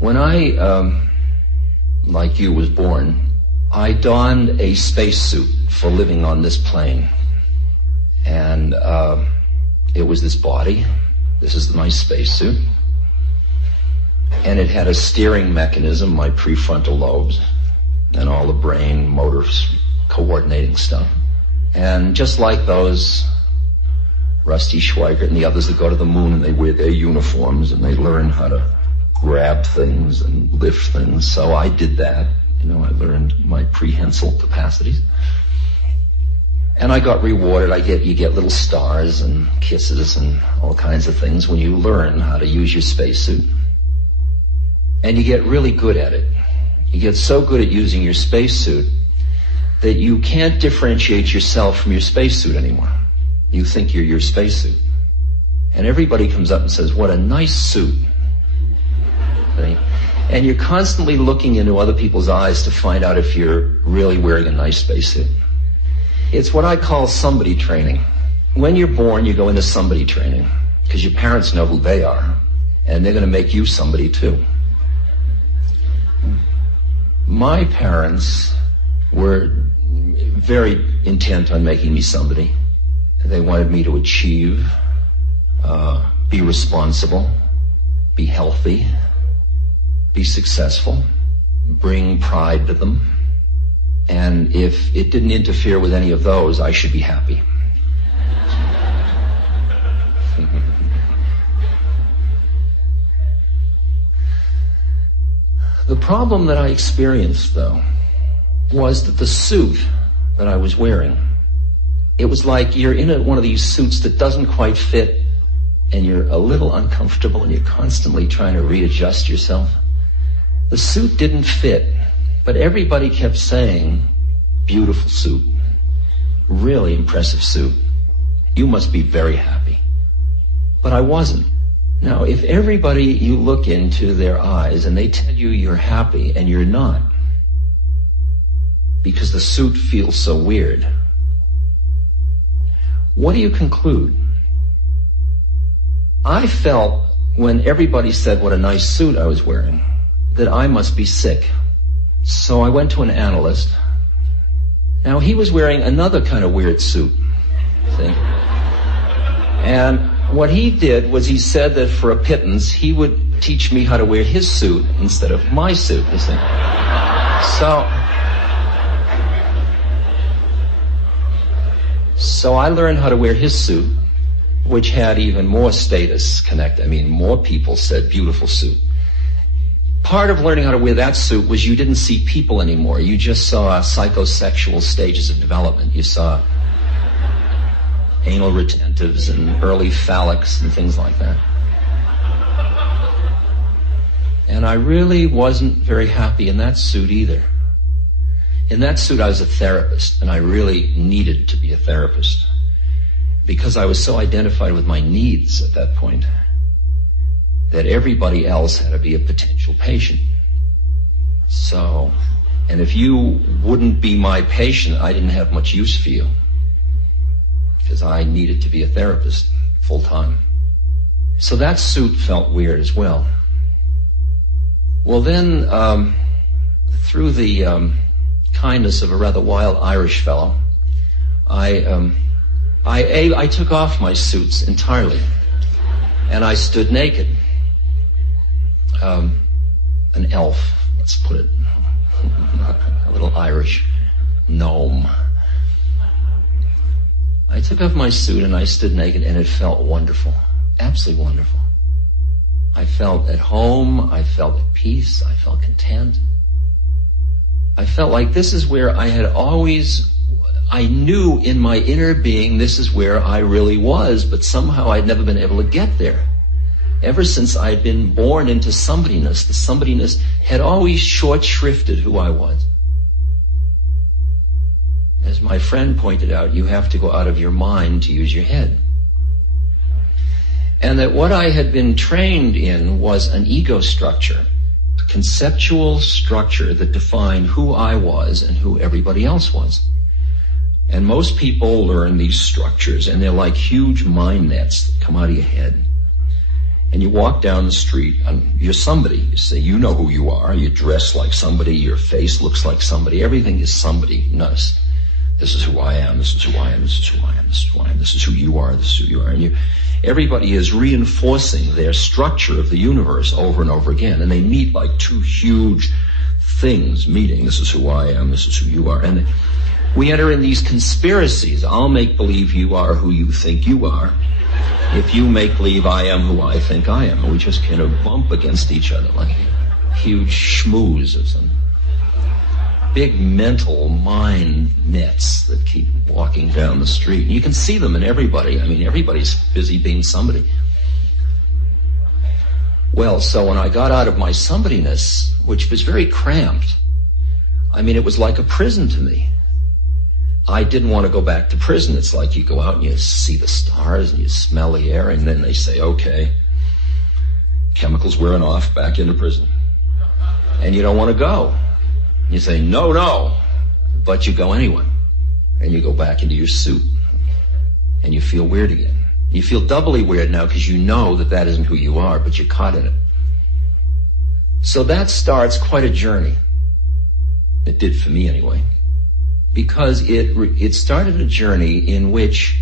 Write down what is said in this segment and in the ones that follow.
When I, like you, was born, I donned a spacesuit for living on this plane. And it was this body. This is my spacesuit. And it had a steering mechanism, my prefrontal lobes, and all the brain motors coordinating stuff. And just like those, Rusty Schweigert and the others that go to the moon and they wear their uniforms and they learn how to grab things and lift things. So I did that. I learned my prehensile capacities. And I got rewarded. You get little stars and kisses and all kinds of things when you learn how to use your spacesuit. And you get really good at it. You get so good at using your spacesuit that you can't differentiate yourself from your spacesuit anymore. You think you're your spacesuit. And everybody comes up and says, "What a nice suit." Okay? And you're constantly looking into other people's eyes to find out if you're really wearing a nice spacesuit. It's what I call somebody training. When you're born, you go into somebody training because your parents know who they are, and they're going to make you somebody too. My parents were very intent on making me somebody. They wanted me to achieve, be responsible, be healthy, be successful, bring pride to them. And if it didn't interfere with any of those, I should be happy. The problem that I experienced, though, was that the suit that I was wearing, it was like you're in one of these suits that doesn't quite fit, and you're a little uncomfortable, and you're constantly trying to readjust yourself. The suit didn't fit, but everybody kept saying, "Beautiful suit, really impressive suit. You must be very happy." But I wasn't. Now, if everybody you look into their eyes and they tell you you're happy and you're not, because the suit feels so weird, what do you conclude? I felt, when everybody said what a nice suit I was wearing, that I must be sick. So I went to an analyst. Now, he was wearing another kind of weird suit, see? And what he did was he said that for a pittance, he would teach me how to wear his suit instead of my suit, you see? So I learned how to wear his suit, which had even more status connected. I mean, more people said, "Beautiful suit." Part of learning how to wear that suit was you didn't see people anymore. You just saw psychosexual stages of development. You saw anal retentives and early phallics and things like that. And I really wasn't very happy in that suit either. In that suit, I was a therapist, and I really needed to be a therapist because I was so identified with my needs at that point that everybody else had to be a potential patient. So, and if you wouldn't be my patient, I didn't have much use for you because I needed to be a therapist full time. So that suit felt weird as well. Well then, through the kindness of a rather wild Irish fellow, I took off my suits entirely, and I stood naked. An elf, let's put it, a little Irish gnome. I took off my suit and I stood naked, and it felt wonderful, absolutely wonderful. I felt at home, I felt at peace, I felt content. I felt like this is where I knew in my inner being this is where I really was, but somehow I'd never been able to get there. Ever since I'd been born into somebodyness, the somebodyness had always short-shrifted who I was. As my friend pointed out, you have to go out of your mind to use your head. And that what I had been trained in was an ego structure, a conceptual structure that defined who I was and who everybody else was. And most people learn these structures, and they're like huge mind nets that come out of your head. And you walk down the street, and you're somebody. You say, you know who you are. You dress like somebody. Your face looks like somebody. Everything is somebody. Nice. This is who I am. This is who I am. This is who I am. This is who I am. This is who you are. This is who you are. And everybody is reinforcing their structure of the universe over and over again. And they meet like two huge things meeting. This is who I am. This is who you are. And we enter in these conspiracies. I'll make believe you are who you think you are. If you make believe I am who I think I am. And we just kind of bump against each other like huge schmooze of some big mental mind nets that keep walking down the street. And you can see them in everybody. I mean, everybody's busy being somebody. Well, so when I got out of my somebodyness, which was very cramped, I mean, it was like a prison to me. I didn't want to go back to prison. It's like you go out and you see the stars and you smell the air, and then they say, okay, chemicals wearing off, back into prison. And you don't want to go. You say, no, but you go anyway. And you go back into your suit. And you feel weird again. You feel doubly weird now because you know that that isn't who you are, but you're caught in it. So that starts quite a journey. It did for me anyway. Because it started a journey in which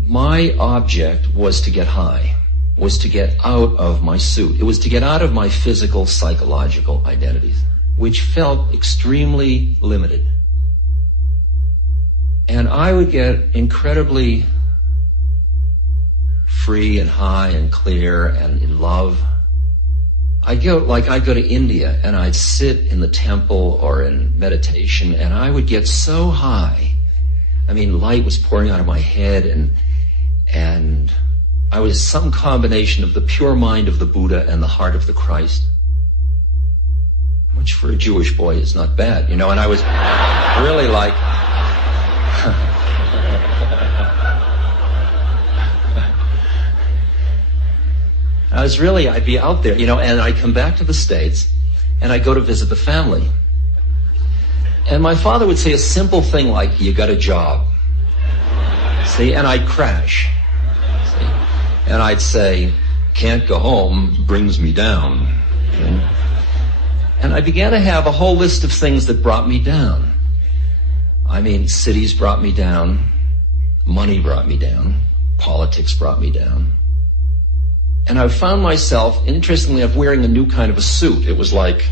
my object was to get high, was to get out of my suit. It was to get out of my physical, psychological identities, which felt extremely limited. And I would get incredibly free and high and clear and in love. I'd go to India and I'd sit in the temple or in meditation and I would get so high. I mean, light was pouring out of my head and I was some combination of the pure mind of the Buddha and the heart of the Christ, which for a Jewish boy is not bad, and I was really like, I'd be out there, and I'd come back to the States, and I'd go to visit the family. And my father would say a simple thing like, you got a job. See, and I'd crash. See? And I'd say, can't go home, brings me down. Okay? And I began to have a whole list of things that brought me down. I mean, cities brought me down, money brought me down, politics brought me down. And I found myself, interestingly enough, wearing a new kind of a suit. It was like,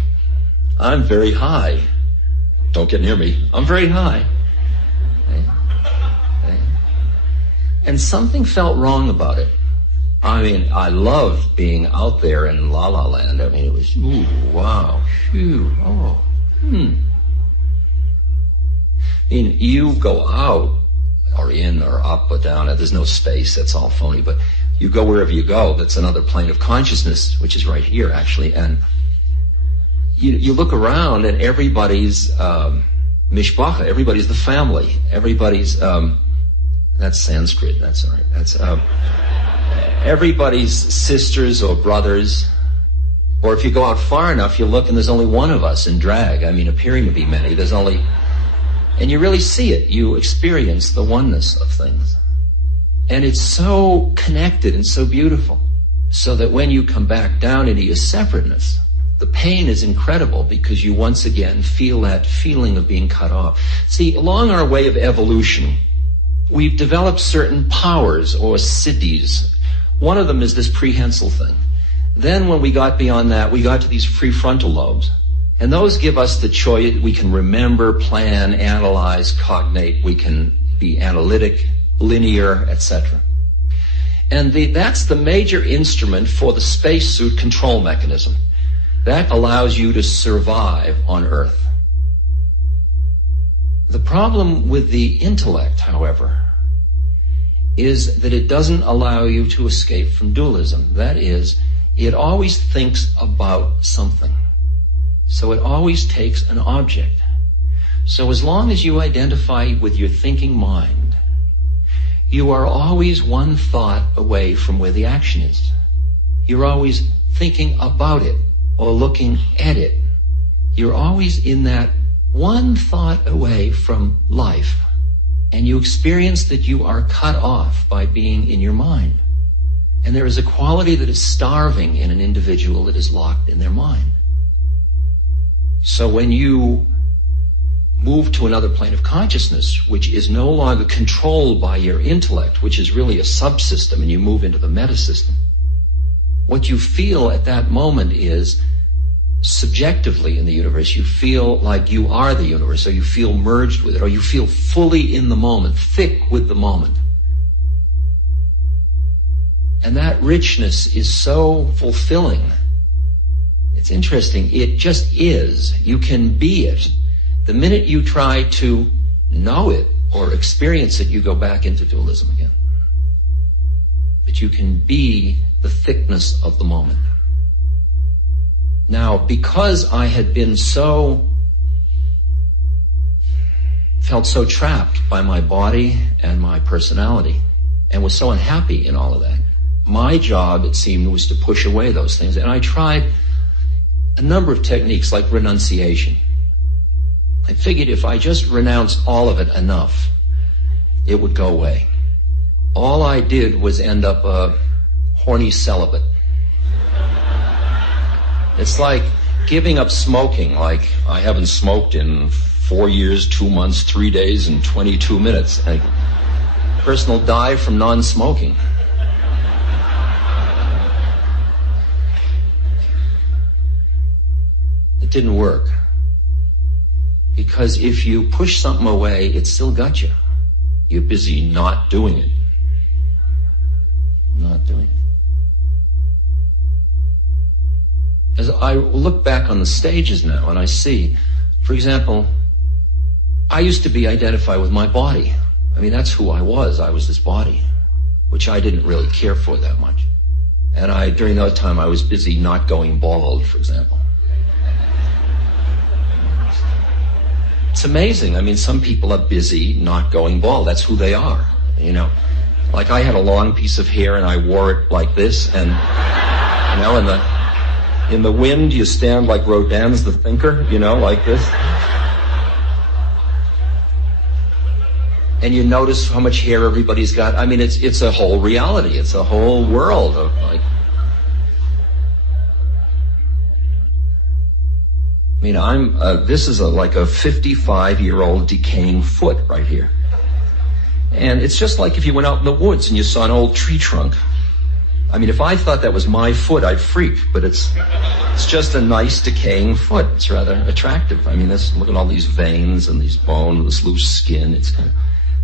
I'm very high. Don't get near me. I'm very high. And something felt wrong about it. I mean, I loved being out there in La La Land. I mean, it was, ooh, wow, phew, oh, I mean, you go out, or in, or up, or down. There's no space. That's all phony. But you go wherever you go. That's another plane of consciousness, which is right here, actually. And you look around, and everybody's mishpacha. Everybody's the family. Everybody's that's Sanskrit. That's all right. That's everybody's sisters or brothers. Or if you go out far enough, you look, and there's only one of us in drag. I mean, appearing to be many. There's only, and you really see it. You experience the oneness of things. And it's so connected and so beautiful, so that when you come back down into your separateness, the pain is incredible because you once again feel that feeling of being cut off. See, along our way of evolution, we've developed certain powers or siddhis. One of them is this prehensile thing. Then when we got beyond that, we got to these prefrontal lobes. And those give us the choice. We can remember, plan, analyze, cognate. We can be analytic, linear, etc. And that's the major instrument for the spacesuit control mechanism. That allows you to survive on Earth. The problem with the intellect, however, is that it doesn't allow you to escape from dualism. That is, it always thinks about something. So it always takes an object. So as long as you identify with your thinking mind, you are always one thought away from where the action is. You're always thinking about it or looking at it. You're always in that one thought away from life. And you experience that you are cut off by being in your mind. And And there is a quality that is starving in an individual that is locked in their mind. So when you move to another plane of consciousness, which is no longer controlled by your intellect, which is really a subsystem, and you move into the metasystem, what you feel at that moment is, subjectively in the universe, you feel like you are the universe, or you feel merged with it, or you feel fully in the moment, thick with the moment. And that richness is so fulfilling. It's interesting. It just is. You can be it. The minute you try to know it or experience it, you go back into dualism again. But you can be the thickness of the moment. Now, because I had been felt so trapped by my body and my personality, and was so unhappy in all of that, my job, it seemed, was to push away those things. And I tried a number of techniques like renunciation. I figured if I just renounced all of it enough, it would go away. All I did was end up a horny celibate. It's like giving up smoking, like I haven't smoked in 4 years, 2 months, 3 days, and 22 minutes. A person will die from non-smoking. It didn't work. Because if you push something away, it still got you. You're busy not doing it. Not doing it. As I look back on the stages now and I see, for example, I used to be identified with my body. I mean, that's who I was. I was this body, which I didn't really care for that much. And during that time, I was busy not going bald, for example. It's amazing. I mean, some people are busy not going bald. That's who they are, you know. Like I had a long piece of hair and I wore it like this, and, you know, in the wind you stand like Rodin's The Thinker, you know, like this. And you notice how much hair everybody's got. I mean, it's a whole reality. It's a whole world of like. I mean, this is like a 55-year-old decaying foot right here. And it's just like if you went out in the woods and you saw an old tree trunk. I mean, if I thought that was my foot, I'd freak, but it's just a nice decaying foot. It's rather attractive. I mean, look at all these veins and these bones, this loose skin. It's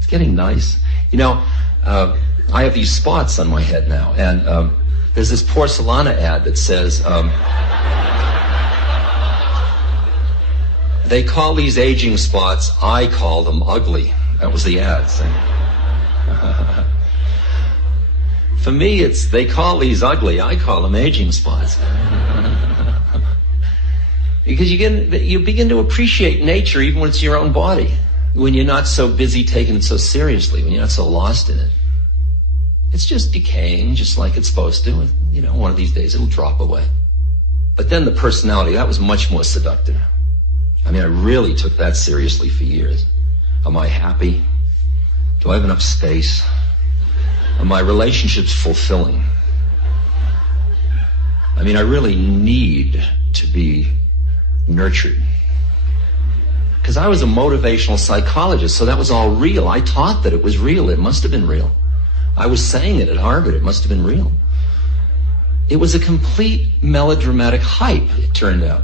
getting nice. You know, I have these spots on my head now, and there's this Porcelana ad that says, they call these aging spots, I call them ugly. That was the ad saying. For me, they call these ugly, I call them aging spots. Because you begin to appreciate nature even when it's your own body. When you're not so busy taking it so seriously, when you're not so lost in it. It's just decaying, just like it's supposed to. You know, one of these days it'll drop away. But then the personality, that was much more seductive. I mean, I really took that seriously for years. Am I happy? Do I have enough space? Are my relationships fulfilling? I mean, I really need to be nurtured. Because I was a motivational psychologist, so that was all real. I taught that it was real. It must have been real. I was saying it at Harvard. It must have been real. It was a complete melodramatic hype, it turned out.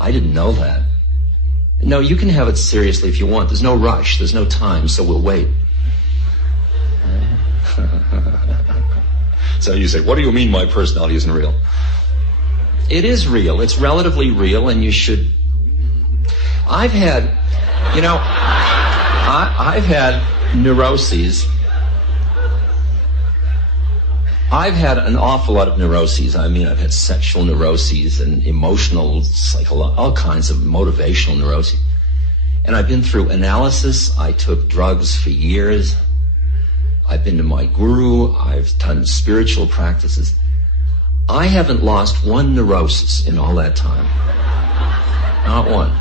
I didn't know that. No, you can have it seriously if you want. There's no rush. There's no time, so we'll wait. So you say, what do you mean my personality isn't real? It is real. It's relatively real, and you should... I've had neuroses. I've had an awful lot of neuroses. I mean, I've had sexual neuroses and emotional, all kinds of motivational neuroses. And I've been through analysis. I took drugs for years. I've been to my guru. I've done spiritual practices. I haven't lost one neurosis in all that time. Not one.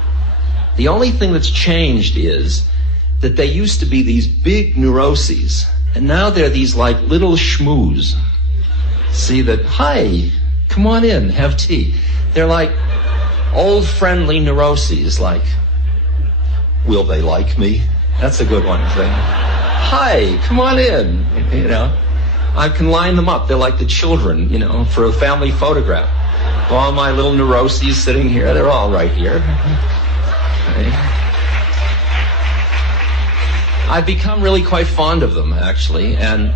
The only thing that's changed is that they used to be these big neuroses, and now they're these like little schmoos. see that, hi, come on in, have tea. They're like old friendly neuroses, like, will they like me? That's a good one. Hi, come on in, you know. I can line them up. They're like the children, you know, for a family photograph. All my little neuroses sitting here, they're all right here. I've become really quite fond of them, actually, and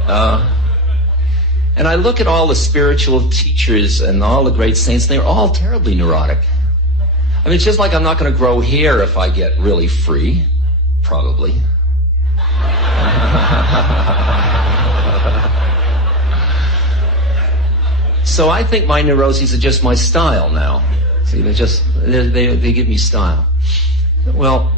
I look at all the spiritual teachers and all the great saints, and they're all terribly neurotic. I mean, it's just like I'm not going to grow hair if I get really free, probably. So I think my neuroses are just my style now. See, they give me style. Well,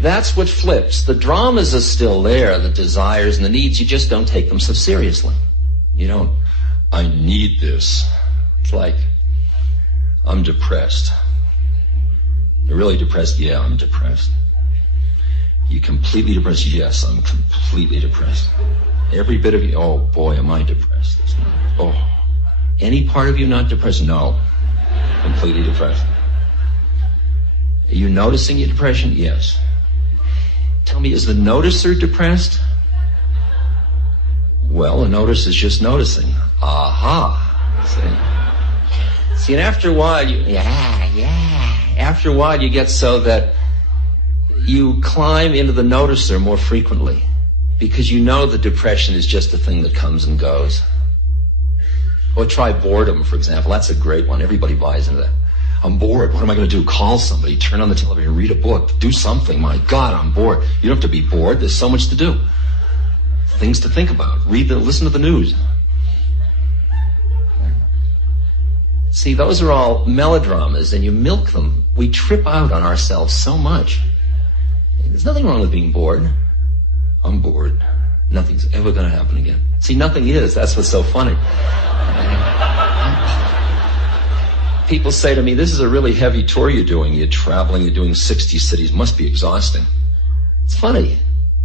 that's what flips. The dramas are still there, the desires and the needs. You just don't take them so seriously. You don't, I need this. It's like, I'm depressed. You're really depressed? Yeah, I'm depressed. You completely depressed? Yes, I'm completely depressed. Every bit of you, oh boy, am I depressed. Oh, any part of you not depressed? No, completely depressed. Are you noticing your depression? Yes. Tell me, is the noticer depressed? Well, the notice is just noticing. Aha. See, and after a while, after a while you get so that you climb into the noticer more frequently because you know the depression is just a thing that comes and goes. Or try boredom, for example. That's a great one. Everybody buys into that. I'm bored. What am I going to do? Call somebody, turn on the television, read a book, do something. My God, I'm bored. You don't have to be bored. There's so much to do. Things to think about. Listen to the news. See, those are all melodramas, and you milk them. We trip out on ourselves so much. There's nothing wrong with being bored. I'm bored. Nothing's ever going to happen again. See, nothing is. That's what's so funny. People say to me, this is a really heavy tour you're doing. You're traveling, you're doing 60 cities. Must be exhausting. It's funny.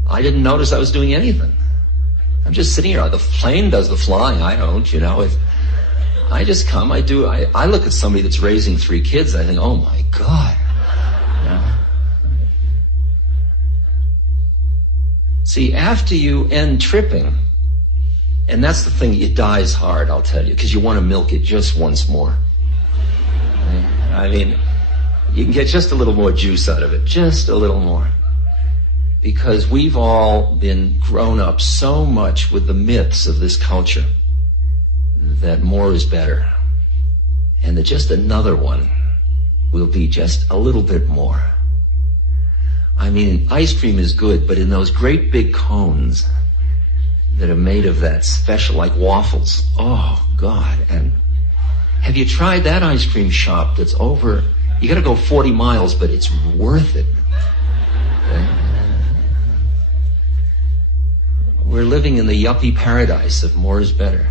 I didn't notice I was doing anything. I'm just sitting here. The plane does the flying. I don't, you know. I just come, I look at somebody that's raising 3 kids, I think, oh my God. You know? See, after you end tripping, and that's the thing, it dies hard, I'll tell you, because you want to milk it just once more. I mean, you can get just a little more juice out of it, just a little more. Because we've all been grown up so much with the myths of this culture that more is better. And that just another one will be just a little bit more. I mean, ice cream is good, but in those great big cones that are made of that special, like waffles, oh God. And have you tried that ice cream shop that's over, you gotta go 40 miles, but it's worth it. We're living in the yuppie paradise of more is better.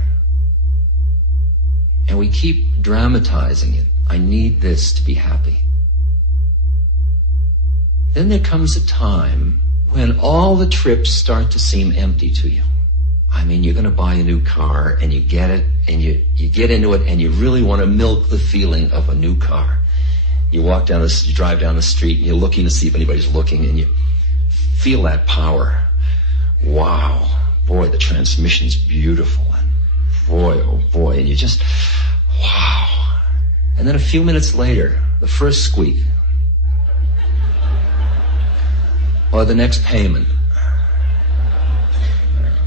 And we keep dramatizing it. I need this to be happy. Then there comes a time when all the trips start to seem empty to you. I mean, you're going to buy a new car, and you get it, and you get into it, and you really want to milk the feeling of a new car. You drive down the street, and you're looking to see if anybody's looking, and you feel that power. Wow, boy, the transmission's beautiful, and boy, oh boy, and you just, wow. And then a few minutes later, the first squeak, or the next payment,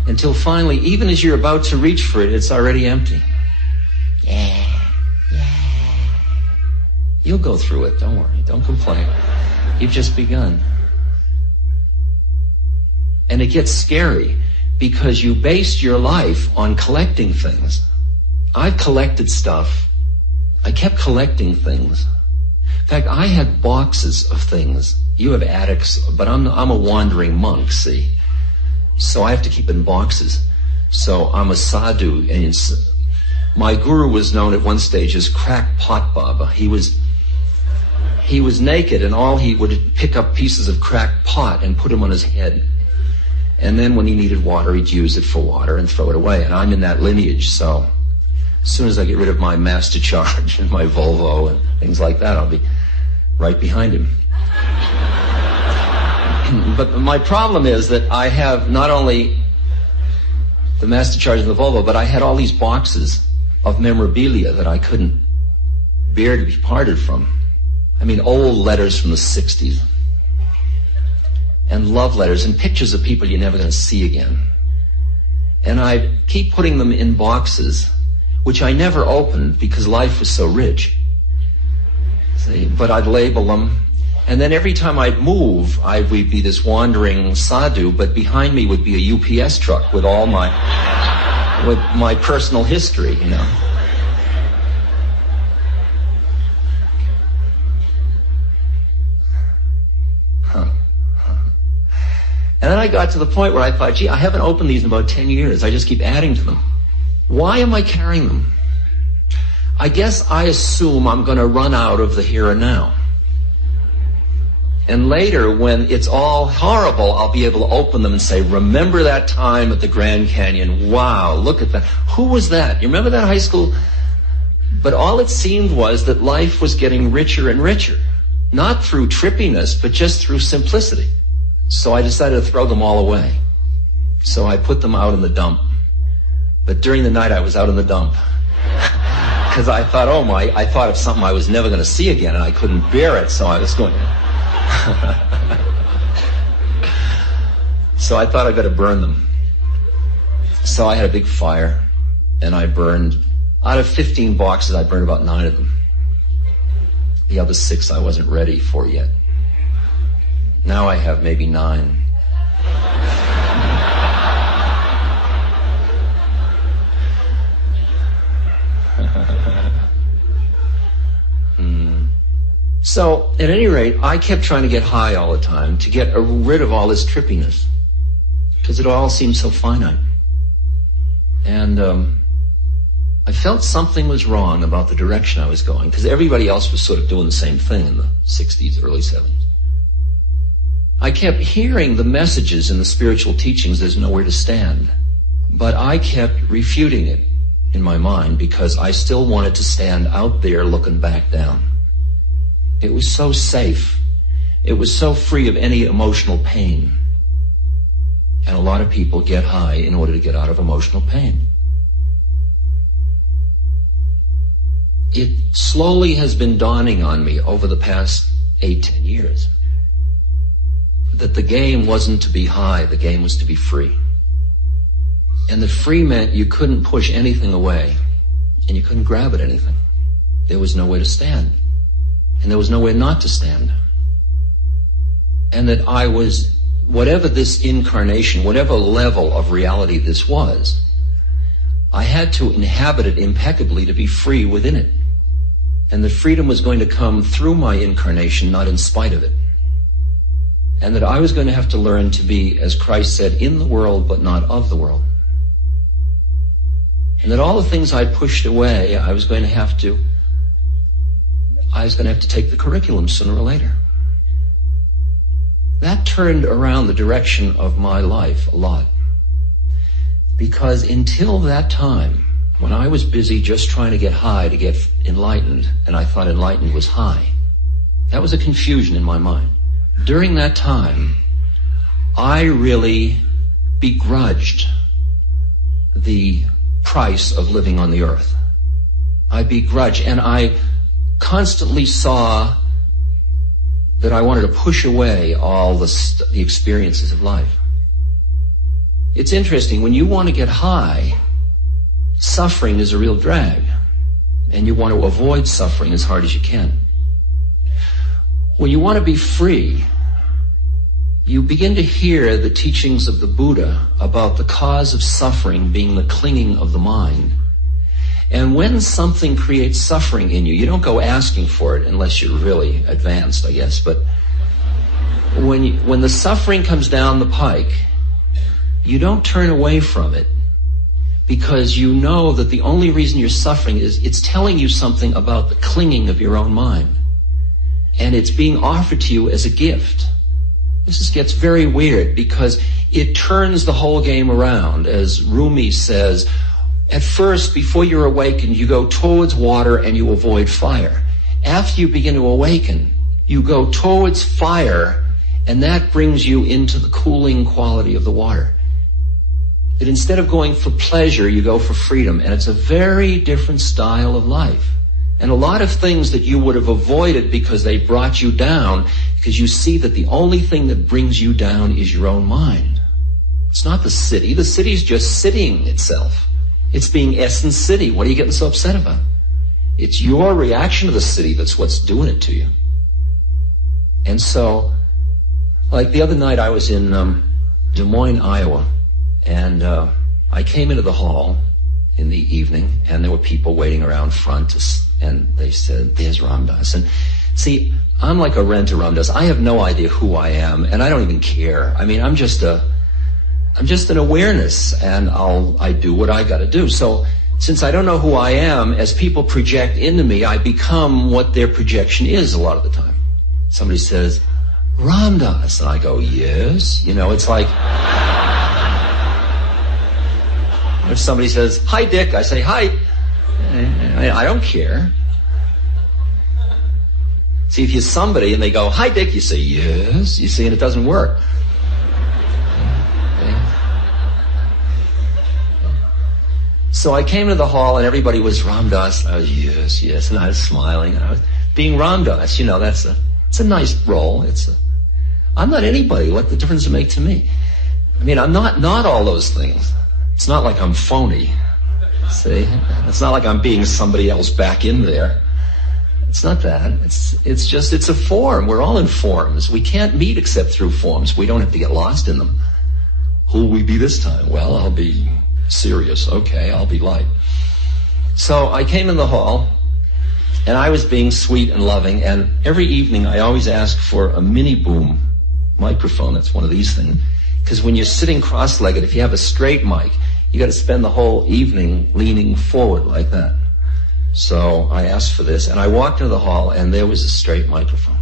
until finally, even as you're about to reach for it, it's already empty. Yeah. You'll go through it, don't worry, don't complain. You've just begun. And it gets scary because you based your life on collecting things. I've collected stuff. I kept collecting things. In fact, I had boxes of things. You have attics, but I'm a wandering monk, see? So I have to keep in boxes. So I'm a sadhu, and my guru was known at one stage as Crack Pot Baba. He was naked, and all he would pick up pieces of cracked pot and put them on his head. And then when he needed water, he'd use it for water and throw it away. And I'm in that lineage, so As soon as I get rid of my Master Charge and my Volvo and things like that, I'll be right behind him. But my problem is that I have not only the Master Charge and the Volvo, but I had all these boxes of memorabilia that I couldn't bear to be parted from. I mean, old letters from the 60s, and love letters, and pictures of people you're never going to see again. And I'd keep putting them in boxes, which I never opened because life was so rich. See? But I'd label them, and then every time I'd move, we'd be this wandering sadhu, but behind me would be a UPS truck with all with my personal history, you know. And then I got to the point where I thought, gee, I haven't opened these in about 10 years. I just keep adding to them. Why am I carrying them? I guess I assume I'm going to run out of the here and now. And later, when it's all horrible, I'll be able to open them and say, remember that time at the Grand Canyon? Wow, look at that. Who was that? You remember that high school? But all it seemed was that life was getting richer and richer. Not through trippiness, but just through simplicity. So I decided to throw them all away. So I put them out in the dump. But during the night I was out in the dump. Because I thought, I thought of something I was never going to see again, and I couldn't bear it, so I was going So I thought I better burn them. So I had a big fire, and I burned, out of 15 boxes, I burned about 9 of them. The other 6 I wasn't ready for yet. Now I have maybe 9. So, at any rate, I kept trying to get high all the time to get rid of all this trippiness, because it all seemed so finite. And I felt something was wrong about the direction I was going, because everybody else was sort of doing the same thing in the 60s, early 70s. I kept hearing the messages in the spiritual teachings, there's nowhere to stand. But I kept refuting it in my mind because I still wanted to stand out there looking back down. It was so safe. It was so free of any emotional pain. And a lot of people get high in order to get out of emotional pain. It slowly has been dawning on me over the past 8-10 years that the game wasn't to be high, the game was to be free. And the free meant you couldn't push anything away, and you couldn't grab at anything. There was nowhere to stand, and there was nowhere not to stand. And that I was, whatever this incarnation, whatever level of reality this was, I had to inhabit it impeccably to be free within it. And the freedom was going to come through my incarnation, not in spite of it. And that I was going to have to learn to be, as Christ said, in the world but not of the world. And that all the things I pushed away, I was going to have to take the curriculum sooner or later. That turned around the direction of my life a lot. Because until that time, when I was busy just trying to get high, to get enlightened, and I thought enlightened was high, that was a confusion in my mind. During that time, I really begrudged the price of living on the earth. I begrudged, and I constantly saw that I wanted to push away all the experiences of life. It's interesting, when you want to get high, suffering is a real drag, and you want to avoid suffering as hard as you can. When you want to be free, you begin to hear the teachings of the Buddha about the cause of suffering being the clinging of the mind. And when something creates suffering in you, you don't go asking for it unless you're really advanced, I guess. But when the suffering comes down the pike, you don't turn away from it because you know that the only reason you're suffering is it's telling you something about the clinging of your own mind. And it's being offered to you as a gift. This gets very weird because it turns the whole game around. As Rumi says, At first, before you're awakened, you go towards water and you avoid fire. After you begin to awaken, you go towards fire, and that brings you into the cooling quality of the water. That instead of going for pleasure, you go for freedom. And it's a very different style of life. And a lot of things that you would have avoided because they brought you down, because you see that the only thing that brings you down is your own mind. It's not the city. The city's just sitting itself. It's being essence city. What are you getting so upset about? It's your reaction to the city that's what's doing it to you. And so, like the other night I was in Des Moines, Iowa, and I came into the hall in the evening, and there were people waiting around front, and they said, "There's Ram Dass." And see, I'm like a renter Ram Dass. I have no idea who I am, and I don't even care. I mean, I'm just an awareness, and I do what I got to do. So, since I don't know who I am, as people project into me, I become what their projection is a lot of the time. Somebody says, "Ram Dass," and I go, "Yes." You know, it's like, if somebody says, "Hi, Dick," I say, "Hi." I don't care. See, if you're somebody and they go, "Hi, Dick," you say, "Yes." You see, and it doesn't work. Okay. So I came to the hall and everybody was Ram Dass. I was, "Yes, yes," and I was smiling. I was being Ram Dass. You know, it's a nice role. I'm not anybody. What the difference does it make to me? I mean, I'm not all those things. It's not like I'm phony. See? It's not like I'm being somebody else back in there. It's not that. It's just a form. We're all in forms. We can't meet except through forms. We don't have to get lost in them. Who'll we be this time? Well, I'll be serious. Okay, I'll be light. So I came in the hall, and I was being sweet and loving, and every evening I always ask for a mini boom microphone. That's one of these things. Because when you're sitting cross-legged, if you have a straight mic, you got to spend the whole evening leaning forward like that. So I asked for this, and I walked into the hall, and there was a straight microphone.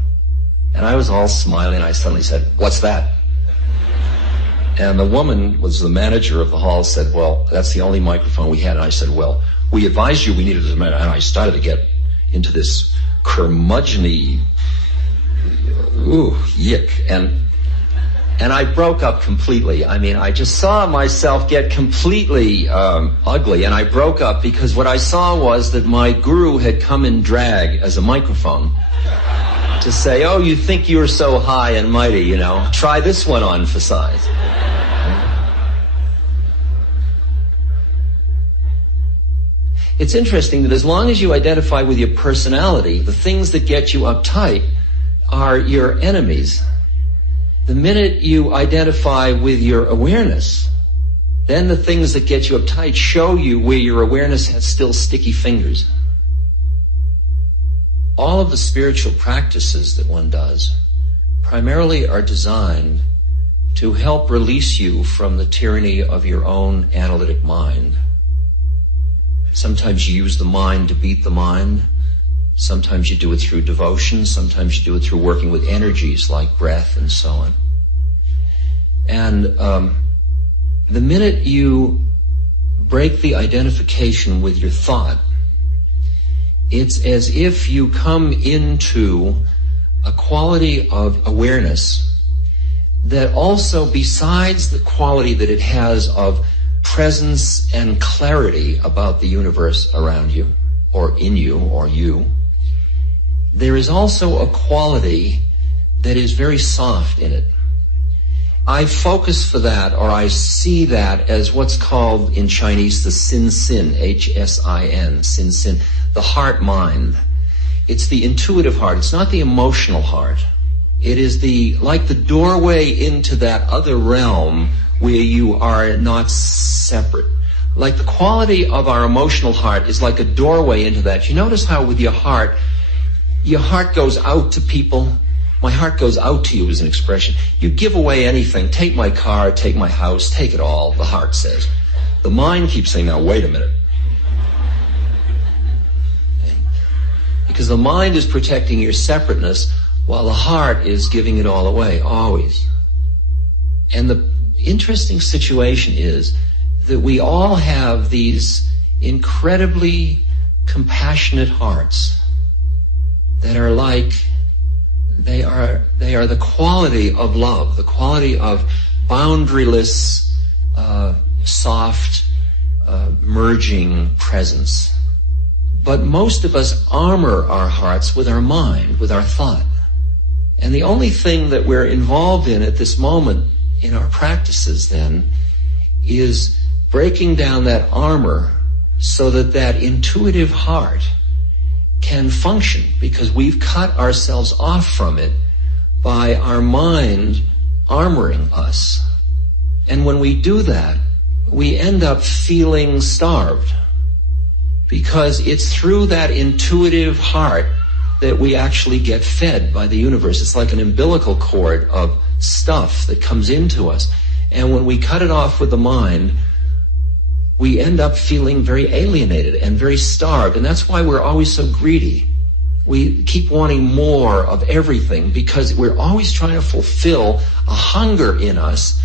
And I was all smiling, and I suddenly said, "What's that?" And the woman was the manager of the hall, said, "Well, that's the only microphone we had." And I said, "Well, we advised you we needed a microphone." And I started to get into this curmudgeon-y, yick, and I broke up completely. I mean, I just saw myself get completely ugly, and I broke up because what I saw was that my guru had come in drag as a microphone to say, "Oh, you think you're so high and mighty, you know, try this one on for size." It's interesting that as long as you identify with your personality, the things that get you uptight are your enemies. The minute you identify with your awareness, then the things that get you uptight show you where your awareness has still sticky fingers. All of the spiritual practices that one does primarily are designed to help release you from the tyranny of your own analytic mind. Sometimes you use the mind to beat the mind. Sometimes you do it through devotion. Sometimes you do it through working with energies like breath and so on. And the minute you break the identification with your thought, it's as if you come into a quality of awareness that also, besides the quality that it has of presence and clarity about the universe around you, or in you, or you, there is also a quality that is very soft in it. I focus for that, or I see that as what's called in Chinese the sin-sin, H-S-I-N, sin-sin, the heart-mind. It's the intuitive heart. It's not the emotional heart. It is like the doorway into that other realm where you are not separate. Like the quality of our emotional heart is like a doorway into that. You notice how with your heart goes out to people. My heart goes out to you is an expression. You give away anything. Take my car, take my house, take it all, the heart says. The mind keeps saying, "Now, wait a minute." Okay? Because the mind is protecting your separateness while the heart is giving it all away, always. And the interesting situation is that we all have these incredibly compassionate hearts that are like, they are the quality of love, the quality of boundaryless, soft, merging presence. But most of us armor our hearts with our mind, with our thought. And the only thing that we're involved in at this moment in our practices then is breaking down that armor so that that intuitive heart can function, because we've cut ourselves off from it by our mind armoring us. And when we do that, we end up feeling starved, because it's through that intuitive heart that we actually get fed by the universe. It's like an umbilical cord of stuff that comes into us. And when we cut it off with the mind, we end up feeling very alienated and very starved. And that's why we're always so greedy. We keep wanting more of everything, because we're always trying to fulfill a hunger in us.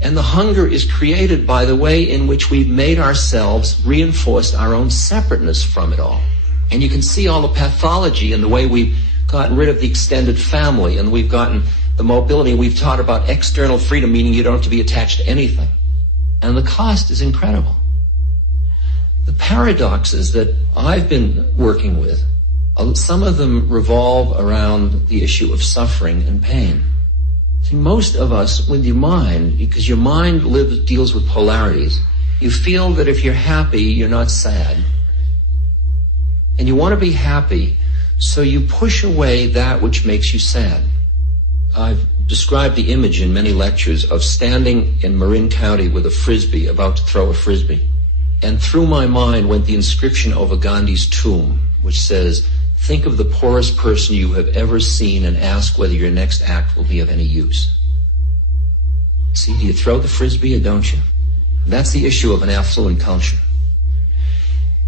And the hunger is created by the way in which we've made ourselves, reinforced our own separateness from it all. And you can see all the pathology in the way we've gotten rid of the extended family, and we've gotten the mobility. We've taught about external freedom, meaning you don't have to be attached to anything. And the cost is incredible. The paradoxes that I've been working with, some of them revolve around the issue of suffering and pain. See, most of us, with your mind, because your mind deals with polarities, you feel that if you're happy, you're not sad. And you want to be happy, so you push away that which makes you sad. I've described the image in many lectures of standing in Marin County with a frisbee, about to throw a frisbee. And through my mind went the inscription over Gandhi's tomb, which says, "Think of the poorest person you have ever seen and ask whether your next act will be of any use." See, do you throw the frisbee or don't you? That's the issue of an affluent culture.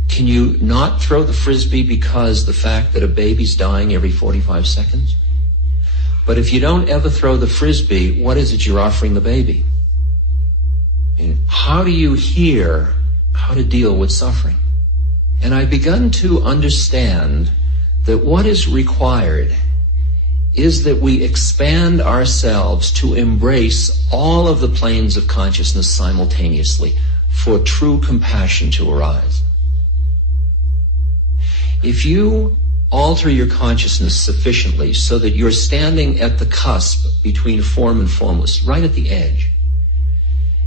Can you not throw the frisbee because the fact that a baby's dying every 45 seconds? But if you don't ever throw the frisbee, what is it you're offering the baby? And how do you hear how to deal with suffering? And I've begun to understand that what is required is that we expand ourselves to embrace all of the planes of consciousness simultaneously for true compassion to arise. If you alter your consciousness sufficiently so that you're standing at the cusp between form and formless, right at the edge,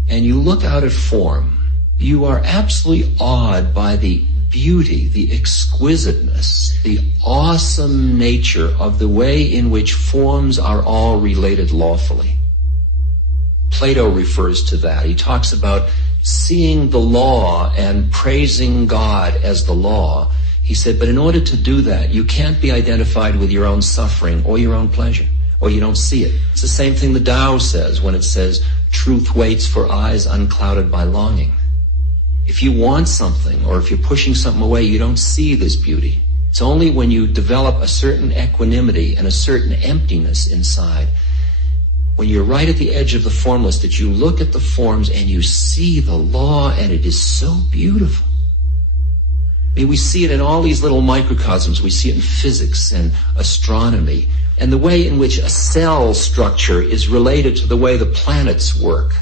and you look out at form, you are absolutely awed by the beauty, the exquisiteness, the awesome nature of the way in which forms are all related lawfully. Plato refers to that. He talks about seeing the law and praising God as the law. He said, but in order to do that, you can't be identified with your own suffering or your own pleasure, or you don't see it. It's the same thing the Tao says when it says, truth waits for eyes unclouded by longing. If you want something, or if you're pushing something away, you don't see this beauty. It's only when you develop a certain equanimity and a certain emptiness inside, when you're right at the edge of the formless, that you look at the forms and you see the law, and it is so beautiful. I mean, we see it in all these little microcosms. We see it in physics and astronomy, and the way in which a cell structure is related to the way the planets work,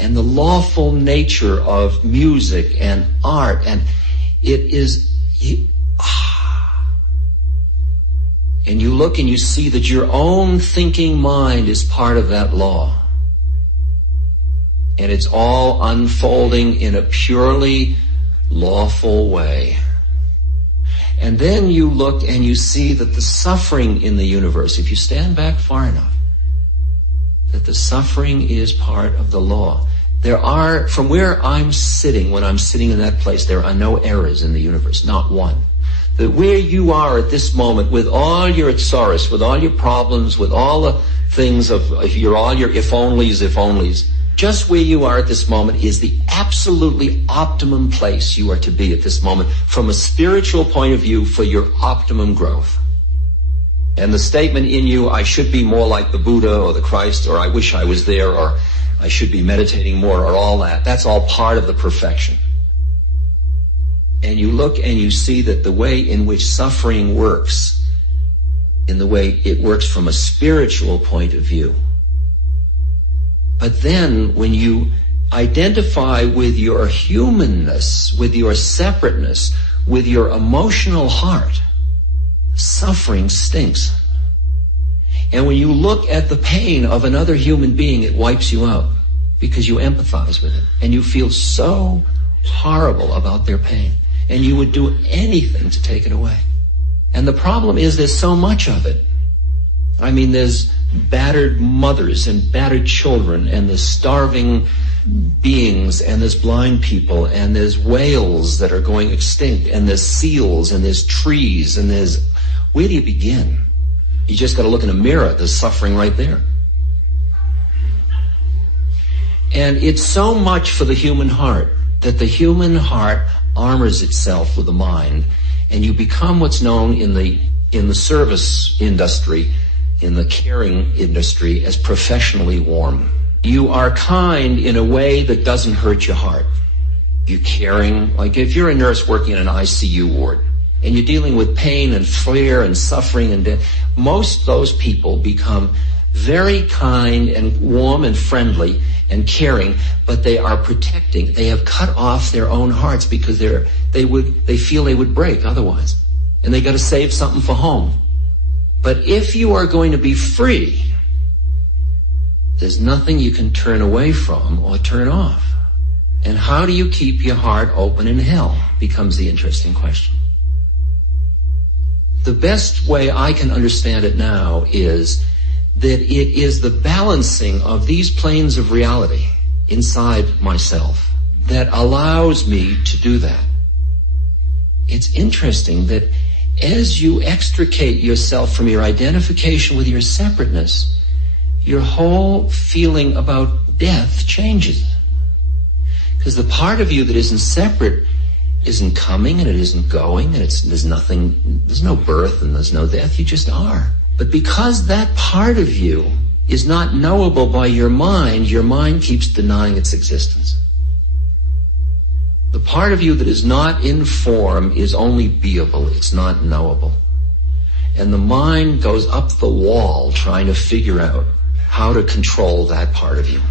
and the lawful nature of music and art, and it is... And you look and you see that your own thinking mind is part of that law. And it's all unfolding in a purely lawful way. And then you look and you see that the suffering in the universe, if you stand back far enough, that the suffering is part of the law. There are, from where I'm sitting, when I'm sitting in that place, there are no errors in the universe, not one. That where you are at this moment, with all your tsaris, with all your problems, with all the things of all your if-onlys, just where you are at this moment is the absolutely optimum place you are to be at this moment from a spiritual point of view for your optimum growth. And the statement in you, I should be more like the Buddha or the Christ, or I wish I was there, or I should be meditating more, or all that, that's all part of the perfection. and you look and you see that the way in which suffering works, in the way it works from a spiritual point of view. But then when you identify with your humanness, with your separateness, with your emotional heart, suffering stinks. And when you look at the pain of another human being, it wipes you out because you empathize with it and you feel so horrible about their pain and you would do anything to take it away. And the problem is there's so much of it. I mean, there's battered mothers and battered children, and there's starving beings, and there's blind people, and there's whales that are going extinct, and there's seals, and there's trees, and there's... Where do you begin? You just got to look in a mirror. There's suffering right there. And it's so much for the human heart that the human heart armors itself with the mind, and you become what's known in the service industry, in the caring industry, as professionally warm. You are kind in a way that doesn't hurt your heart. You're caring, like if you're a nurse working in an ICU ward, and you're dealing with pain and fear and suffering and death, most of those people become very kind and warm and friendly and caring, but they are protecting. They have cut off their own hearts because they feel they would break otherwise. And they got to save something for home. But if you are going to be free, there's nothing you can turn away from or turn off. And how do you keep your heart open in hell becomes the interesting question. The best way I can understand it now is that it is the balancing of these planes of reality inside myself that allows me to do that. It's interesting that as you extricate yourself from your identification with your separateness, your whole feeling about death changes. Because the part of you that isn't separate isn't coming and it isn't going, and there's no birth and there's no death, you just are. But because that part of you is not knowable by your mind keeps denying its existence. The part of you that is not in form is only beable, it's not knowable. And the mind goes up the wall trying to figure out how to control that part of you.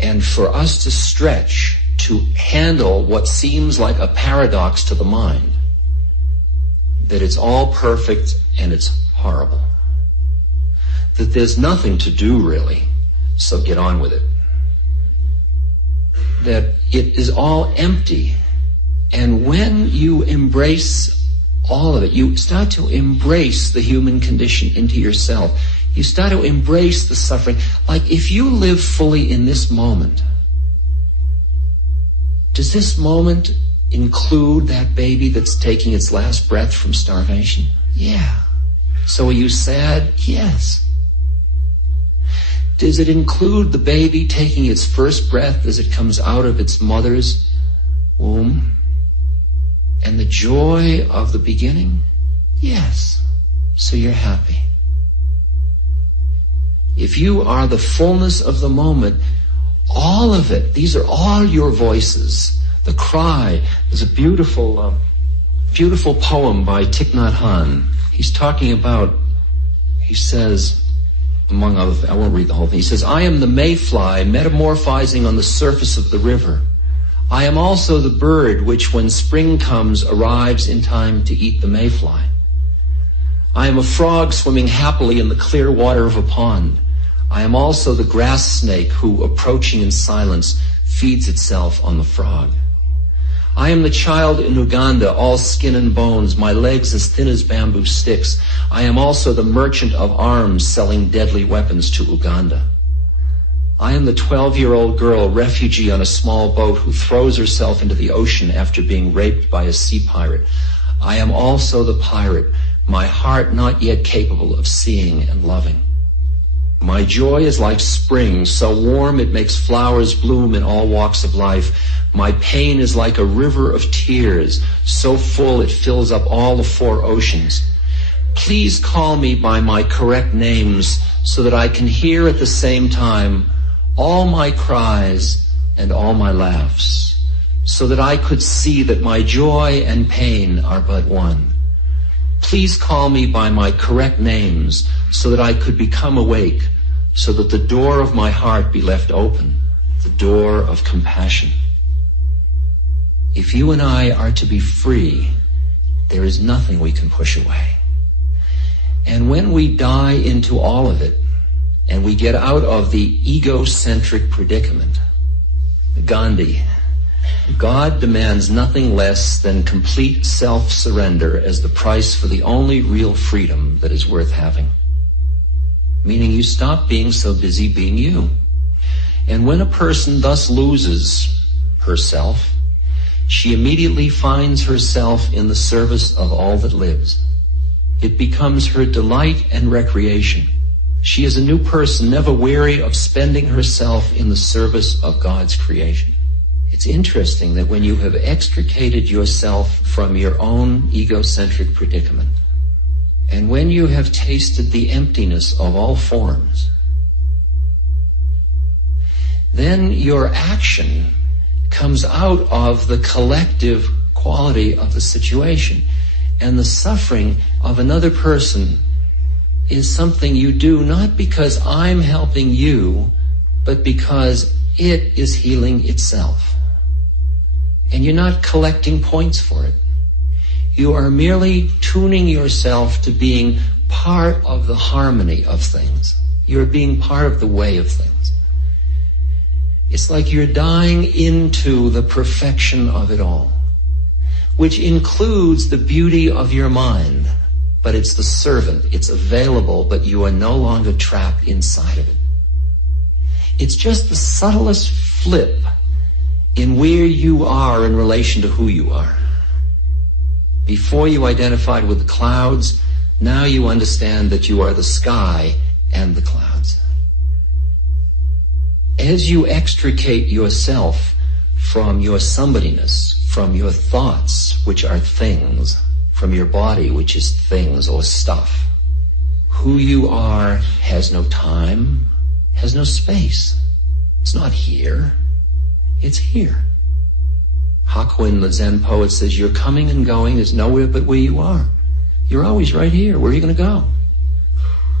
And for us to stretch to handle what seems like a paradox to the mind, that it's all perfect and it's horrible, that there's nothing to do really, so get on with it, that it is all empty. And when you embrace all of it, you start to embrace the human condition into yourself. You start to embrace the suffering. Like if you live fully in this moment, does this moment include that baby that's taking its last breath from starvation? Yeah. So are you sad? Yes. Does it include the baby taking its first breath as it comes out of its mother's womb? And the joy of the beginning? Yes. So you're happy. If you are the fullness of the moment, all of it, these are all your voices. The cry. There's a beautiful poem by Thich Nhat Hanh. He's talking about, he says, among other things, I won't read the whole thing. He says, I am the mayfly metamorphizing on the surface of the river. I am also the bird which, when spring comes, arrives in time to eat the mayfly. I am a frog swimming happily in the clear water of a pond. I am also the grass snake who, approaching in silence, feeds itself on the frog. I am the child in Uganda, all skin and bones, my legs as thin as bamboo sticks. I am also the merchant of arms selling deadly weapons to Uganda. I am the 12-year-old girl, refugee on a small boat who throws herself into the ocean after being raped by a sea pirate. I am also the pirate, my heart not yet capable of seeing and loving. My joy is like spring, so warm it makes flowers bloom in all walks of life. My pain is like a river of tears, so full it fills up all the 4 oceans. Please call me by my correct names so that I can hear at the same time all my cries and all my laughs, so that I could see that my joy and pain are but one. Please call me by my correct names so that I could become awake, so that the door of my heart be left open, the door of compassion. If you and I are to be free, there is nothing we can push away. And when we die into all of it, and we get out of the egocentric predicament, Gandhi, God demands nothing less than complete self-surrender as the price for the only real freedom that is worth having. Meaning you stop being so busy being you. And when a person thus loses herself, she immediately finds herself in the service of all that lives. It becomes her delight and recreation. She is a new person, never weary of spending herself in the service of God's creation. It's interesting that when you have extricated yourself from your own egocentric predicament, and when you have tasted the emptiness of all forms, then your action comes out of the collective quality of the situation. And the suffering of another person is something you do not because I'm helping you, but because it is healing itself. And you're not collecting points for it. You are merely tuning yourself to being part of the harmony of things. You're being part of the way of things. It's like you're dying into the perfection of it all, which includes the beauty of your mind, but it's the servant. It's available, but you are no longer trapped inside of it. It's just the subtlest flip in where you are in relation to who you are. Before you identified with the clouds, now you understand that you are the sky and the clouds. As you extricate yourself from your somebodyness, from your thoughts, which are things, from your body, which is things or stuff, who you are has no time, has no space. It's not here. It's here. Hakuin, the Zen poet, says your coming and going is nowhere but where you are. You're always right here. Where are you going to go?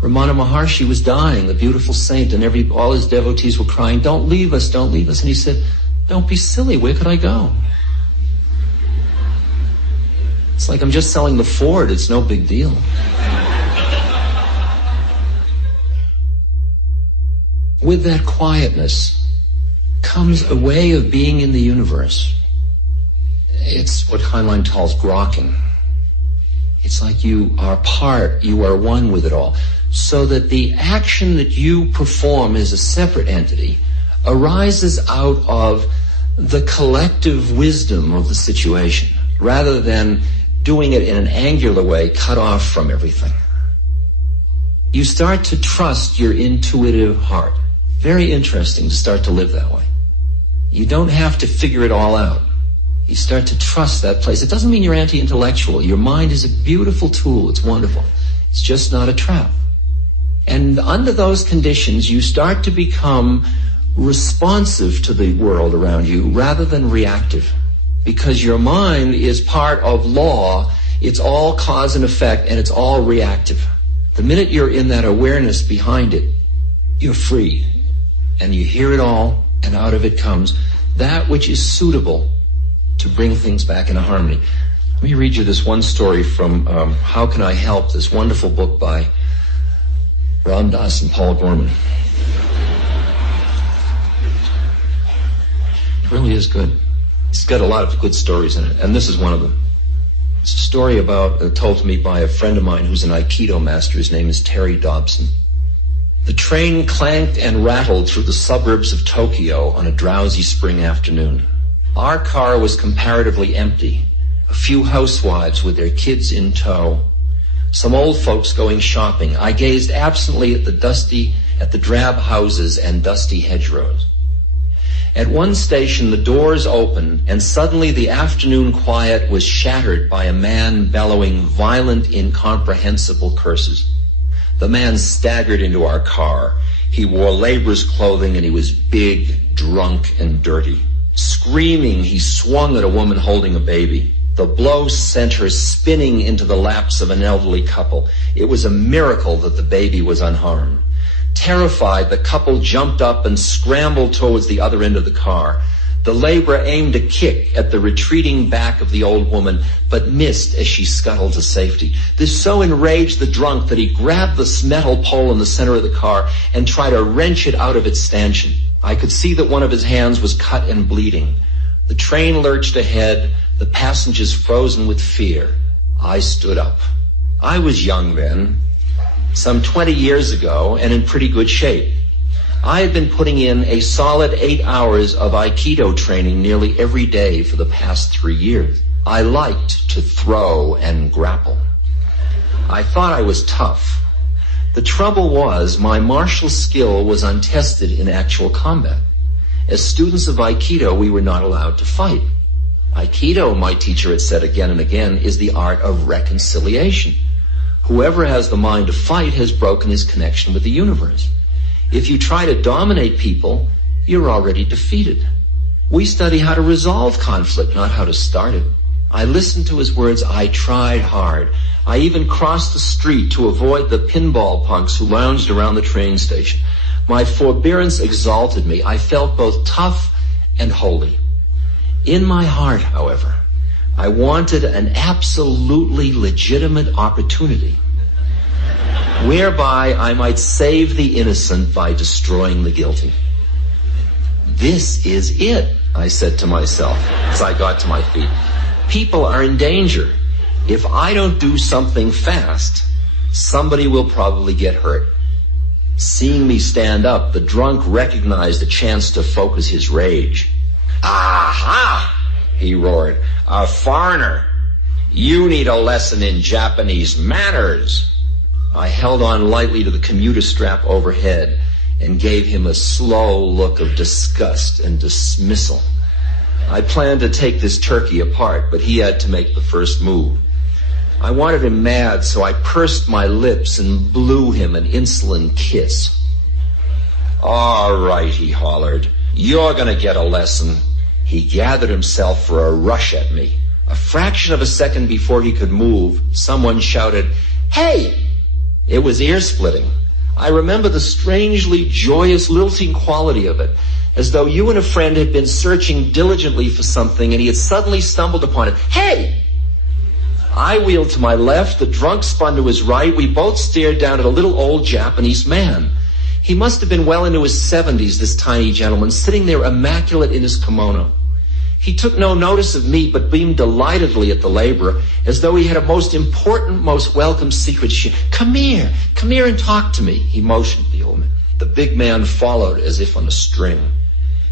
Ramana Maharshi was dying, the beautiful saint, and all his devotees were crying, don't leave us, don't leave us. And he said, don't be silly. Where could I go? It's like I'm just selling the Ford. It's no big deal. With that quietness comes a way of being in the universe. It's what Heinlein calls grokking. It's like you are part, you are one with it all. So that the action that you perform as a separate entity arises out of the collective wisdom of the situation, rather than doing it in an angular way, cut off from everything. You start to trust your intuitive heart. Very interesting to start to live that way. You don't have to figure it all out. You start to trust that place. It doesn't mean you're anti-intellectual. Your mind is a beautiful tool. It's wonderful. It's just not a trap. And under those conditions, you start to become responsive to the world around you rather than reactive. Because your mind is part of law. It's all cause and effect, and it's all reactive. The minute you're in that awareness behind it, you're free. And you hear it all, and out of it comes that which is suitable to bring things back into harmony. Let me read you this one story from How Can I Help, this wonderful book by Ram Dass and Paul Gorman. It really is good. It's got a lot of good stories in it, and this is one of them. It's a story told to me by a friend of mine who's an Aikido master. His name is Terry Dobson. The train clanked and rattled through the suburbs of Tokyo on a drowsy spring afternoon. Our car was comparatively empty. A few housewives with their kids in tow. Some old folks going shopping. I gazed absently at the drab houses and dusty hedgerows. At one station, the doors opened, and suddenly the afternoon quiet was shattered by a man bellowing violent, incomprehensible curses. The man staggered into our car. He wore laborer's clothing, and he was big, drunk, and dirty. Screaming, he swung at a woman holding a baby. The blow sent her spinning into the laps of an elderly couple. It was a miracle that the baby was unharmed. Terrified, the couple jumped up and scrambled towards the other end of the car. The laborer aimed a kick at the retreating back of the old woman, but missed as she scuttled to safety. This so enraged the drunk that he grabbed the metal pole in the center of the car and tried to wrench it out of its stanchion. I could see that one of his hands was cut and bleeding. The train lurched ahead, the passengers frozen with fear. I stood up. I was young then, some 20 years ago, and in pretty good shape. I had been putting in a solid 8 hours of Aikido training nearly every day for the past 3 years. I liked to throw and grapple. I thought I was tough. The trouble was, my martial skill was untested in actual combat. As students of Aikido, we were not allowed to fight. Aikido, my teacher had said again and again, is the art of reconciliation. Whoever has the mind to fight has broken his connection with the universe. If you try to dominate people, you're already defeated. We study how to resolve conflict, not how to start it. I listened to his words. I tried hard. I even crossed the street to avoid the pinball punks who lounged around the train station. My forbearance exalted me. I felt both tough and holy. In my heart, however, I wanted an absolutely legitimate opportunity whereby I might save the innocent by destroying the guilty. This is it, I said to myself as I got to my feet. People are in danger. If I don't do something fast, somebody will probably get hurt. Seeing me stand up, the drunk recognized a chance to focus his rage. Aha! He roared. A foreigner. You need a lesson in Japanese manners. I held on lightly to the commuter strap overhead and gave him a slow look of disgust and dismissal. I planned to take this turkey apart, but he had to make the first move. I wanted him mad, so I pursed my lips and blew him an insolent kiss. All right, he hollered. You're gonna get a lesson. He gathered himself for a rush at me. A fraction of a second before he could move, someone shouted, "Hey!" It was ear-splitting. I remember the strangely joyous, lilting quality of it, as though you and a friend had been searching diligently for something and he had suddenly stumbled upon it. Hey! I wheeled to my left, the drunk spun to his right. We both stared down at a little old Japanese man. He must have been well into his 70s, this tiny gentleman, sitting there immaculate in his kimono. He took no notice of me, but beamed delightedly at the laborer, as though he had a most important, most welcome secret. Come here and talk to me. He motioned the old man. The big man followed as if on a string.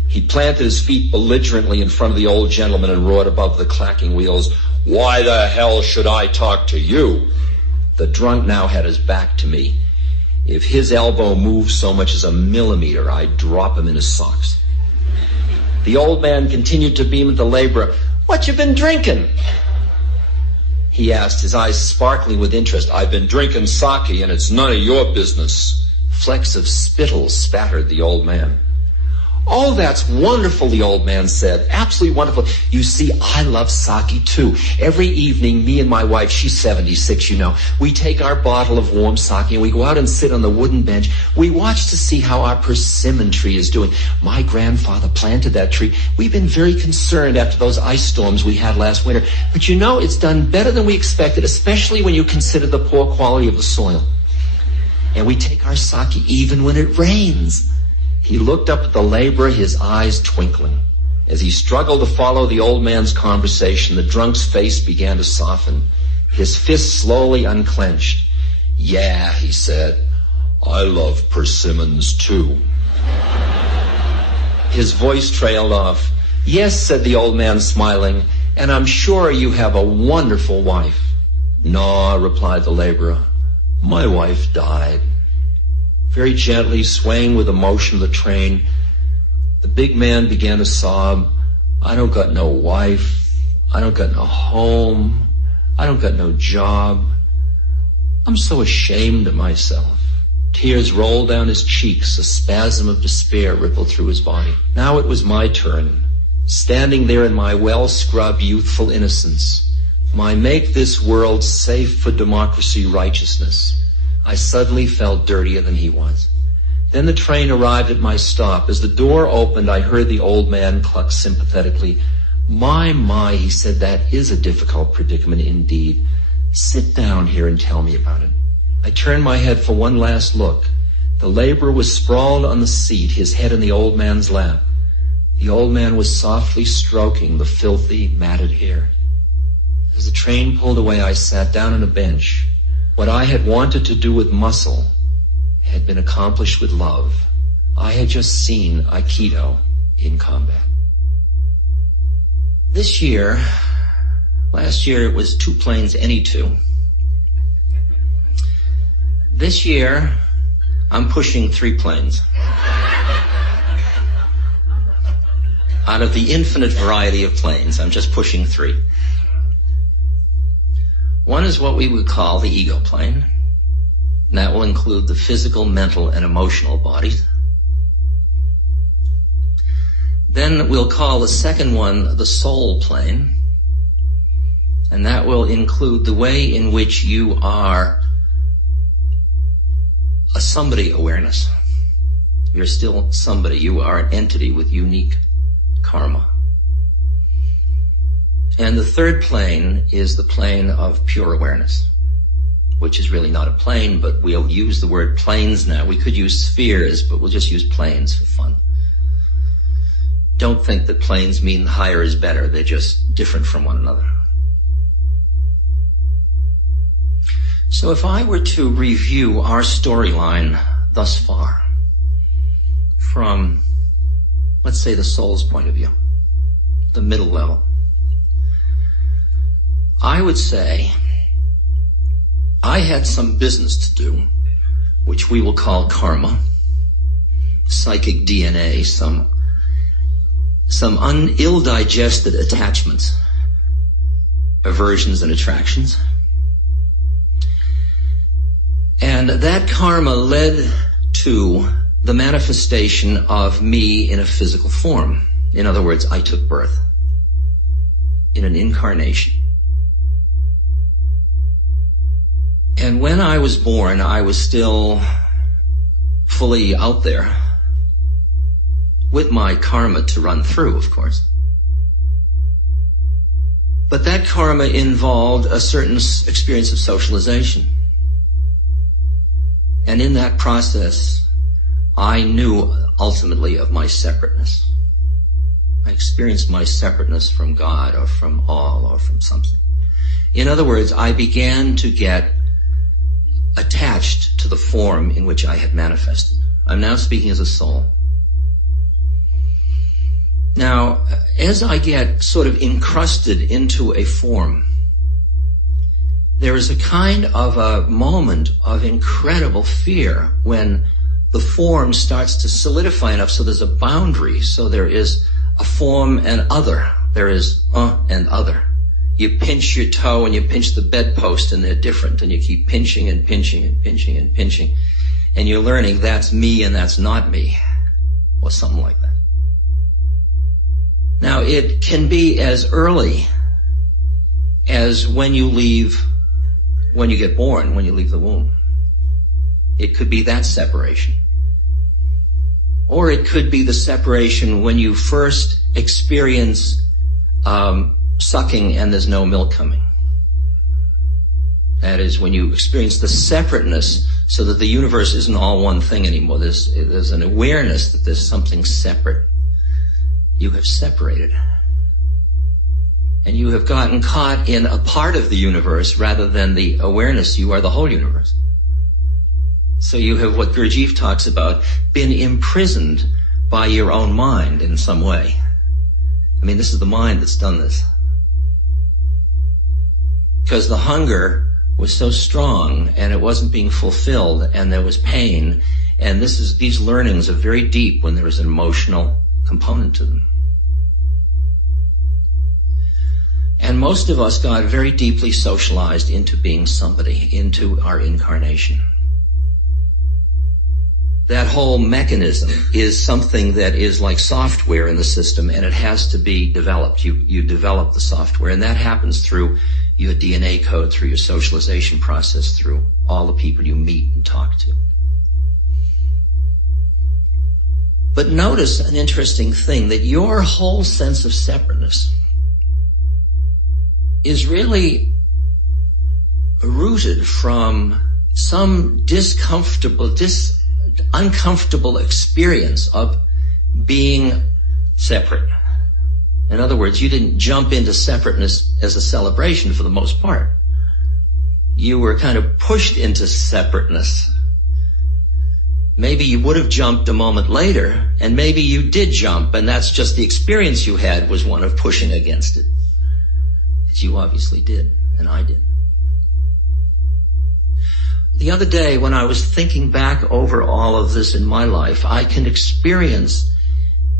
He planted his feet belligerently in front of the old gentleman and roared above the clacking wheels, "Why the hell should I talk to you?" The drunk now had his back to me. If his elbow moved so much as a millimeter, I'd drop him in his socks. The old man continued to beam at the laborer. "What you been drinking?" He asked, his eyes sparkling with interest. "I've been drinking sake, and it's none of your business." Flecks of spittle spattered the old man. "Oh, that's wonderful," the old man said. "Absolutely wonderful. You see, I love sake too. Every evening, me and my wife, she's 76, you know, we take our bottle of warm sake and we go out and sit on the wooden bench. We watch to see how our persimmon tree is doing. My grandfather planted that tree. We've been very concerned after those ice storms we had last winter. But you know, it's done better than we expected, especially when you consider the poor quality of the soil. And we take our sake even when it rains." He looked up at the laborer, his eyes twinkling. As he struggled to follow the old man's conversation, the drunk's face began to soften. His fist slowly unclenched. "Yeah," he said, "I love persimmons too." His voice trailed off. "Yes," said the old man, smiling, "and I'm sure you have a wonderful wife." "No," replied the laborer, "my wife died." Very gently, swaying with the motion of the train, the big man began to sob. "I don't got no wife. I don't got no home. I don't got no job. I'm so ashamed of myself." Tears rolled down his cheeks. A spasm of despair rippled through his body. Now it was my turn. standing there in my well-scrubbed youthful innocence, my make this world safe for democracy righteousness, I suddenly felt dirtier than he was. Then the train arrived at my stop. As the door opened, I heard the old man cluck sympathetically. My, he said, that is a difficult predicament indeed. Sit down here and tell me about it. I turned my head for one last look. The laborer was sprawled on the seat, his head in the old man's lap. The old man was softly stroking the filthy, matted hair. As the train pulled away, I sat down on a bench. What I had wanted to do with muscle had been accomplished with love. I had just seen Aikido in combat. Last year it was 2 planes, any 2. This year, I'm pushing 3 planes. Out of the infinite variety of planes, I'm just pushing 3. One is what we would call the ego plane. And that will include the physical, mental, and emotional bodies. Then we'll call the second one the soul plane. And that will include the way in which you are a somebody awareness. You're still somebody. You are an entity with unique karma. And the third plane is the plane of pure awareness, which is really not a plane, but we'll use the word planes now. We could use spheres, but we'll just use planes for fun. Don't think that planes mean higher is better. They're just different from one another. So if I were to review our storyline thus far from, let's say, the soul's point of view, the middle level, I would say I had some business to do, which we will call karma, psychic DNA, some ill-digested attachments, aversions and attractions. And that karma led to the manifestation of me in a physical form. In other words, I took birth in an incarnation. And when I was born, I was still fully out there with my karma to run through, of course. But that karma involved a certain experience of socialization. And in that process, I knew ultimately of my separateness. I experienced my separateness from God or from all or from something. In other words, I began to get attached to the form in which I had manifested. I'm now speaking as a soul. Now, as I get sort of encrusted into a form, there is a kind of a moment of incredible fear when the form starts to solidify enough so there's a boundary, so there is a form and other. There is and other. You pinch your toe and you pinch the bedpost and they're different, and you keep pinching and pinching and pinching and pinching, and you're learning that's me and that's not me, or something like that. Now, it can be as early as when you get born, when you leave the womb. It could be that separation. Or it could be the separation when you first experience sucking and there's no milk coming. That is, when you experience the separateness so that the universe isn't all one thing anymore. There's an awareness that there's something separate. You have separated. And you have gotten caught in a part of the universe rather than the awareness you are the whole universe. So you have, what Gurdjieff talks about, been imprisoned by your own mind in some way. I mean, this is the mind that's done this. Because the hunger was so strong and it wasn't being fulfilled and there was pain. And these learnings are very deep when there is an emotional component to them. And most of us got very deeply socialized into being somebody, into our incarnation. that whole mechanism is something that is like software in the system, and it has to be developed. You develop the software, and that happens through your DNA code, through your socialization process, through all the people you meet and talk to. But notice an interesting thing, that your whole sense of separateness is really rooted from some uncomfortable experience of being separate. In other words, you didn't jump into separateness as a celebration for the most part. You were kind of pushed into separateness. Maybe you would have jumped a moment later, and maybe you did jump, and that's just the experience you had was one of pushing against it. As you obviously did, and I did. The other day, when I was thinking back over all of this in my life, I can experience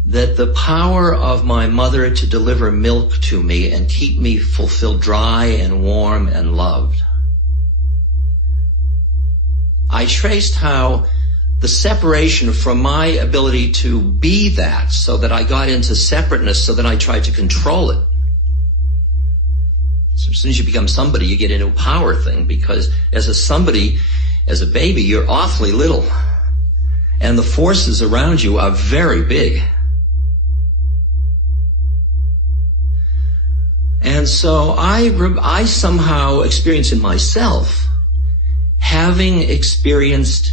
that the power of my mother to deliver milk to me and keep me fulfilled, dry and warm and loved. I traced how the separation from my ability to be that, so that I got into separateness, so that I tried to control it. So as soon as you become somebody, you get into a power thing, because as a baby, you're awfully little. And the forces around you are very big. And so I somehow experience in myself, having experienced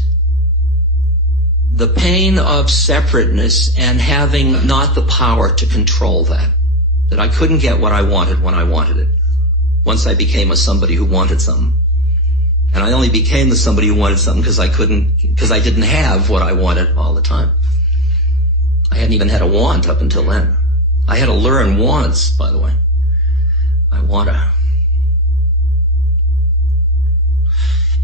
the pain of separateness and having not the power to control that I couldn't get what I wanted when I wanted it. Once I became a somebody who wanted something. And I only became the somebody who wanted something because I didn't have what I wanted all the time. I hadn't even had a want up until then. I had to learn wants, by the way. I wanna.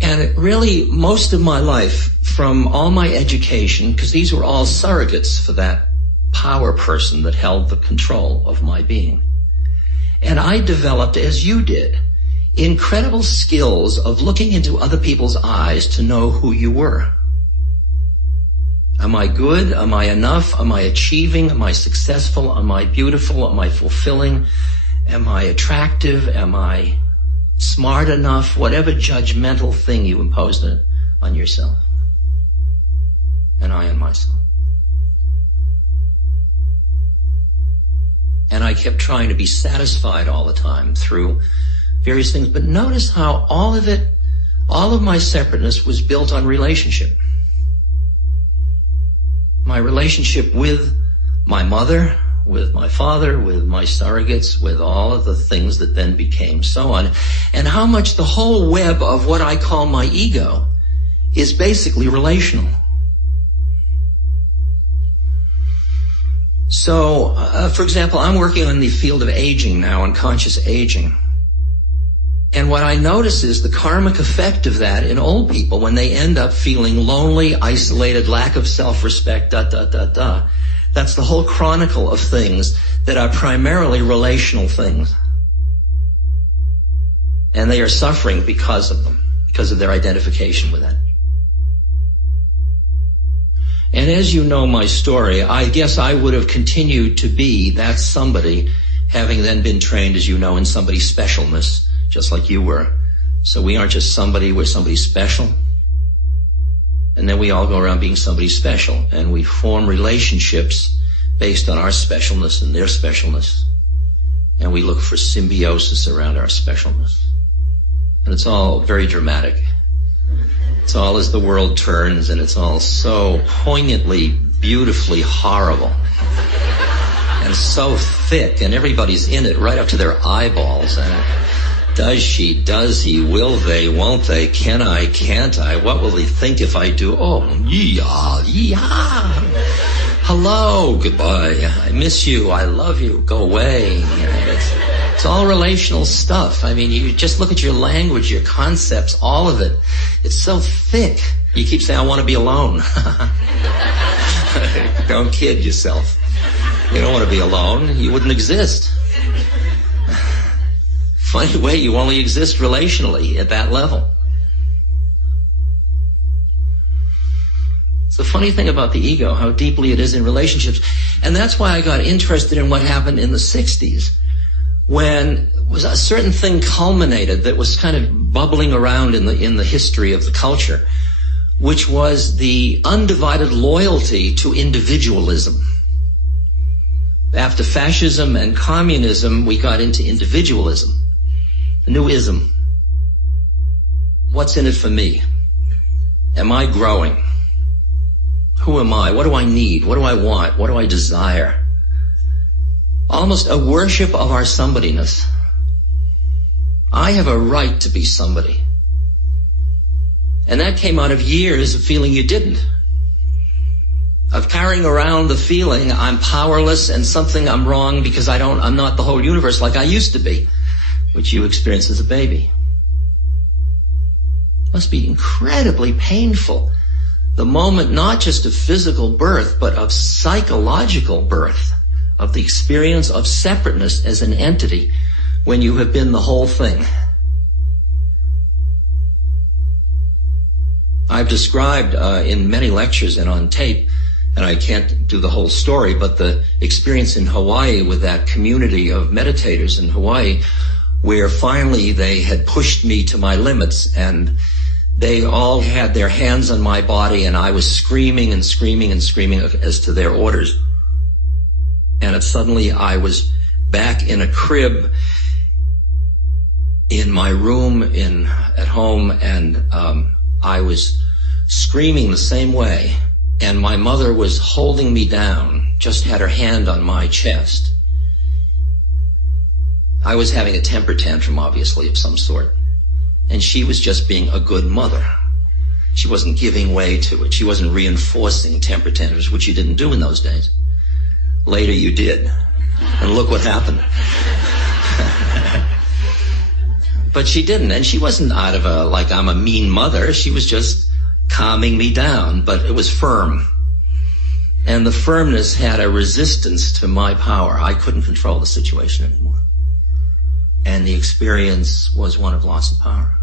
And really, most of my life, from all my education, because these were all surrogates for that power person that held the control of my being. And I developed, as you did, incredible skills of looking into other people's eyes to know who you were. Am I good? Am I enough? Am I achieving? Am I successful? Am I beautiful? Am I fulfilling? Am I attractive? Am I smart enough? Whatever judgmental thing you imposed on yourself. And I on myself. And I kept trying to be satisfied all the time through various things. But notice how all of my separateness was built on relationship. My relationship with my mother, with my father, with my surrogates, with all of the things that then became so on. And how much the whole web of what I call my ego is basically relational. So, for example, I'm working on the field of aging now, unconscious aging. And what I notice is the karmic effect of that in old people when they end up feeling lonely, isolated, lack of self-respect, That's the whole chronicle of things that are primarily relational things. And they are suffering because of them, because of their identification with that. And as you know my story, I guess I would have continued to be that somebody, having then been trained, as you know, in somebody's specialness, just like you were. So we aren't just somebody, we're somebody special. And then we all go around being somebody special, and we form relationships based on our specialness and their specialness. And we look for symbiosis around our specialness. And it's all very dramatic. It's all as the world turns, and it's all so poignantly, beautifully horrible. And so thick, and everybody's in it right up to their eyeballs. And does she, does he, will they, won't they, can I, can't I, what will he think if I do? Oh, yeah. Hello, goodbye, I miss you, I love you, go away. It's all relational stuff. I mean, you just look at your language, your concepts, all of it. It's so thick. You keep saying, I want to be alone. Don't kid yourself. You don't want to be alone. You wouldn't exist. Funny way, you only exist relationally at that level. It's a funny funny thing about the ego, how deeply it is in relationships. And that's why I got interested in what happened in the 60s, when was a certain thing culminated that was kind of bubbling around in the history of the culture, which was the undivided loyalty to individualism. After fascism and communism, we got into individualism, a new ism. What's in it for me? Am I growing? Who am I? What do I need? What do I want? What do I desire? Almost a worship of our somebodyness. I have a right to be somebody. And that came out of years of feeling you didn't. Of carrying around the feeling I'm powerless and something I'm wrong because I'm not the whole universe like I used to be, which you experienced as a baby. Must be incredibly painful. The moment not just of physical birth, but of psychological birth, of the experience of separateness as an entity when you have been the whole thing. I've described in many lectures and on tape, and I can't do the whole story, but the experience in Hawaii with that community of meditators in Hawaii, where finally they had pushed me to my limits, and they all had their hands on my body, and I was screaming and screaming and screaming as to their orders. And suddenly I was back in a crib in my room at home, and I was screaming the same way. And my mother was holding me down, just had her hand on my chest. I was having a temper tantrum, obviously, of some sort. And she was just being a good mother. She wasn't giving way to it. She wasn't reinforcing temper tantrums, which you didn't do in those days. Later you did. And look what happened. But she didn't. And she wasn't out of like I'm a mean mother. She was just calming me down, but it was firm. And the firmness had a resistance to my power. I couldn't control the situation anymore. And the experience was one of loss of power.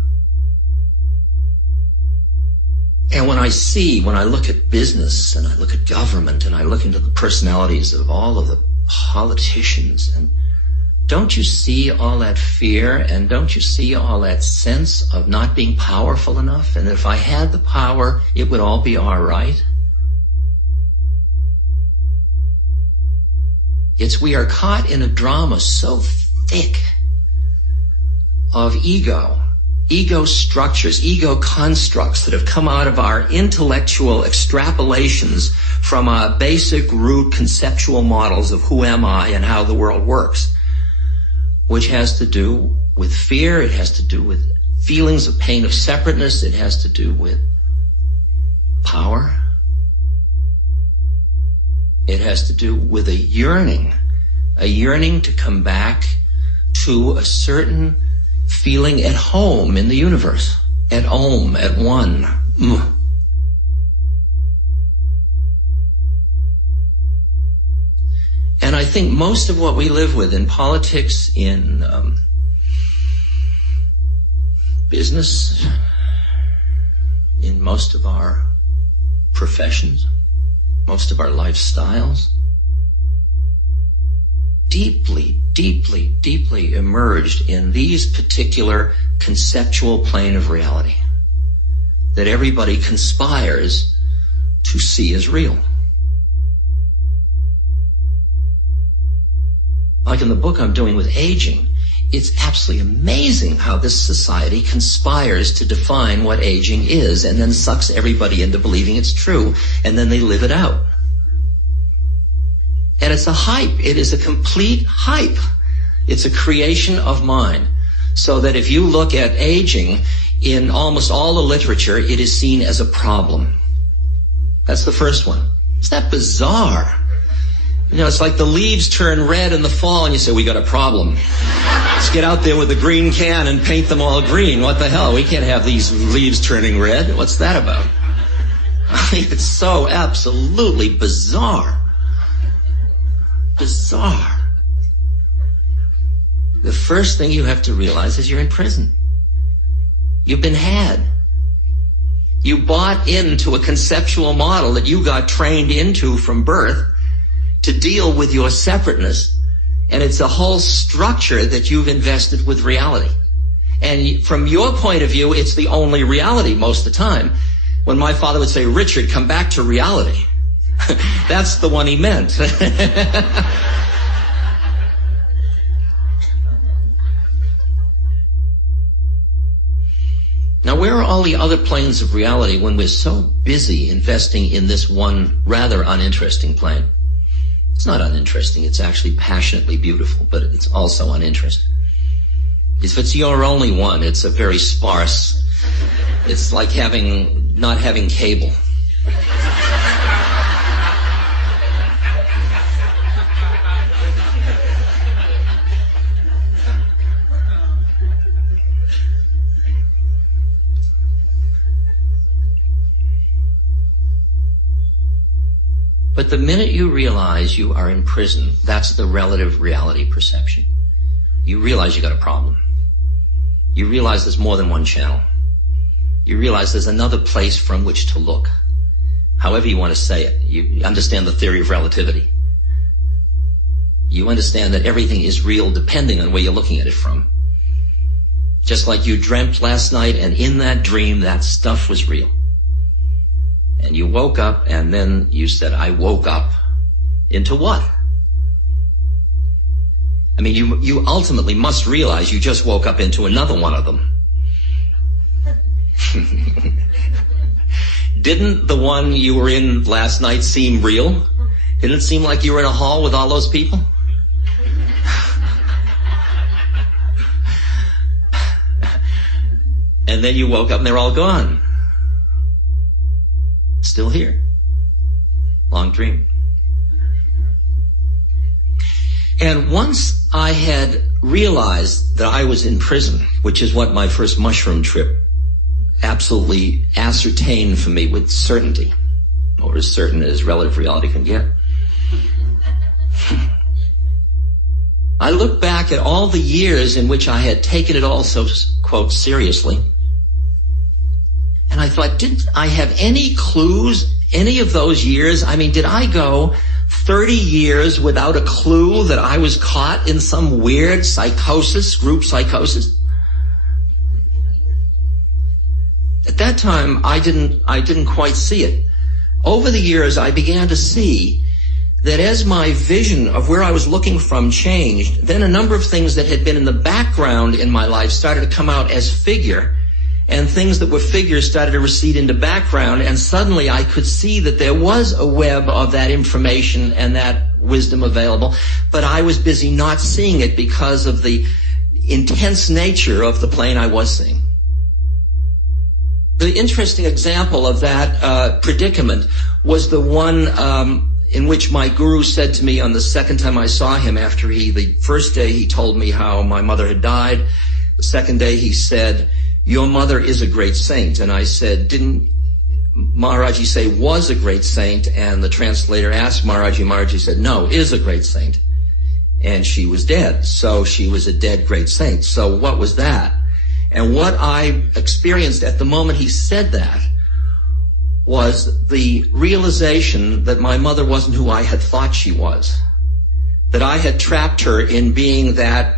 And when I look at business, and I look at government, and I look into the personalities of all of the politicians, and don't you see all that fear, and don't you see all that sense of not being powerful enough? And if I had the power, it would all be all right. We are caught in a drama so thick of ego structures, ego constructs that have come out of our intellectual extrapolations from our basic root conceptual models of who am I and how the world works, which has to do with fear, it has to do with feelings of pain of separateness, it has to do with power, it has to do with a yearning to come back to a certain feeling at home in the universe, at home, at one. And I think most of what we live with in politics, in business, in most of our professions, most of our lifestyles, deeply, deeply, deeply emerged in these particular conceptual plane of reality that everybody conspires to see as real. Like in the book I'm doing with aging, it's absolutely amazing how this society conspires to define what aging is and then sucks everybody into believing it's true, and then they live it out. And it's a hype. It is a complete hype. It's a creation of mind. So that if you look at aging, in almost all the literature, it is seen as a problem. That's the first one. Isn't that bizarre? You know, it's like the leaves turn red in the fall and you say, we got a problem. Let's get out there with the green can and paint them all green. What the hell? We can't have these leaves turning red. What's that about? I mean, it's so absolutely bizarre. Bizarre. The first thing you have to realize is you're in prison. You've been had. You bought into a conceptual model that you got trained into from birth to deal with your separateness. And it's a whole structure that you've invested with reality. And from your point of view, it's the only reality most of the time. When my father would say, Richard, come back to reality, that's the one he meant. Now, where are all the other planes of reality when we're so busy investing in this one rather uninteresting plane? It's not uninteresting, it's actually passionately beautiful, but it's also uninteresting. If it's your only one, it's a very sparse, it's like not having cable. But the minute you realize you are in prison, that's the relative reality perception. You realize you got a problem. You realize there's more than one channel. You realize there's another place from which to look. However you want to say it. You understand the theory of relativity. You understand that everything is real depending on where you're looking at it from. Just like you dreamt last night, and in that dream, that stuff was real. And you woke up, and then you said, I woke up into what? I mean, you ultimately must realize you just woke up into another one of them. Didn't the one you were in last night seem real? Didn't it seem like you were in a hall with all those people? And then you woke up and they're all gone. Still here. Long dream. And once I had realized that I was in prison, which is what my first mushroom trip absolutely ascertained for me with certainty, or as certain as relative reality can get, I look back at all the years in which I had taken it all so, quote, seriously, and I thought, didn't I have any clues any of those years? I mean, did I go 30 years without a clue that I was caught in some weird psychosis, group psychosis? At that time, I didn't quite see it. Over the years, I began to see that as my vision of where I was looking from changed, then a number of things that had been in the background in my life started to come out as figure, and things that were figures started to recede into background, and suddenly I could see that there was a web of that information and that wisdom available, but I was busy not seeing it because of the intense nature of the plane I was seeing. The interesting example of that predicament was the one in which my guru said to me on the second time I saw him after the first day he told me how my mother had died. The second day he said, your mother is a great saint. And I said, didn't Maharaji say was a great saint? And the translator asked Maharaji said, no, is a great saint. And she was dead. So she was a dead great saint. So what was that? And what I experienced at the moment he said that was the realization that my mother wasn't who I had thought she was. That I had trapped her in being that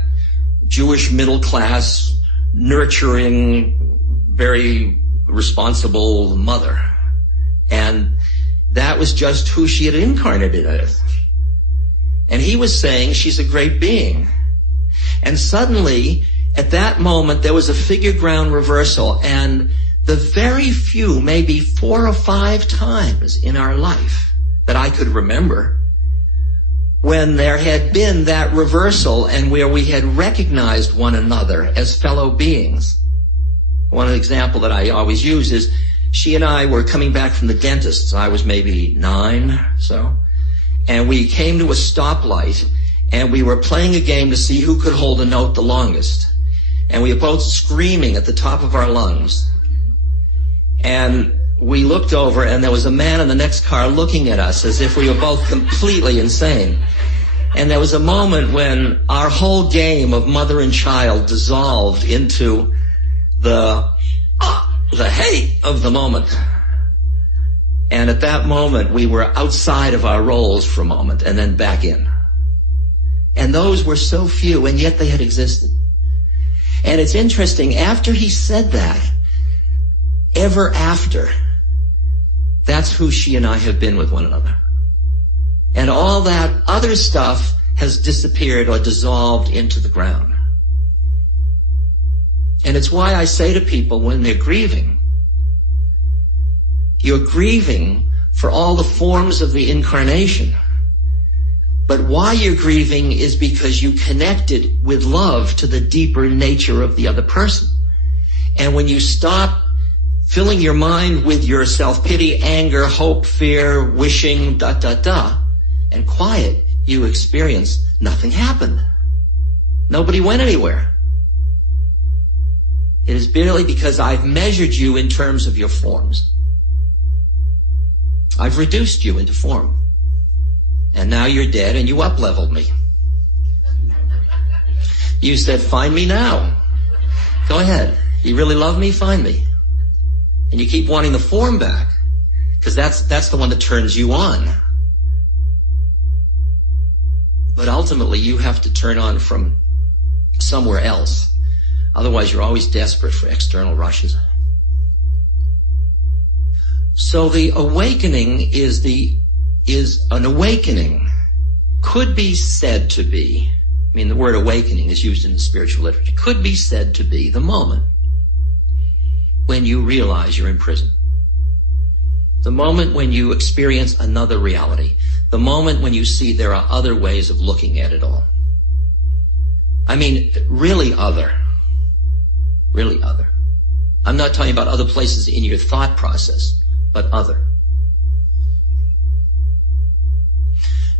Jewish middle class, nurturing, very responsible mother. And that was just who she had incarnated as. And he was saying she's a great being. And suddenly, at that moment, there was a figure ground reversal, and the very few, maybe 4 or 5 times in our life that I could remember, when there had been that reversal and where we had recognized one another as fellow beings. One example that I always use is she and I were coming back from the dentist. I was maybe 9, so, and we came to a stoplight, and we were playing a game to see who could hold a note the longest. And we were both screaming at the top of our lungs. And we looked over, and there was a man in the next car looking at us as if we were both completely insane. And there was a moment when our whole game of mother and child dissolved into the the hate of the moment. And at that moment, we were outside of our roles for a moment and then back in. And those were so few, and yet they had existed. And it's interesting, after he said that, ever after, that's who she and I have been with one another. And all that other stuff has disappeared or dissolved into the ground. And it's why I say to people when they're grieving, you're grieving for all the forms of the incarnation. But why you're grieving is because you connected with love to the deeper nature of the other person. And when you stop filling your mind with your self-pity, anger, hope, fear, wishing, and quiet, you experience nothing happened. Nobody went anywhere. It is barely because I've measured you in terms of your forms. I've reduced you into form. And now you're dead and you up-leveled me. You said, find me now. Go ahead. You really love me? Find me. And you keep wanting the form back, because that's the one that turns you on. But ultimately, you have to turn on from somewhere else. Otherwise, you're always desperate for external rushes. So the awakening is an awakening, could be said to be, I mean, the word awakening is used in the spiritual literature, could be said to be the moment when you realize you're in prison. The moment when you experience another reality. The moment when you see there are other ways of looking at it all. I mean, really other. Really other. I'm not talking about other places in your thought process, but other.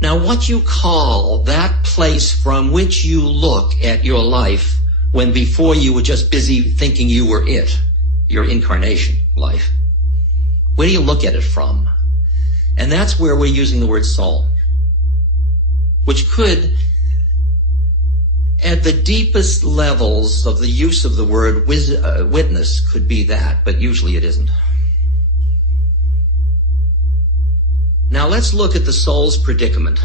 Now, what you call that place from which you look at your life when before you were just busy thinking you were it, your incarnation life, where do you look at it from? And that's where we're using the word soul, which could, at the deepest levels of the use of the word witness, could be that, but usually it isn't. Now let's look at the soul's predicament.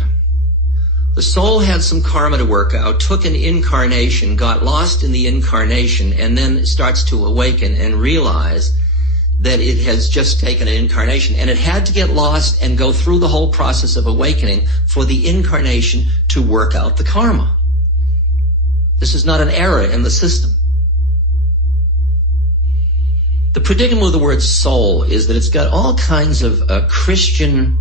The soul had some karma to work out, took an incarnation, got lost in the incarnation, and then starts to awaken and realize that it has just taken an incarnation, and it had to get lost and go through the whole process of awakening for the incarnation to work out the karma. This is not an error in the system. The predicament of the word soul is that it's got all kinds of Christian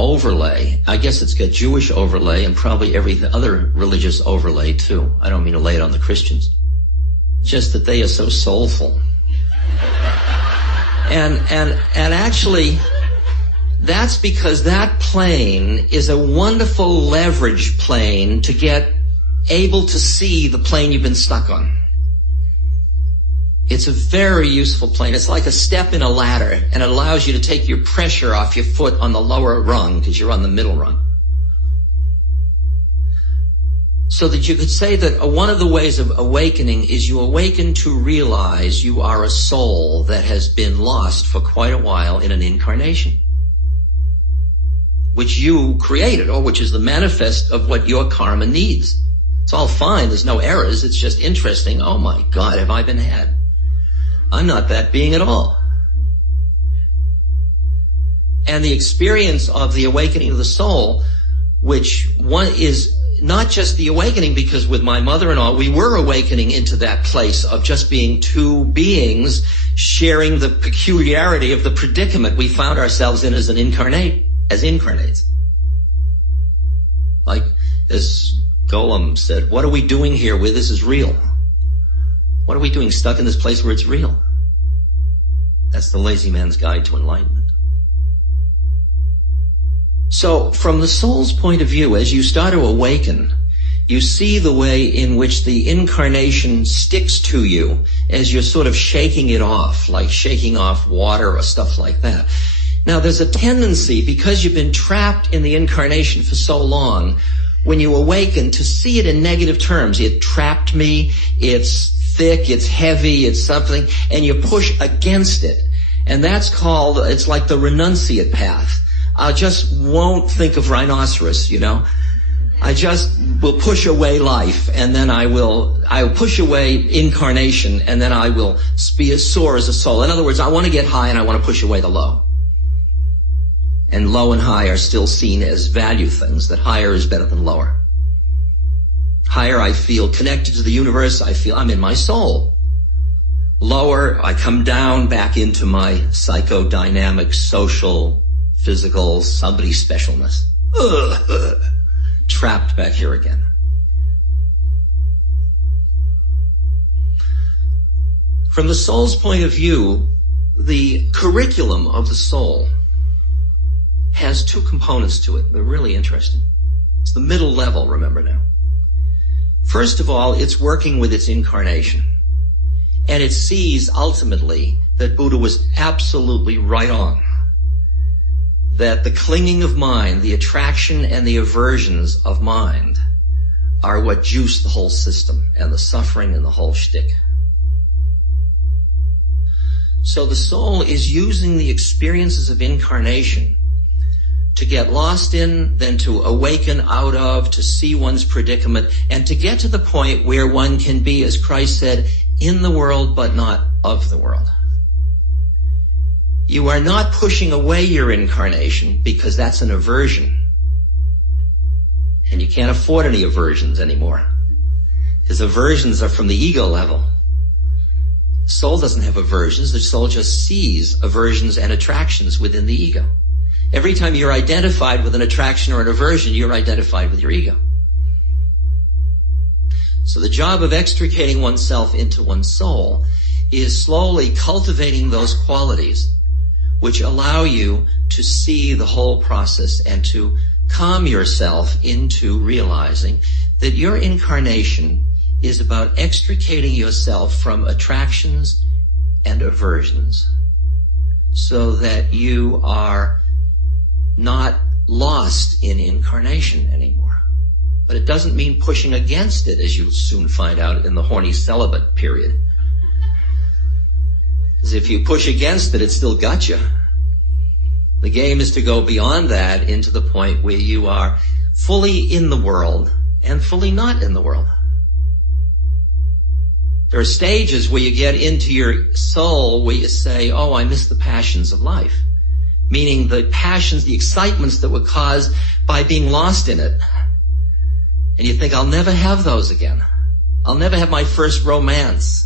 overlay. I guess it's got Jewish overlay and probably every other religious overlay too. I don't mean to lay it on the Christians. Just that they are so soulful. And actually, that's because that plane is a wonderful leverage plane to get able to see the plane you've been stuck on. It's a very useful plane. It's like a step in a ladder, and it allows you to take your pressure off your foot on the lower rung because you're on the middle rung. So that you could say that one of the ways of awakening is you awaken to realize you are a soul that has been lost for quite a while in an incarnation, which you created, or which is the manifest of what your karma needs. It's all fine. There's no errors. It's just interesting. Oh my God, have I been had? I'm not that being at all. And the experience of the awakening of the soul, which one is not just the awakening, because with my mother-in-law, we were awakening into that place of just being two beings sharing the peculiarity of the predicament we found ourselves in as incarnates. Like, as Golem said, what are we doing here where this is real? What are we doing stuck in this place where it's real? That's the lazy man's guide to enlightenment. So, from the soul's point of view, as you start to awaken, you see the way in which the incarnation sticks to you as you're sort of shaking it off, like shaking off water or stuff like that. Now, there's a tendency, because you've been trapped in the incarnation for so long, when you awaken, to see it in negative terms. It trapped me, it's thick, it's heavy, it's something, and you push against it. And that's called, it's like the renunciate path. I just won't think of rhinoceros, you know. I just will push away life, and then I'll push away incarnation, and then I will soar as a soul. In other words, I want to get high and I want to push away the low. And low and high are still seen as value things, that higher is better than lower. Higher, I feel connected to the universe, I feel I'm in my soul. Lower, I come down back into my psychodynamic, social, physical, somebody specialness. Ugh. Trapped back here again. From the soul's point of view, the curriculum of the soul has two components to it. They're really interesting. It's the middle level, remember now. First of all, it's working with its incarnation. And it sees ultimately that Buddha was absolutely right on. That the clinging of mind, the attraction and the aversions of mind are what juice the whole system and the suffering and the whole shtick. So the soul is using the experiences of incarnation to get lost in, then to awaken out of, to see one's predicament, and to get to the point where one can be, as Christ said, in the world but not of the world. You are not pushing away your incarnation because that's an aversion. And you can't afford any aversions anymore. Because aversions are from the ego level. The soul doesn't have aversions. The soul just sees aversions and attractions within the ego. Every time you're identified with an attraction or an aversion, you're identified with your ego. So the job of extricating oneself into one's soul is slowly cultivating those qualities which allow you to see the whole process and to calm yourself into realizing that your incarnation is about extricating yourself from attractions and aversions so that you are not lost in incarnation anymore. But it doesn't mean pushing against it, as you'll soon find out in the horny celibate period. Because if you push against it, it still got you. The game is to go beyond that into the point where you are fully in the world and fully not in the world. There are stages where you get into your soul where you say, oh, I miss the passions of life. Meaning the passions, the excitements that were caused by being lost in it. And you think, I'll never have those again. I'll never have my first romance.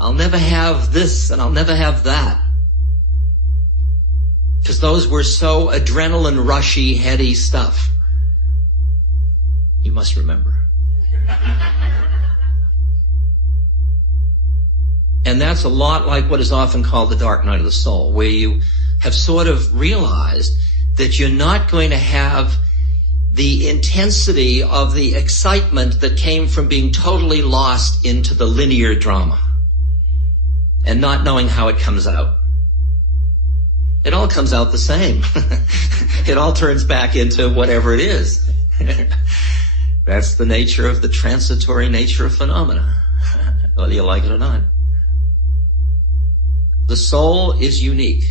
I'll never have this and I'll never have that. Because those were so adrenaline rushy, heady stuff. You must remember. And that's a lot like what is often called the dark night of the soul, where you have sort of realized that you're not going to have the intensity of the excitement that came from being totally lost into the linear drama and not knowing how it comes out. It all comes out the same. It all turns back into whatever it is. That's the nature of the transitory nature of phenomena, whether you like it or not. The soul is unique.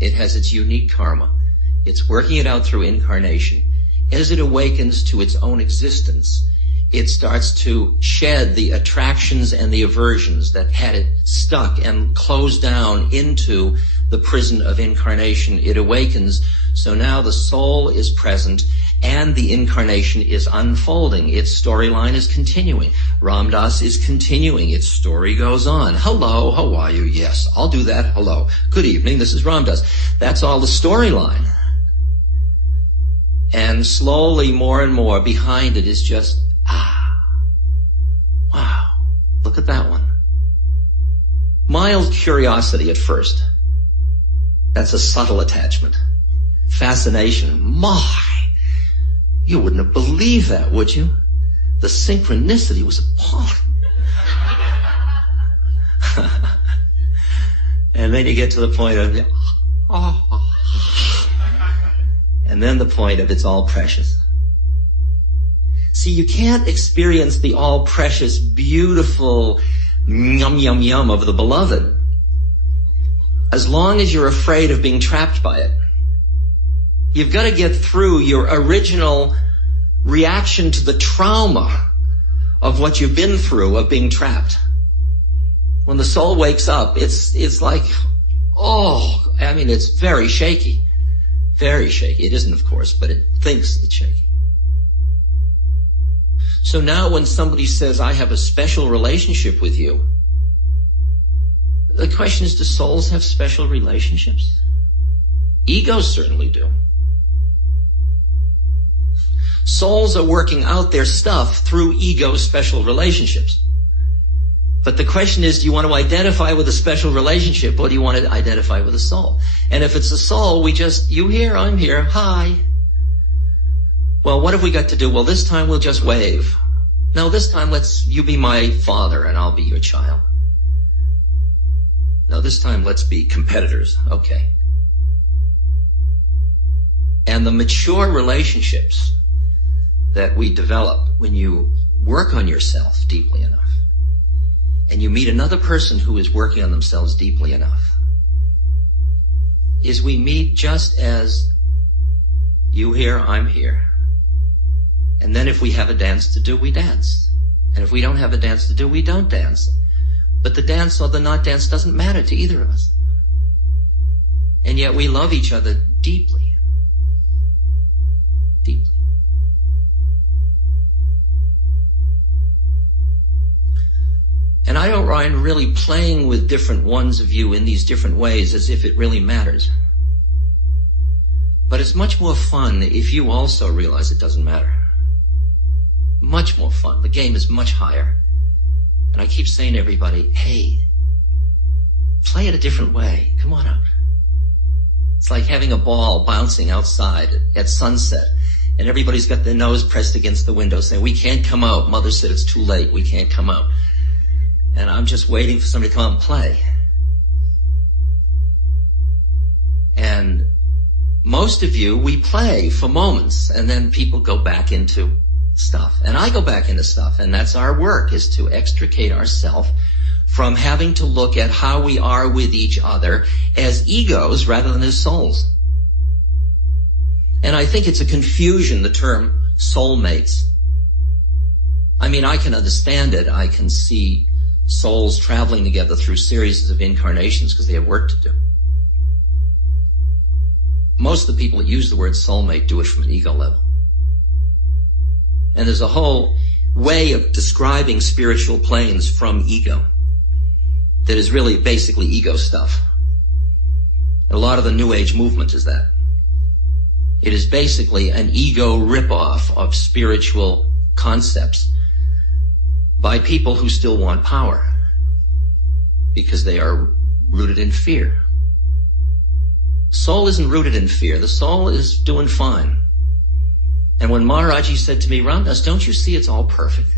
It has its unique karma. It's working it out through incarnation. As it awakens to its own existence, it starts to shed the attractions and the aversions that had it stuck and closed down into the prison of incarnation. It awakens, so now the soul is present and the incarnation is unfolding. Its storyline is continuing. Ram Dass is continuing. Its story goes on. Hello, how are you? Yes, I'll do that. Hello. Good evening, this is Ram Dass. That's all the storyline. And slowly, more and more, behind it is just, wow, look at that one. Mild curiosity at first. That's a subtle attachment. Fascination. My, you wouldn't have believed that, would you? The synchronicity was appalling. And then you get to the point of, and then the point of it's all precious. See, you can't experience the all precious, beautiful, yum, yum, yum of the beloved, as long as you're afraid of being trapped by it. You've got to get through your original reaction to the trauma of what you've been through, of being trapped. When the soul wakes up, it's like, oh, I mean, it's very shaky. Very shaky. It isn't, of course, but it thinks it's shaky. So now when somebody says, I have a special relationship with you, the question is, do souls have special relationships? Egos certainly do. Souls are working out their stuff through ego special relationships. But the question is, do you want to identify with a special relationship, or do you want to identify with a soul? And if it's a soul, we just, you here, I'm here, hi. Well, what have we got to do? Well, this time we'll just wave. No, this time you be my father and I'll be your child. No, this time let's be competitors. Okay. And the mature relationships that we develop when you work on yourself deeply enough, and you meet another person who is working on themselves deeply enough, is we meet just as you here, I'm here. And then if we have a dance to do, we dance. And if we don't have a dance to do, we don't dance. But the dance or the not dance doesn't matter to either of us. And yet we love each other deeply. Deeply. And I don't mind really playing with different ones of you in these different ways as if it really matters. But it's much more fun if you also realize it doesn't matter. Much more fun. The game is much higher. And I keep saying to everybody, hey, play it a different way. Come on out. It's like having a ball bouncing outside at sunset, and everybody's got their nose pressed against the window saying, we can't come out. Mother said it's too late. We can't come out. And I'm just waiting for somebody to come out and play. And most of you, we play for moments, and then people go back into stuff. And I go back into stuff, and that's our work, is to extricate ourselves from having to look at how we are with each other as egos rather than as souls. And I think it's a confusion, the term soulmates. I mean, I can understand it. I can see souls traveling together through series of incarnations because they have work to do. Most of the people that use the word soulmate do it from an ego level. And there's a whole way of describing spiritual planes from ego that is really basically ego stuff. And a lot of the New Age movement is that. It is basically an ego ripoff of spiritual concepts by people who still want power because they are rooted in fear. Soul isn't rooted in fear. The soul is doing fine. And when Maharaji said to me, Ramdas, don't you see it's all perfect?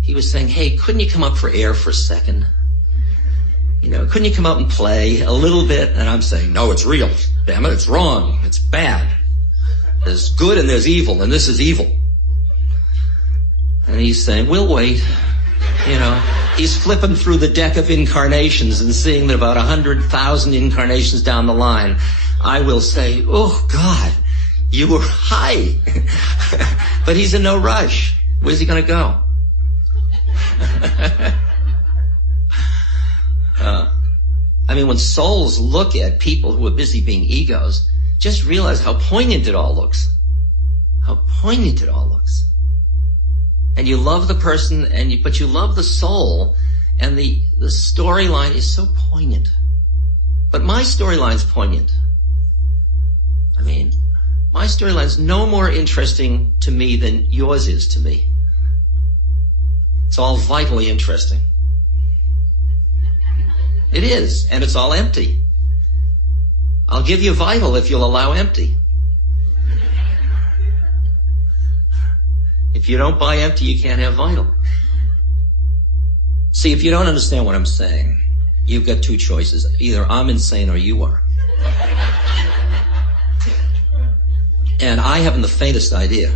He was saying, hey, couldn't you come up for air for a second? You know, couldn't you come out and play a little bit? And I'm saying, no, it's real. Damn it, it's wrong. It's bad. There's good and there's evil, and this is evil. And he's saying, we'll wait. You know, he's flipping through the deck of incarnations and seeing that about 100,000 incarnations down the line, I will say, oh, God, you were high. But he's in no rush. Where's he going to go? I mean, when souls look at people who are busy being egos, just realize how poignant it all looks. How poignant it all looks. And you love the person, but you love the soul, and the storyline is so poignant. But my storyline's poignant. I mean, my storyline's no more interesting to me than yours is to me. It's all vitally interesting. It is, and it's all empty. I'll give you vital if you'll allow empty. If you don't buy empty, you can't have vital. See, if you don't understand what I'm saying, you've got two choices. Either I'm insane or you are. And I haven't the faintest idea.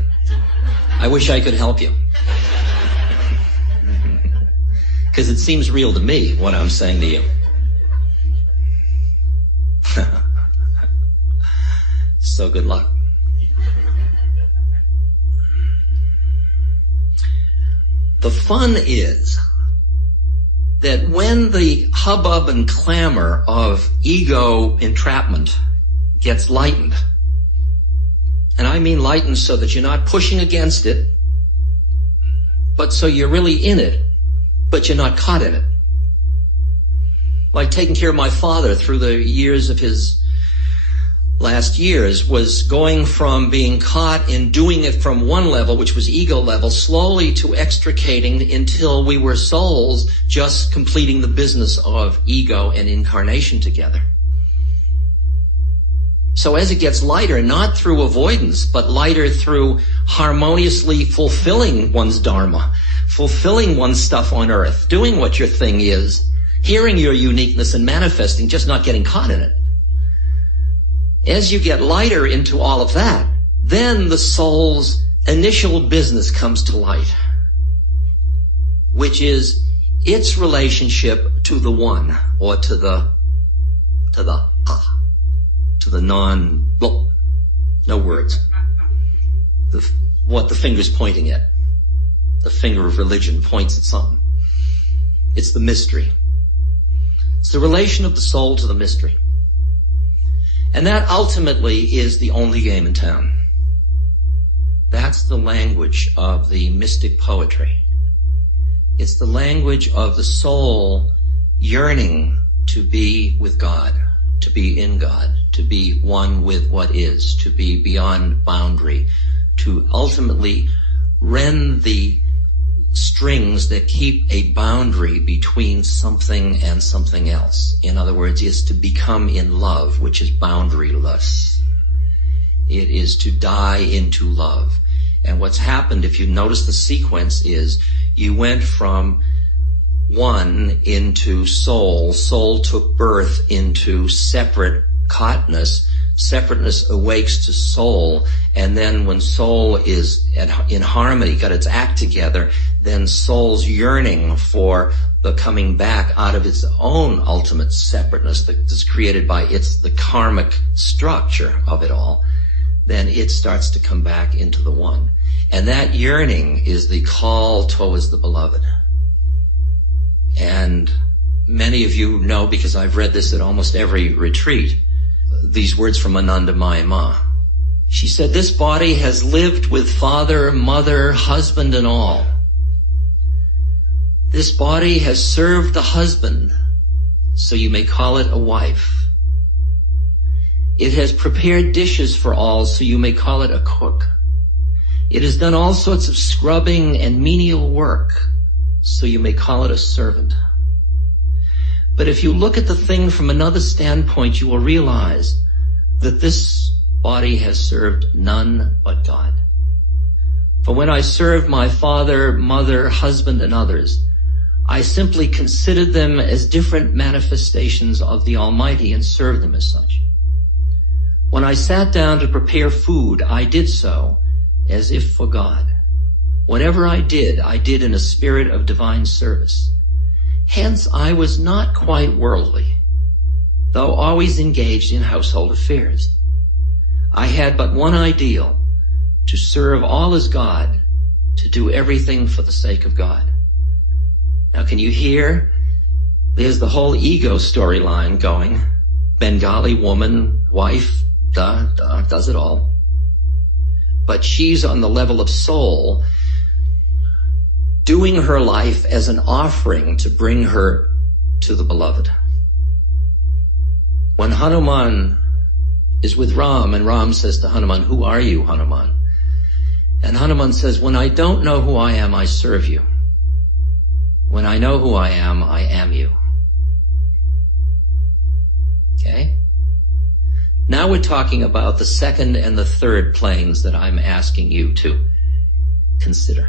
I wish I could help you. Because it seems real to me, what I'm saying to you. So good luck. The fun is that when the hubbub and clamor of ego entrapment gets lightened, and I mean lightened so that you're not pushing against it, but so you're really in it, but you're not caught in it. Like taking care of my father through the years of his last years was going from being caught in doing it from one level, which was ego level, slowly to extricating until we were souls just completing the business of ego and incarnation together. So as it gets lighter, not through avoidance, but lighter through harmoniously fulfilling one's dharma, fulfilling one's stuff on earth, doing what your thing is, hearing your uniqueness and manifesting, just not getting caught in it. As you get lighter into all of that, then the soul's initial business comes to light, which is its relationship to the one, or to the non, well, no words. What the finger's pointing at. The finger of religion points at something. It's the mystery. It's the relation of the soul to the mystery. And that ultimately is the only game in town. That's the language of the mystic poetry. It's the language of the soul yearning to be with God, to be in God, to be one with what is, to be beyond boundary, to ultimately rend the strings that keep a boundary between something and something else. In other words, is to become in love, which is boundaryless. It is to die into love. And what's happened, if you notice the sequence, is you went from one into soul. Soul took birth into separate caughtness. Separateness awakes to soul, and then when soul is in harmony, got its act together, then soul's yearning for the coming back out of its own ultimate separateness that's created by the karmic structure of it all, then it starts to come back into the one. And that yearning is the call towards the beloved. And many of you know, because I've read this at almost every retreat, these words from Anandamayi Ma. She said, this body has lived with father, mother, husband, and all. This body has served the husband, so you may call it a wife. It has prepared dishes for all, so you may call it a cook. It has done all sorts of scrubbing and menial work, so you may call it a servant. But if you look at the thing from another standpoint, you will realize that this body has served none but God. For when I served my father, mother, husband, and others, I simply considered them as different manifestations of the Almighty and served them as such. When I sat down to prepare food, I did so as if for God. Whatever I did in a spirit of divine service. Hence, I was not quite worldly, though always engaged in household affairs. I had but one ideal, to serve all as God, to do everything for the sake of God. Now, can you hear? There's the whole ego storyline going. Bengali woman, wife, does it all. But she's on the level of soul, doing her life as an offering to bring her to the beloved. When Hanuman is with Ram, and Ram says to Hanuman, who are you, Hanuman? And Hanuman says, when I don't know who I am, I serve you. When I know who I am you. Okay? Now we're talking about the second and the third planes that I'm asking you to consider.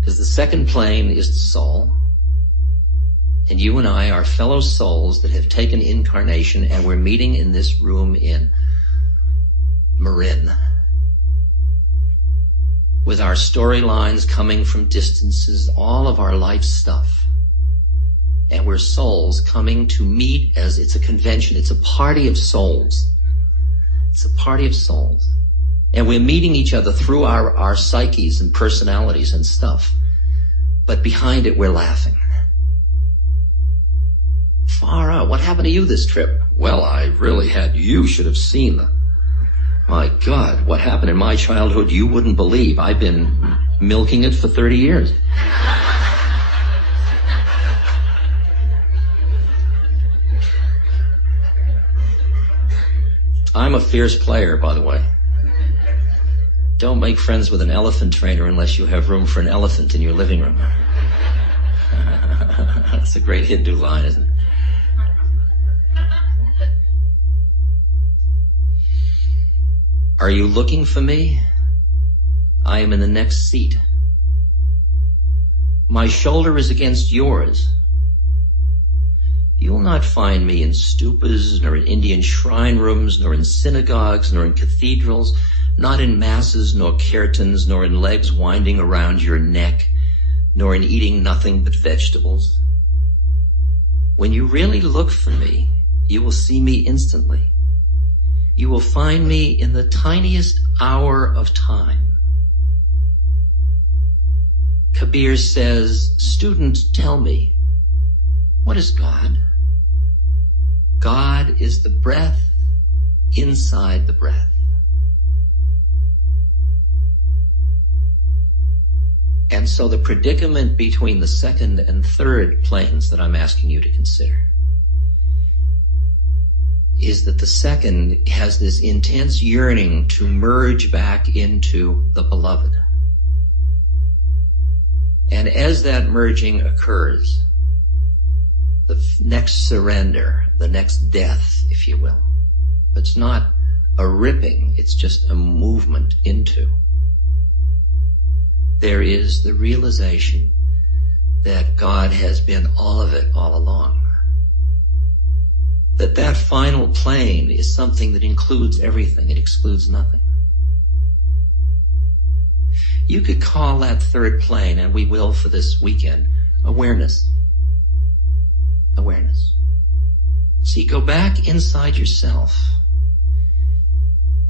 Because the second plane is the soul, and you and I are fellow souls that have taken incarnation, and we're meeting in this room in Marin with our storylines coming from distances, all of our life stuff. And we're souls coming to meet as it's a convention. It's a party of souls. It's a party of souls. And we're meeting each other through our psyches and personalities and stuff. But behind it, we're laughing. Far out. What happened to you this trip? Well, I really had. You should have seen them. My God, what happened in my childhood you wouldn't believe. I've been milking it for 30 years. I'm a fierce player, by the way. Don't make friends with an elephant trainer unless you have room for an elephant in your living room. That's a great Hindu line, isn't it? Are you looking for me? I am in the next seat. My shoulder is against yours. You will not find me in stupas, nor in Indian shrine rooms, nor in synagogues, nor in cathedrals, not in masses, nor kirtans, nor in legs winding around your neck, nor in eating nothing but vegetables. When you really look for me, you will see me instantly. You will find me in the tiniest hour of time. Kabir says, "Student, tell me, what is God?" God is the breath inside the breath. And so the predicament between the second and third planes that I'm asking you to consider is that the second has this intense yearning to merge back into the beloved. And as that merging occurs, the next surrender, the next death, if you will, it's not a ripping, it's just a movement into. There is the realization that God has been all of it all along. That final plane is something that includes everything, it excludes nothing. You could call that third plane, and we will for this weekend, awareness. Awareness. See, go back inside yourself,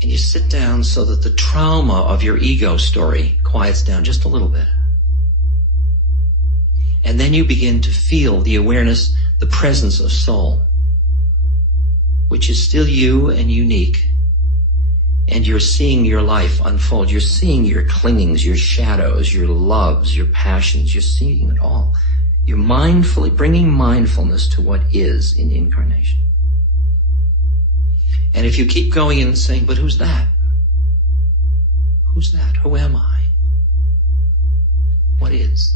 and you sit down so that the trauma of your ego story quiets down just a little bit. And then you begin to feel the awareness, the presence of soul, which is still you and unique. And you're seeing your life unfold. You're seeing your clingings, your shadows, your loves, your passions. You're seeing it all. You're mindfully bringing mindfulness to what is in incarnation. And if you keep going in and saying, but who's that? Who's that? Who am I? What is?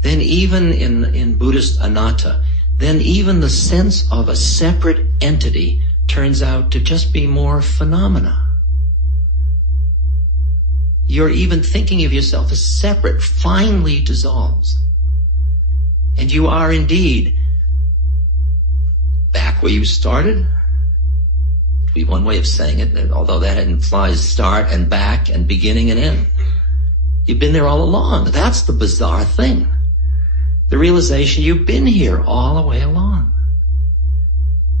Then even in Buddhist anatta, then even the sense of a separate entity turns out to just be more phenomena. You're even thinking of yourself as separate, finally dissolves. And you are indeed back where you started. It'd be one way of saying it, although that implies start and back and beginning and end. You've been there all along. That's the bizarre thing. The realization you've been here all the way along.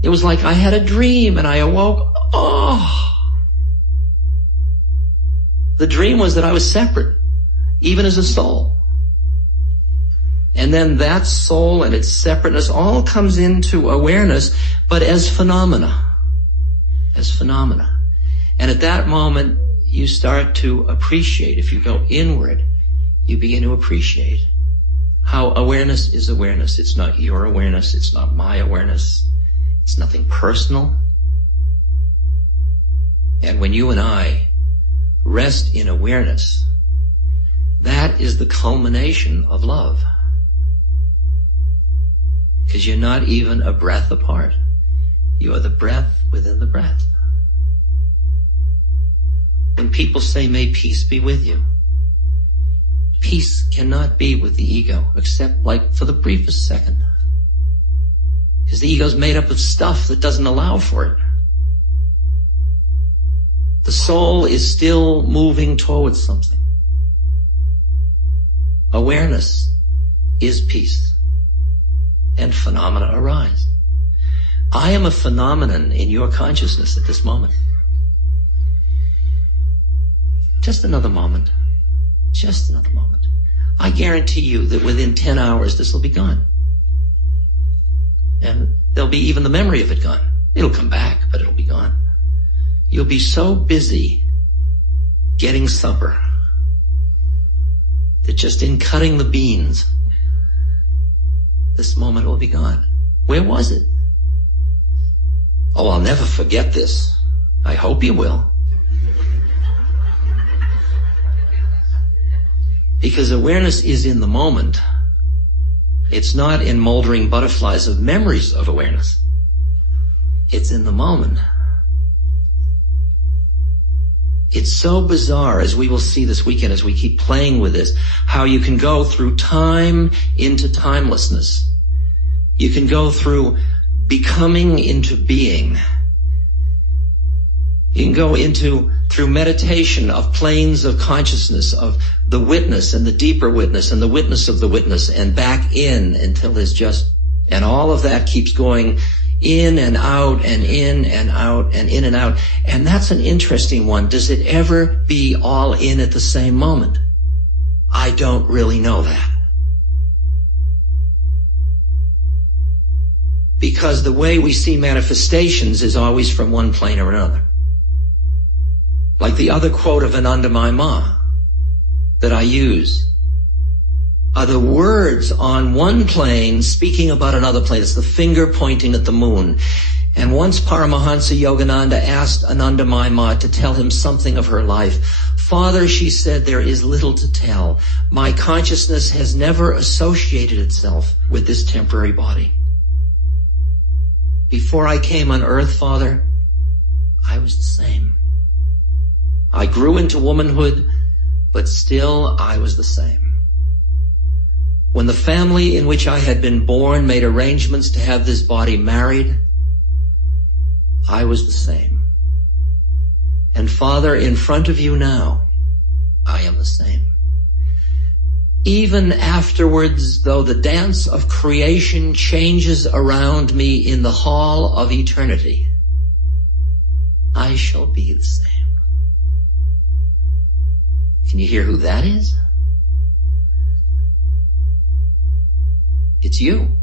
It was like I had a dream and I awoke. Oh! The dream was that I was separate, even as a soul. And then that soul and its separateness all comes into awareness, but as phenomena. As phenomena. And at that moment, you start to appreciate. If you go inward, you begin to appreciate how awareness is awareness. It's not your awareness. It's not my awareness. It's nothing personal. And when you and I rest in awareness, that is the culmination of love. Because you're not even a breath apart. You are the breath within the breath. When people say, may peace be with you, peace cannot be with the ego, except like for the briefest second. Because the ego's made up of stuff that doesn't allow for it. The soul is still moving towards something. awareness is peace, and phenomena arise. I am a phenomenon in your consciousness at this moment. Just another moment. Just another moment. I guarantee you that within 10 hours this will be gone. And there'll be even the memory of it gone. It'll come back, but it'll be gone. You'll be so busy getting supper that just in cutting the beans, this moment will be gone. Where was it? Oh, I'll never forget this. I hope you will. Because awareness is in the moment. It's not in moldering butterflies of memories of awareness. It's in the moment. It's so bizarre, as we will see this weekend as we keep playing with this, how you can go through time into timelessness. You can go through becoming into being. You can go through meditation of planes of consciousness, of the witness and the deeper witness and the witness of the witness, and back in until there's just, and all of that keeps going in and out and in and out and in and out. And that's an interesting one. Does it ever be all in at the same moment? I don't really know that. Because the way we see manifestations is always from one plane or another. Like the other quote of Anandamayi Ma that I use are the words on one plane speaking about another plane. It's the finger pointing at the moon. And once Paramahansa Yogananda asked Anandamayi Ma to tell him something of her life. Father, she said, there is little to tell. My consciousness has never associated itself with this temporary body. Before I came on earth, Father, I was the same. I grew into womanhood, but still I was the same. When the family in which I had been born made arrangements to have this body married, I was the same. And Father, in front of you now, I am the same. Even afterwards, though the dance of creation changes around me in the hall of eternity, I shall be the same. Can you hear who that is? It's you.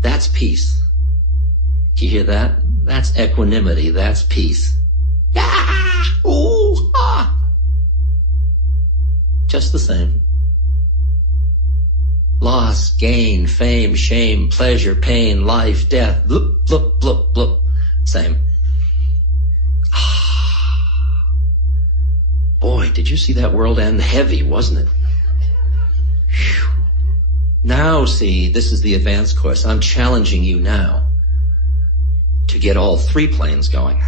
That's peace. Do you hear that? That's equanimity. That's peace. Ah! Ooh! Ah! Just the same. Loss, gain, fame, shame, pleasure, pain, life, death. Bloop, bloop, bloop, bloop. Same. Boy, did you see that world end heavy, wasn't it? Whew. Now, see, this is the advanced course. I'm challenging you now to get all three planes going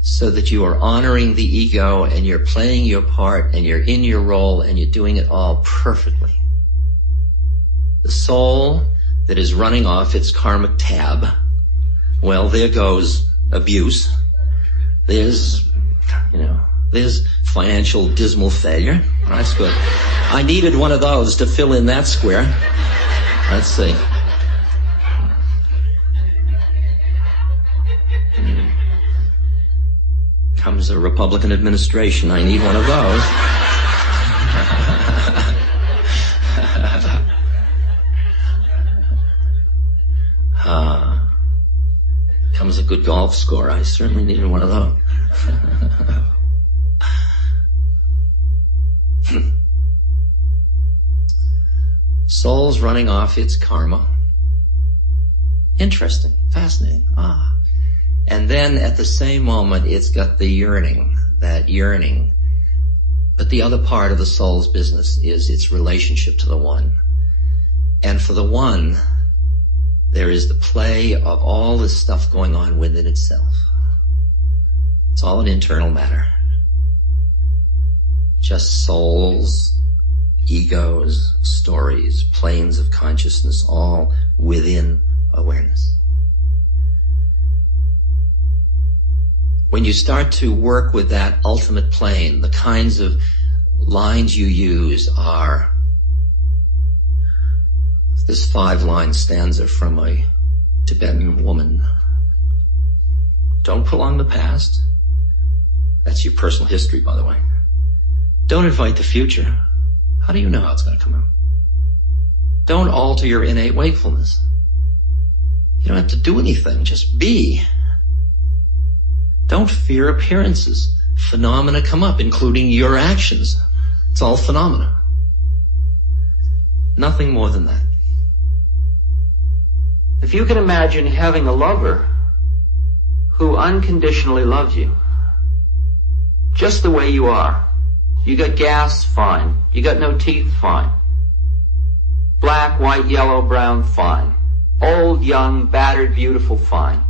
so that you are honoring the ego and you're playing your part and you're in your role and you're doing it all perfectly. The soul that is running off its karmic tab, well, there goes abuse. There's financial dismal failure. That's good. I needed one of those to fill in that square. Let's see. Comes a Republican administration. I need one of those. Comes a good golf score. I certainly needed one of those. Soul's running off its karma. Interesting, fascinating. And then at the same moment, it's got the yearning, that yearning. But the other part of the soul's business is its relationship to the one. And for the one, there is the play of all this stuff going on within itself. It's all an internal matter. Just souls, egos, stories, planes of consciousness, all within awareness. When you start to work with that ultimate plane, the kinds of lines you use are this 5-line stanza from a Tibetan woman. Don't prolong the past. That's your personal history, by the way. Don't invite the future. How do you know how it's going to come out? Don't alter your innate wakefulness. You don't have to do anything, just be. Don't fear appearances. Phenomena come up, including your actions. It's all phenomena. Nothing more than that. If you can imagine having a lover who unconditionally loves you, just the way you are. You got gas, fine. You got no teeth, fine. Black, white, yellow, brown, fine. Old, young, battered, beautiful, fine.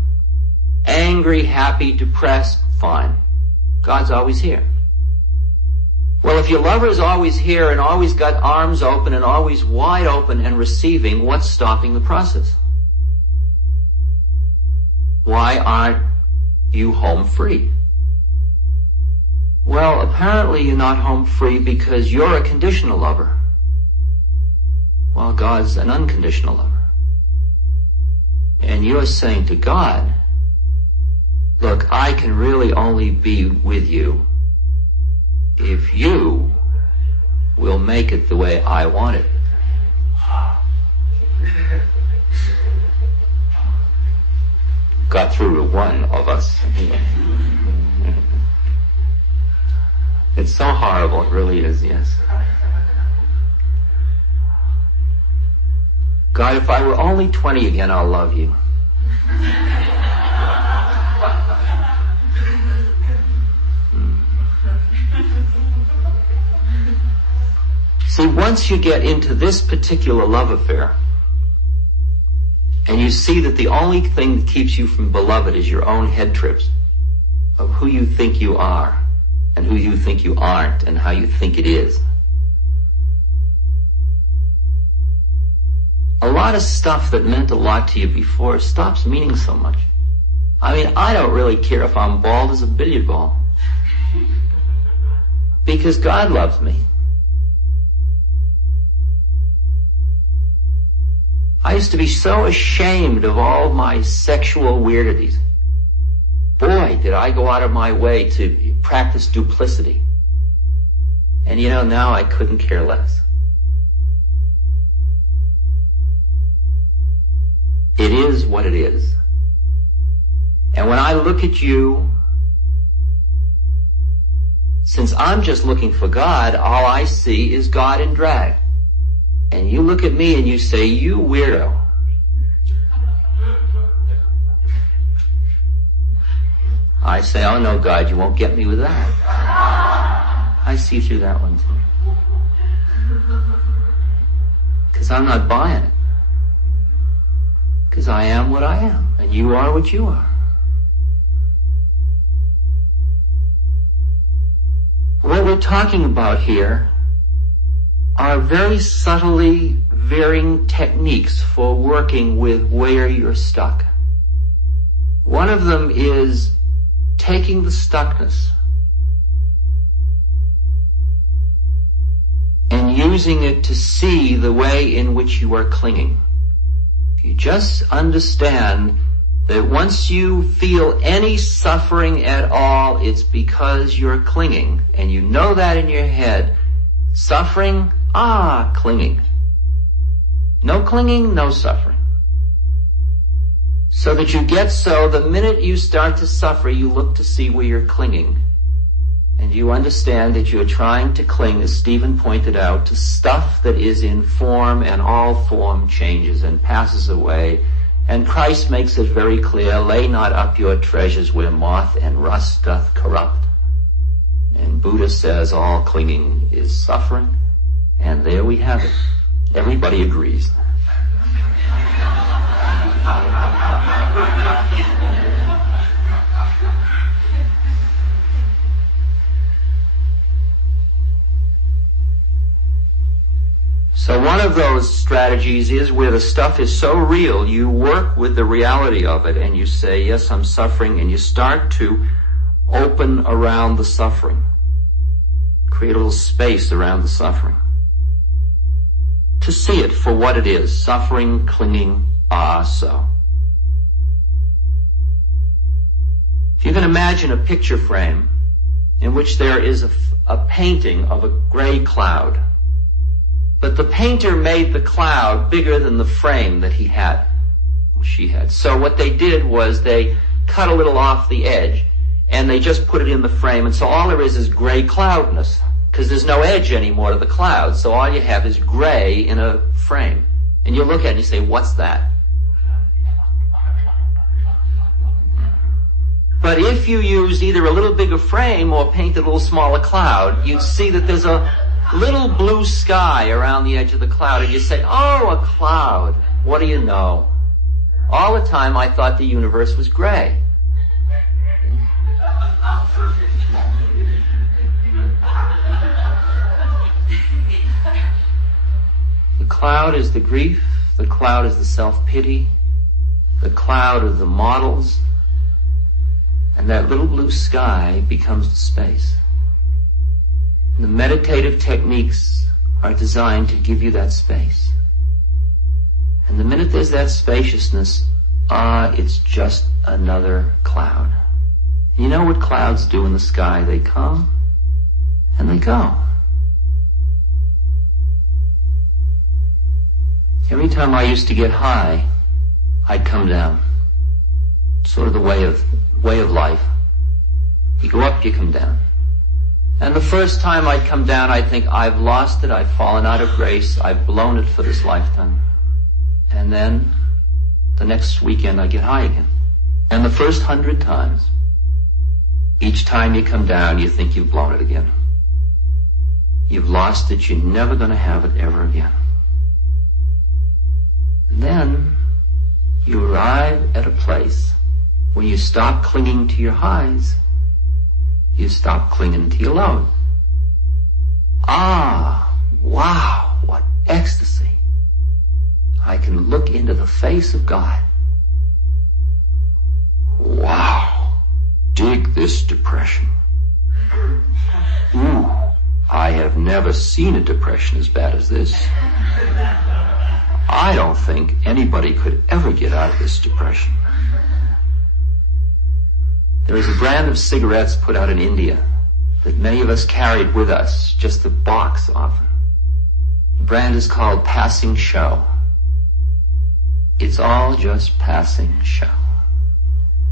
Angry, happy, depressed, fine. God's always here. Well, if your lover is always here and always got arms open and always wide open and receiving, what's stopping the process? Why aren't you home free? Well, apparently you're not home free because you're a conditional lover, while God's an unconditional lover. And you're saying to God, look, I can really only be with you if you will make it the way I want it. Got through to one of us. It's so horrible, it really is, yes. God, if I were only 20 again, I'll love you. See, once you get into this particular love affair, and you see that the only thing that keeps you from beloved is your own head trips of who you think you are, and who you think you aren't, and how you think it is. A lot of stuff that meant a lot to you before stops meaning so much. I mean, I don't really care if I'm bald as a billiard ball. Because God loves me. I used to be so ashamed of all my sexual weirdities. Boy, did I go out of my way to practice duplicity. And you know, now I couldn't care less. It is what it is. And when I look at you, since I'm just looking for God, all I see is God in drag. And you look at me and you say, you weirdo. I say, oh no, God, you won't get me with that. I see through that one too. Because I'm not buying it. Because I am what I am, and you are what you are. What we're talking about here are very subtly varying techniques for working with where you're stuck. One of them is taking the stuckness and using it to see the way in which you are clinging. You just understand that once you feel any suffering at all, it's because you're clinging, and you know that in your head. Suffering, clinging. No clinging, no suffering. So that you get the minute you start to suffer, you look to see where you're clinging. And you understand that you're trying to cling, as Stephen pointed out, to stuff that is in form, and all form changes and passes away. And Christ makes it very clear, lay not up your treasures where moth and rust doth corrupt. And Buddha says all clinging is suffering. And there we have it. Everybody agrees. So one of those strategies is where the stuff is so real, you work with the reality of it and you say, yes, I'm suffering, and you start to open around the suffering. create a little space around the suffering. To see it for what it is, suffering, clinging, so. If you can imagine a picture frame in which there is a painting of a gray cloud, but the painter made the cloud bigger than the frame that he had, or she had. So what they did was they cut a little off the edge, and they just put it in the frame, and so all there is gray cloudness, because there's no edge anymore to the cloud, so all you have is gray in a frame. And you look at it and you say, what's that? But if you used either a little bigger frame or painted a little smaller cloud, you'd see that there's a little blue sky around the edge of the cloud, and you say, oh, a cloud. What do you know? All the time I thought the universe was gray. The cloud is the grief, the cloud is the self-pity, the cloud are the models, and that little blue sky becomes the space. The meditative techniques are designed to give you that space. And the minute there's that spaciousness, it's just another cloud. You know what clouds do in the sky? They come and they go. Every time I used to get high, I'd come down. Sort of the way of life. You go up, you come down. And the first time I'd come down, I'd think, I've lost it, I've fallen out of grace, I've blown it for this lifetime. And then, the next weekend, I get high again. And the first 100 times, each time you come down, you think you've blown it again. You've lost it, you're never going to have it ever again. And then, you arrive at a place when you stop clinging to your highs, you stop clinging to your lows. Wow, what ecstasy. I can look into the face of God. Wow, dig this depression. Ooh, I have never seen a depression as bad as this. I don't think anybody could ever get out of this depression. There is a brand of cigarettes put out in India that many of us carried with us, just the box often. The brand is called Passing Show. It's all just passing show.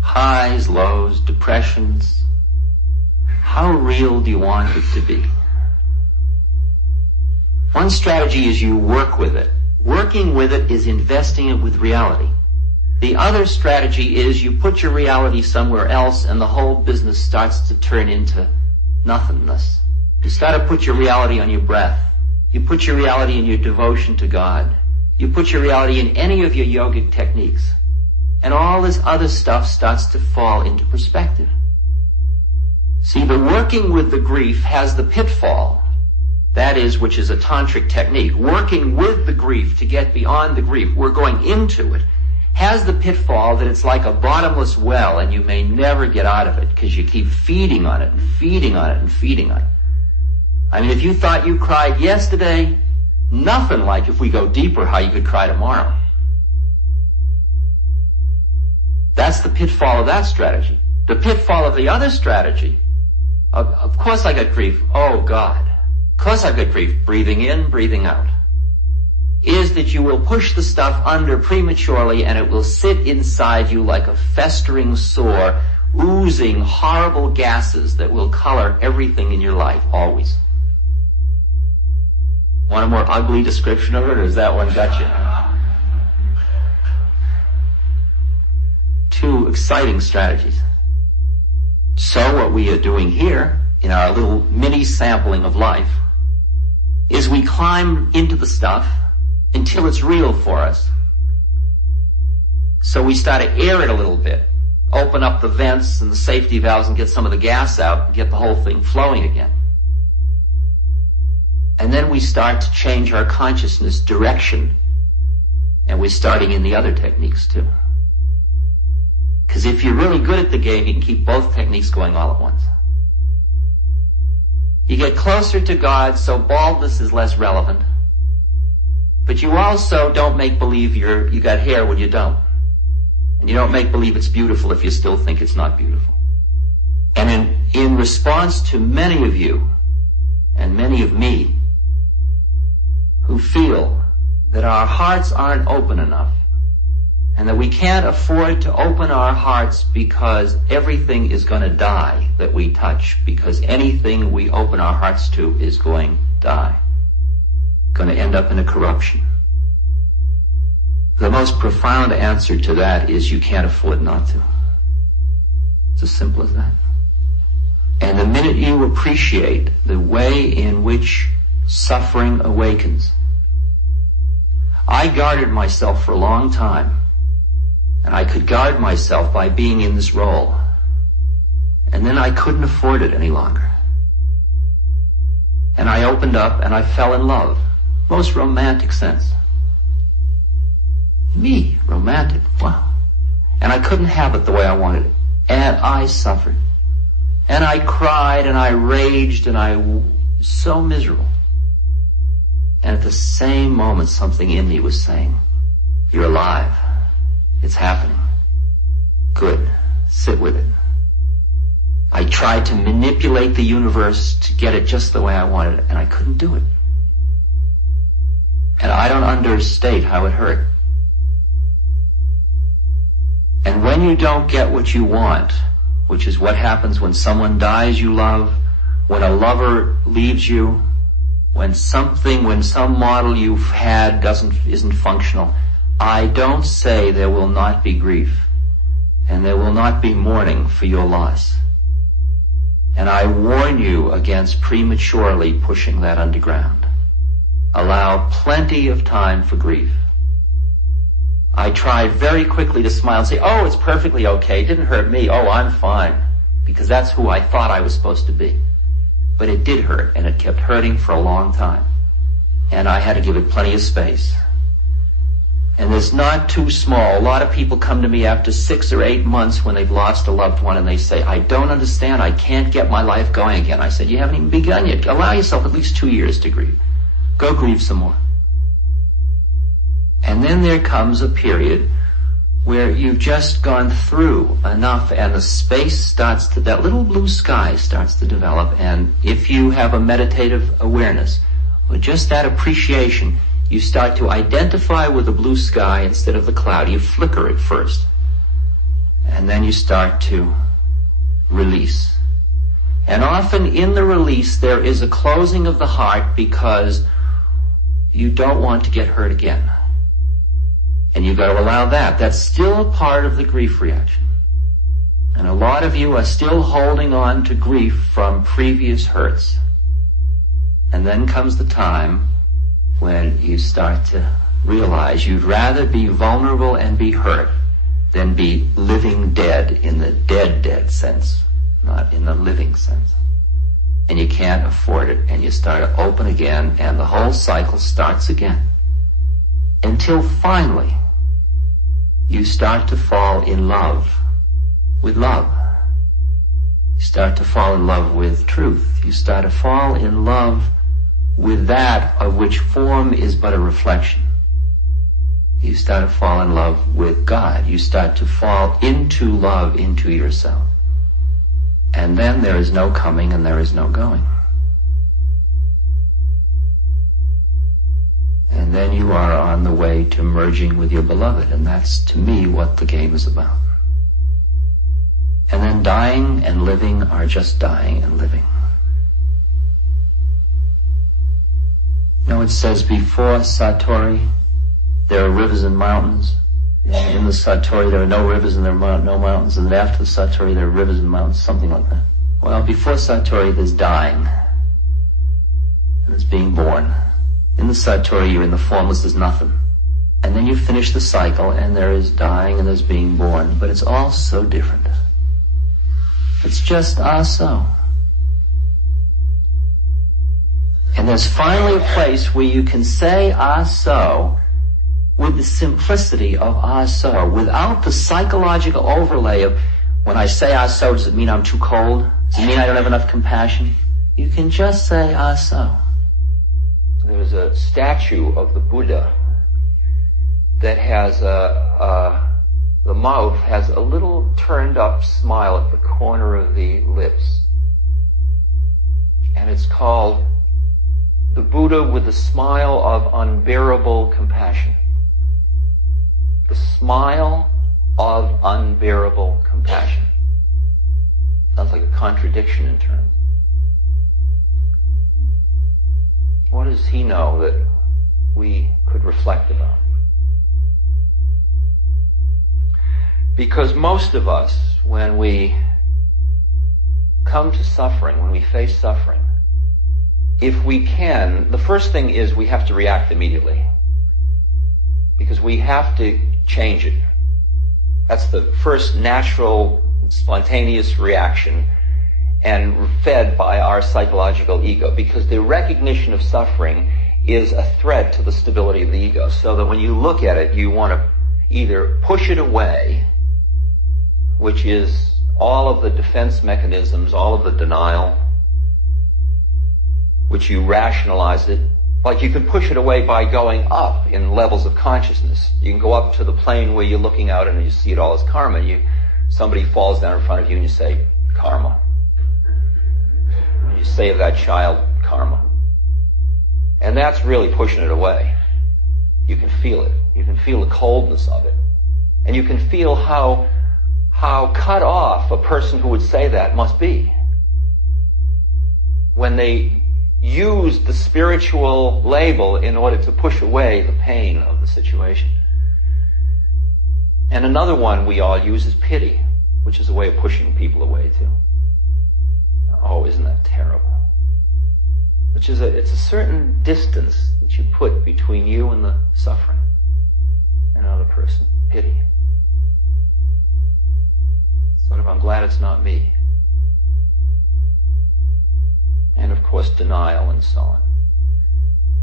Highs, lows, depressions. How real do you want it to be? One strategy is you work with it. Working with it is investing it with reality. The other strategy is you put your reality somewhere else and the whole business starts to turn into nothingness. You start to put your reality on your breath. You put your reality in your devotion to God. You put your reality in any of your yogic techniques. And all this other stuff starts to fall into perspective. See, the working with the grief has the pitfall. That is, which is a tantric technique. Working with the grief to get beyond the grief, we're going into it, has the pitfall that it's like a bottomless well and you may never get out of it because you keep feeding on it and feeding on it and feeding on it. I mean, if you thought you cried yesterday, nothing like if we go deeper how you could cry tomorrow. That's the pitfall of that strategy. The pitfall of the other strategy, of course I got grief, oh God. Of course I've got grief, breathing in, breathing out, is that you will push the stuff under prematurely and it will sit inside you like a festering sore, oozing horrible gases that will color everything in your life, always. Want a more ugly description of it, or is that one got you? Two exciting strategies. So what we are doing here, in our little mini sampling of life, is we climb into the stuff until it's real for us. So we start to air it a little bit, open up the vents and the safety valves and get some of the gas out and get the whole thing flowing again. And then we start to change our consciousness direction, and we're starting in the other techniques too. Because if you're really good at the game, you can keep both techniques going all at once. You get get closer to God, so baldness is less relevant. But you also don't make believe you got hair when you don't. And you don't make believe it's beautiful if you still think it's not beautiful. And in response to many of you, and many of me, who feel that our hearts aren't open enough, and that we can't afford to open our hearts because everything is going to die that we touch, because anything we open our hearts to is going to die, going to end up in a corruption. The most profound answer to that is you can't afford not to. It's as simple as that. And the minute you appreciate the way in which suffering awakens, I guarded myself for a long time, and I could guard myself by being in this role. And then I couldn't afford it any longer. And I opened up and I fell in love. Most romantic sense. Me, romantic, wow. And I couldn't have it the way I wanted it. And I suffered. And I cried and I raged and I was so miserable. And at the same moment, something in me was saying, you're alive. It's happening. Good. Sit with it. I tried to manipulate the universe to get it just the way I wanted it, and I couldn't do it. And I don't understate how it hurt. And when you don't get what you want, which is what happens when someone dies you love, when a lover leaves you, when some model you've had isn't functional, I don't say there will not be grief, and there will not be mourning for your loss. And I warn you against prematurely pushing that underground. Allow plenty of time for grief. I tried very quickly to smile and say, oh, it's perfectly okay, it didn't hurt me, oh, I'm fine, because that's who I thought I was supposed to be. But it did hurt, and it kept hurting for a long time. And I had to give it plenty of space. And it's not too small. A lot of people come to me after 6 or 8 months when they've lost a loved one, and they say, I don't understand, I can't get my life going again. I said, you haven't even begun yet. Allow yourself at least 2 years to grieve. Go grieve some more. And then there comes a period where you've just gone through enough, and the space starts to, that little blue sky starts to develop, and if you have a meditative awareness, or just that appreciation, you start to identify with the blue sky instead of the cloud. You flicker it first, and then you start to release. And often in the release there is a closing of the heart because you don't want to get hurt again. And you've got to allow that. That's still a part of the grief reaction. And a lot of you are still holding on to grief from previous hurts. And then comes the time when you start to realize you'd rather be vulnerable and be hurt than be living dead in the dead sense, not in the living sense. And you can't afford it, and you start to open again, and the whole cycle starts again. Until finally, you start to fall in love with love. You start to fall in love with truth. You start to fall in love with that of which form is but a reflection. You start to fall in love with God. You start to fall into love, into yourself. And then there is no coming and there is no going. And then you are on the way to merging with your beloved, and that's, to me, what the game is about. And then dying and living are just dying and living. It says before Satori, there are rivers and mountains. In the Satori, there are no rivers and there are no mountains. And after the Satori, there are rivers and mountains, something like that. Well, before Satori, there's dying. And there's being born. In the Satori, you're in the formless, there's nothing. And then you finish the cycle, and there is dying and there's being born. But it's all so different. It's just so. And there's finally a place where you can say so with the simplicity of so, without the psychological overlay of, when I say so, does it mean I'm too cold? Does it mean I don't have enough compassion? you can just say, so. There's a statue of the Buddha that has the mouth has a little turned up smile at the corner of the lips. And it's called the Buddha with the smile of unbearable compassion. The smile of unbearable compassion. Sounds like a contradiction in terms. What does he know that we could reflect about? Because most of us, when we come to suffering, when we face suffering, if we can, the first thing is we have to react immediately. Because we have to change it. That's the first natural, spontaneous reaction, and fed by our psychological ego. Because the recognition of suffering is a threat to the stability of the ego. So that when you look at it, you want to either push it away, which is all of the defense mechanisms, all of the denial, which you rationalize it. Like you can push it away by going up in levels of consciousness. You can go up to the plane where you're looking out and you see it all as karma. Somebody falls down in front of you and you say, karma. And you save that child, karma. And that's really pushing it away. You can feel it. You can feel the coldness of it. And you can feel how cut off a person who would say that must be. When they use the spiritual label in order to push away the pain of the situation. And another one we all use is pity, which is a way of pushing people away too. Oh, isn't that terrible? Which is it's a certain distance that you put between you and the suffering and another person. Pity. Sort of, I'm glad it's not me. And of course, denial and so on.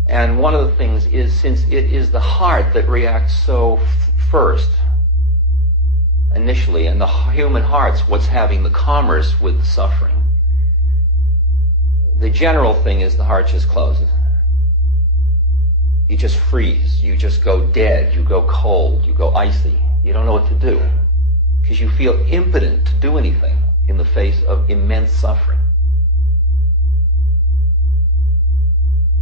And one of the things is, since it is the heart that reacts so first, initially, and the human heart's what's having the commerce with the suffering, the general thing is the heart just closes. You just freeze. You just go dead. You go cold. You go icy. You don't know what to do. Because you feel impotent to do anything in the face of immense suffering.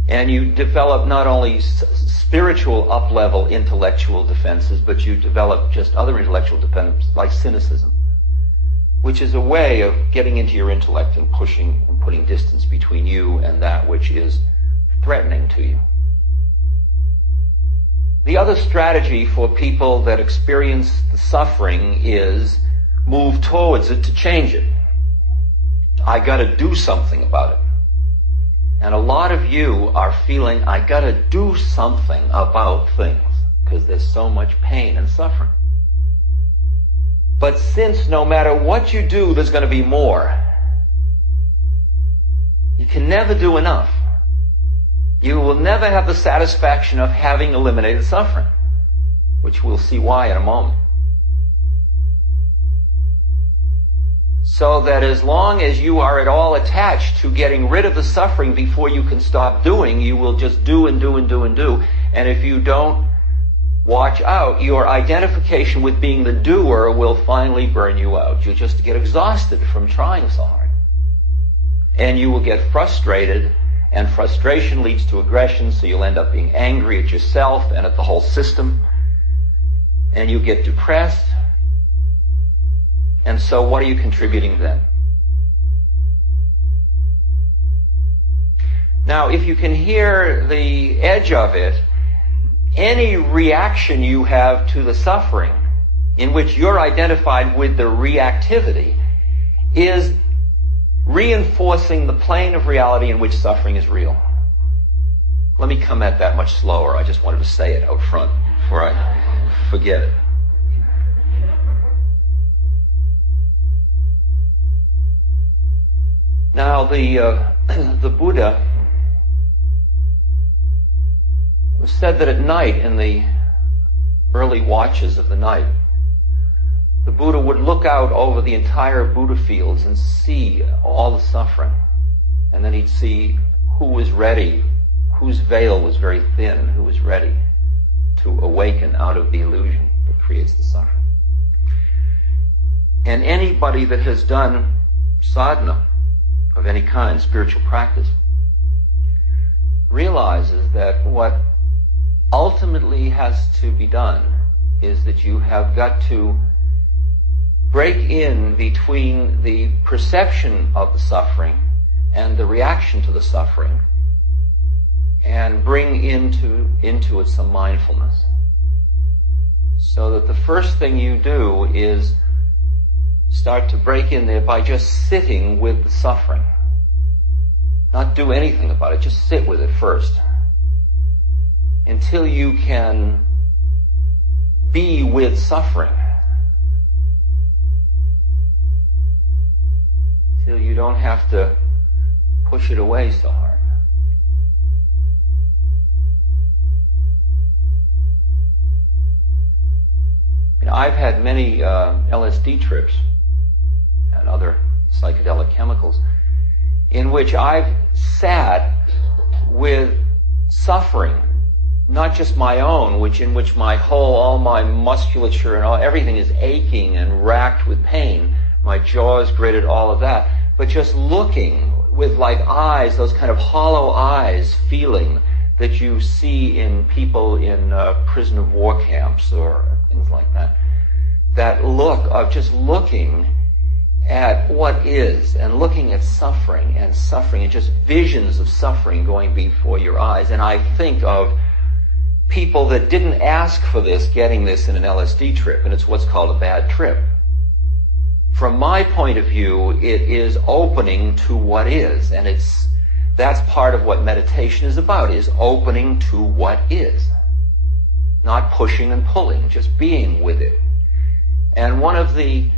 And you develop not only spiritual up-level intellectual defenses, but you develop just other intellectual defenses like cynicism, which is a way of getting into your intellect and pushing and putting distance between you and that which is threatening to you. The other strategy for people that experience the suffering is move towards it to change it. I gotta do something about it. And a lot of you are feeling, I gotta do something about things because there's so much pain and suffering. But since no matter what you do, there's going to be more, you can never do enough. You will never have the satisfaction of having eliminated suffering, which we'll see why in a moment. So that as long as you are at all attached to getting rid of the suffering before you can stop doing, you will just do and do and do and do. And if you don't watch out, your identification with being the doer will finally burn you out. You'll just get exhausted from trying so hard. And you will get frustrated, and frustration leads to aggression, so you'll end up being angry at yourself and at the whole system. And you get depressed. And so what are you contributing then? Now, if you can hear the edge of it, any reaction you have to the suffering in which you're identified with the reactivity is reinforcing the plane of reality in which suffering is real. Let me come at that much slower. I just wanted to say it out front before I forget it. Now, the Buddha, it was said that at night, in the early watches of the night, the Buddha would look out over the entire Buddha fields and see all the suffering And then he'd see who was ready, whose veil was very thin, who was ready to awaken out of the illusion that creates the suffering. And anybody that has done sadhana of any kind, spiritual practice, realizes that what ultimately has to be done is that you have got to break in between the perception of the suffering and the reaction to the suffering, and bring into it some mindfulness. So that the first thing you do is start to break in there by just sitting with the suffering. Not do anything about it, just sit with it first. Until you can be with suffering. Till you don't have to push it away so hard. You know, I've had many LSD trips and other psychedelic chemicals in which I've sat with suffering, not just my own, in which all my musculature and everything is aching and racked with pain, my jaw's gritted, all of that, but just looking with like eyes, those kind of hollow eyes, feeling that you see in people in prison of war camps or things like that. That look of just looking at what is and looking at suffering and just visions of suffering going before your eyes. And I think of people that didn't ask for this getting this in an LSD trip, and it's what's called a bad trip. From my point of view, it is opening to what is, and that's part of what meditation is about, is opening to what is. Not pushing and pulling, just being with it. And one of the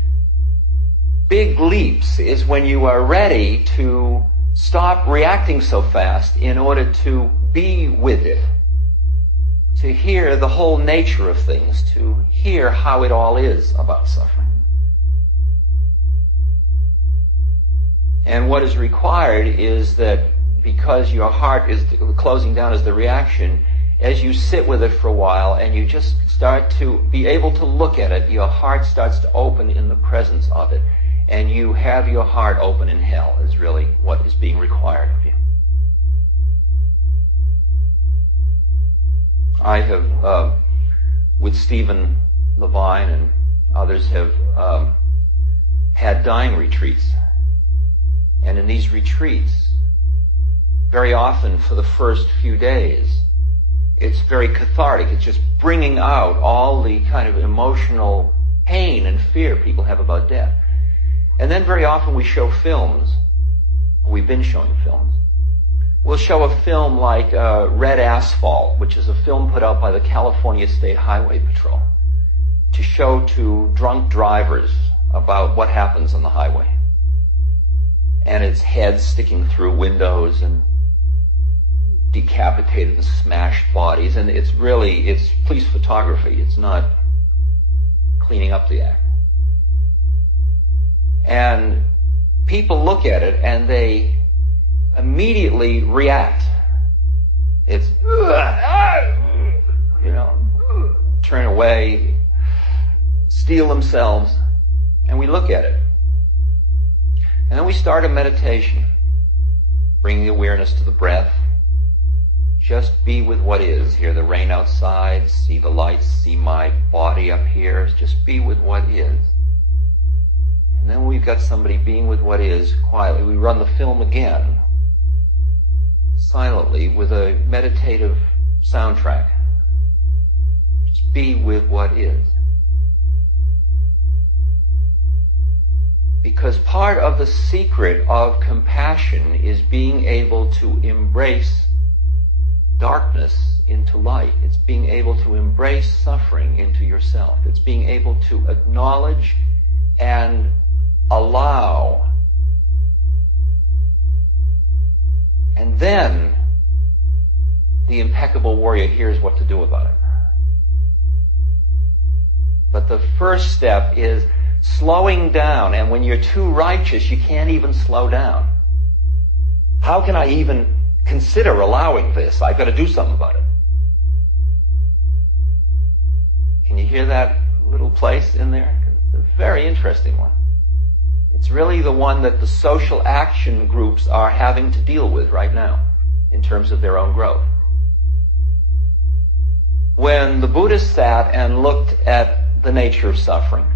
big leaps is when you are ready to stop reacting so fast in order to be with it, to hear the whole nature of things, to hear how it all is about suffering. And what is required is that because your heart is closing down as the reaction, as you sit with it for a while and you just start to be able to look at it, your heart starts to open in the presence of it. And you have your heart open in hell is really what is being required of you. I have, with Stephen Levine and others, have had dying retreats. And in these retreats, very often for the first few days, it's very cathartic. It's just bringing out all the kind of emotional pain and fear people have about death. And then very often we show films. We've been showing films. We'll show a film like Red Asphalt, which is a film put out by the California State Highway Patrol to show to drunk drivers about what happens on the highway. And it's heads sticking through windows and decapitated and smashed bodies. And it's police photography. It's not cleaning up the act. And people look at it and they immediately react. It's, turn away, steel themselves, and we look at it. And then we start a meditation, bring the awareness to the breath. Just be with what is. Hear the rain outside, see the lights, see my body up here. Just be with what is. And then we've got somebody being with what is quietly. We run the film again, silently, with a meditative soundtrack. Just be with what is. Because part of the secret of compassion is being able to embrace darkness into light. It's being able to embrace suffering into yourself. It's being able to acknowledge and allow. And then the impeccable warrior hears what to do about it. But the first step is slowing down, and when you're too righteous, you can't even slow down. How can I even consider allowing this? I've got to do something about it. Can you hear that little place in there? It's a very interesting one. It's really the one that the social action groups are having to deal with right now in terms of their own growth. When the Buddhist sat and looked at the nature of suffering,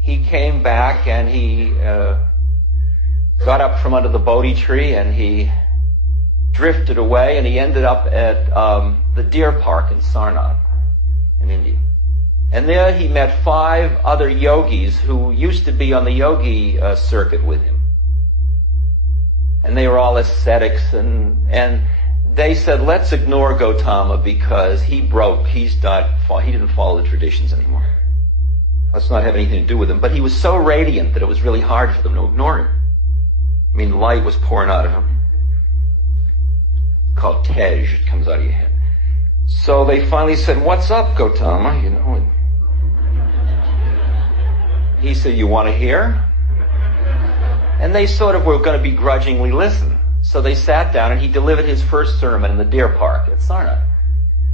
he came back and he got up from under the Bodhi tree and he drifted away and he ended up at the deer park in Sarnath in India. And there he met 5 other yogis who used to be on the yogi circuit with him. And they were all ascetics and they said, let's ignore Gautama because he didn't follow the traditions anymore. Let's not have anything to do with him. But he was so radiant that it was really hard for them to ignore him. I mean, light was pouring out of him. It's called Tej. It comes out of your head. So they finally said, what's up, Gautama? You know. And he said, you want to hear? And they sort of were going to begrudgingly listen. So they sat down and he delivered his first sermon in the deer park at Sarnath.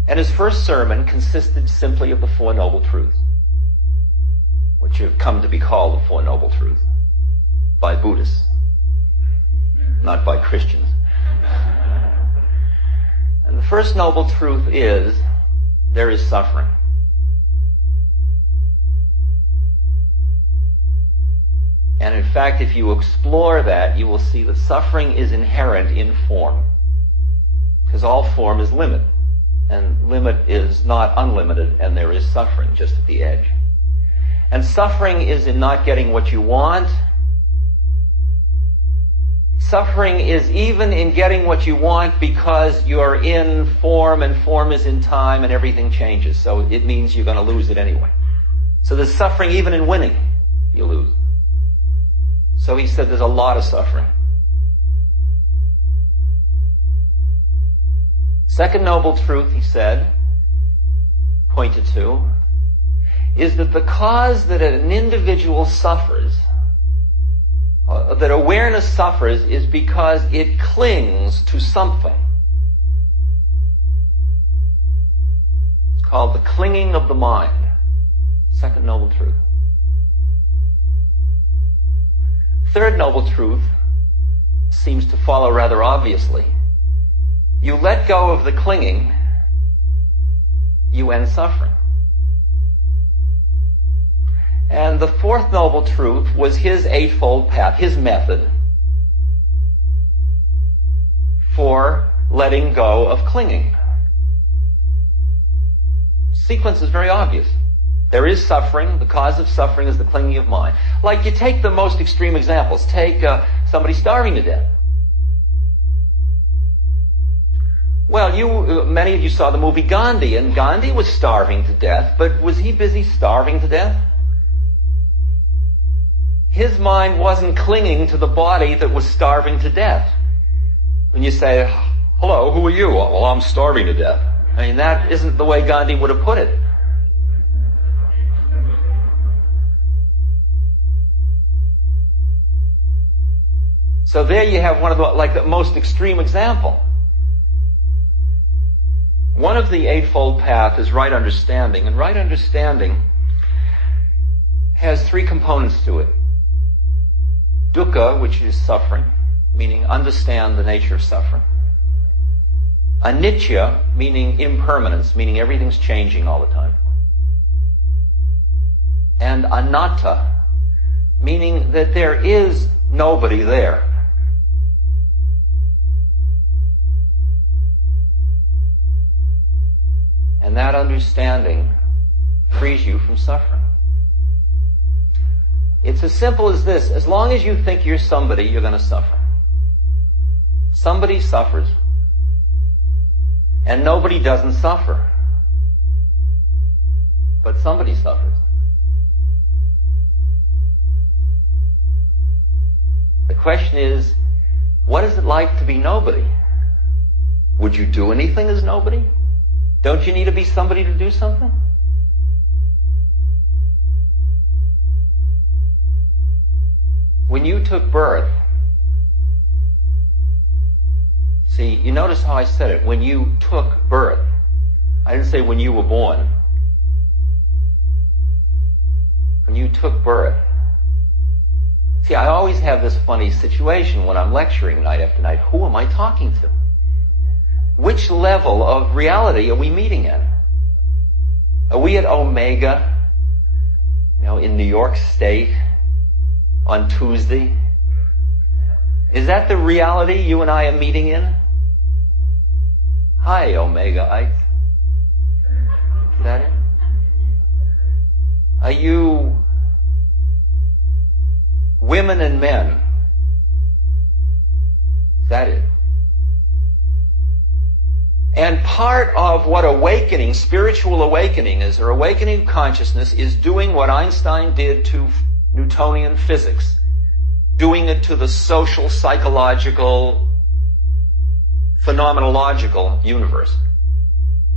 And his first sermon consisted simply of the 4 Noble Truths, which have come to be called the 4 Noble Truths by Buddhists, not by Christians. And the first noble truth is, there is suffering. And in fact, if you explore that, you will see that suffering is inherent in form. Because all form is limit. And limit is not unlimited, and there is suffering just at the edge. And suffering is in not getting what you want. Suffering is even in getting what you want because you're in form and form is in time and everything changes. So it means you're going to lose it anyway. So there's suffering even in winning. You lose. So he said there's a lot of suffering. Second noble truth, he said, pointed to, is that the cause that an individual suffers, that awareness suffers, is because it clings to something. It's called the clinging of the mind. Second noble truth. Third noble truth seems to follow rather obviously. You let go of the clinging, you end suffering. And the fourth noble truth was his eightfold path, his method for letting go of clinging. Sequence is very obvious. There is suffering. The cause of suffering is the clinging of mind. Like you take the most extreme examples. Take somebody starving to death. Well, many of you saw the movie Gandhi, and Gandhi was starving to death, but was he busy starving to death? His mind wasn't clinging to the body that was starving to death. When you say, hello, who are you? Well, I'm starving to death. I mean, that isn't the way Gandhi would have put it. So there you have one of the most extreme example. One of the eightfold path is right understanding, and right understanding has 3 components to it. Dukkha, which is suffering, meaning understand the nature of suffering. Anicca, meaning impermanence, meaning everything's changing all the time. And anatta, meaning that there is nobody there. And that understanding frees you from suffering. It's as simple as this. As long as you think you're somebody, you're going to suffer. Somebody suffers. And nobody doesn't suffer. But somebody suffers. The question is, what is it like to be nobody? Would you do anything as nobody? Don't you need to be somebody to do something? when you took birth, see, you notice how I said it, when you took birth. I didn't say when you were born. When you took birth. See, I always have this funny situation when I'm lecturing night after night. Who am I talking to? Which level of reality are we meeting in? Are we at Omega, in New York State on Tuesday? Is that the reality you and I are meeting in? Hi, Omega-ites. Is that it? Are you women and men? Is that it? And part of what awakening, spiritual awakening is, or awakening of consciousness, is doing what Einstein did to Newtonian physics. Doing it to the social, psychological, phenomenological universe.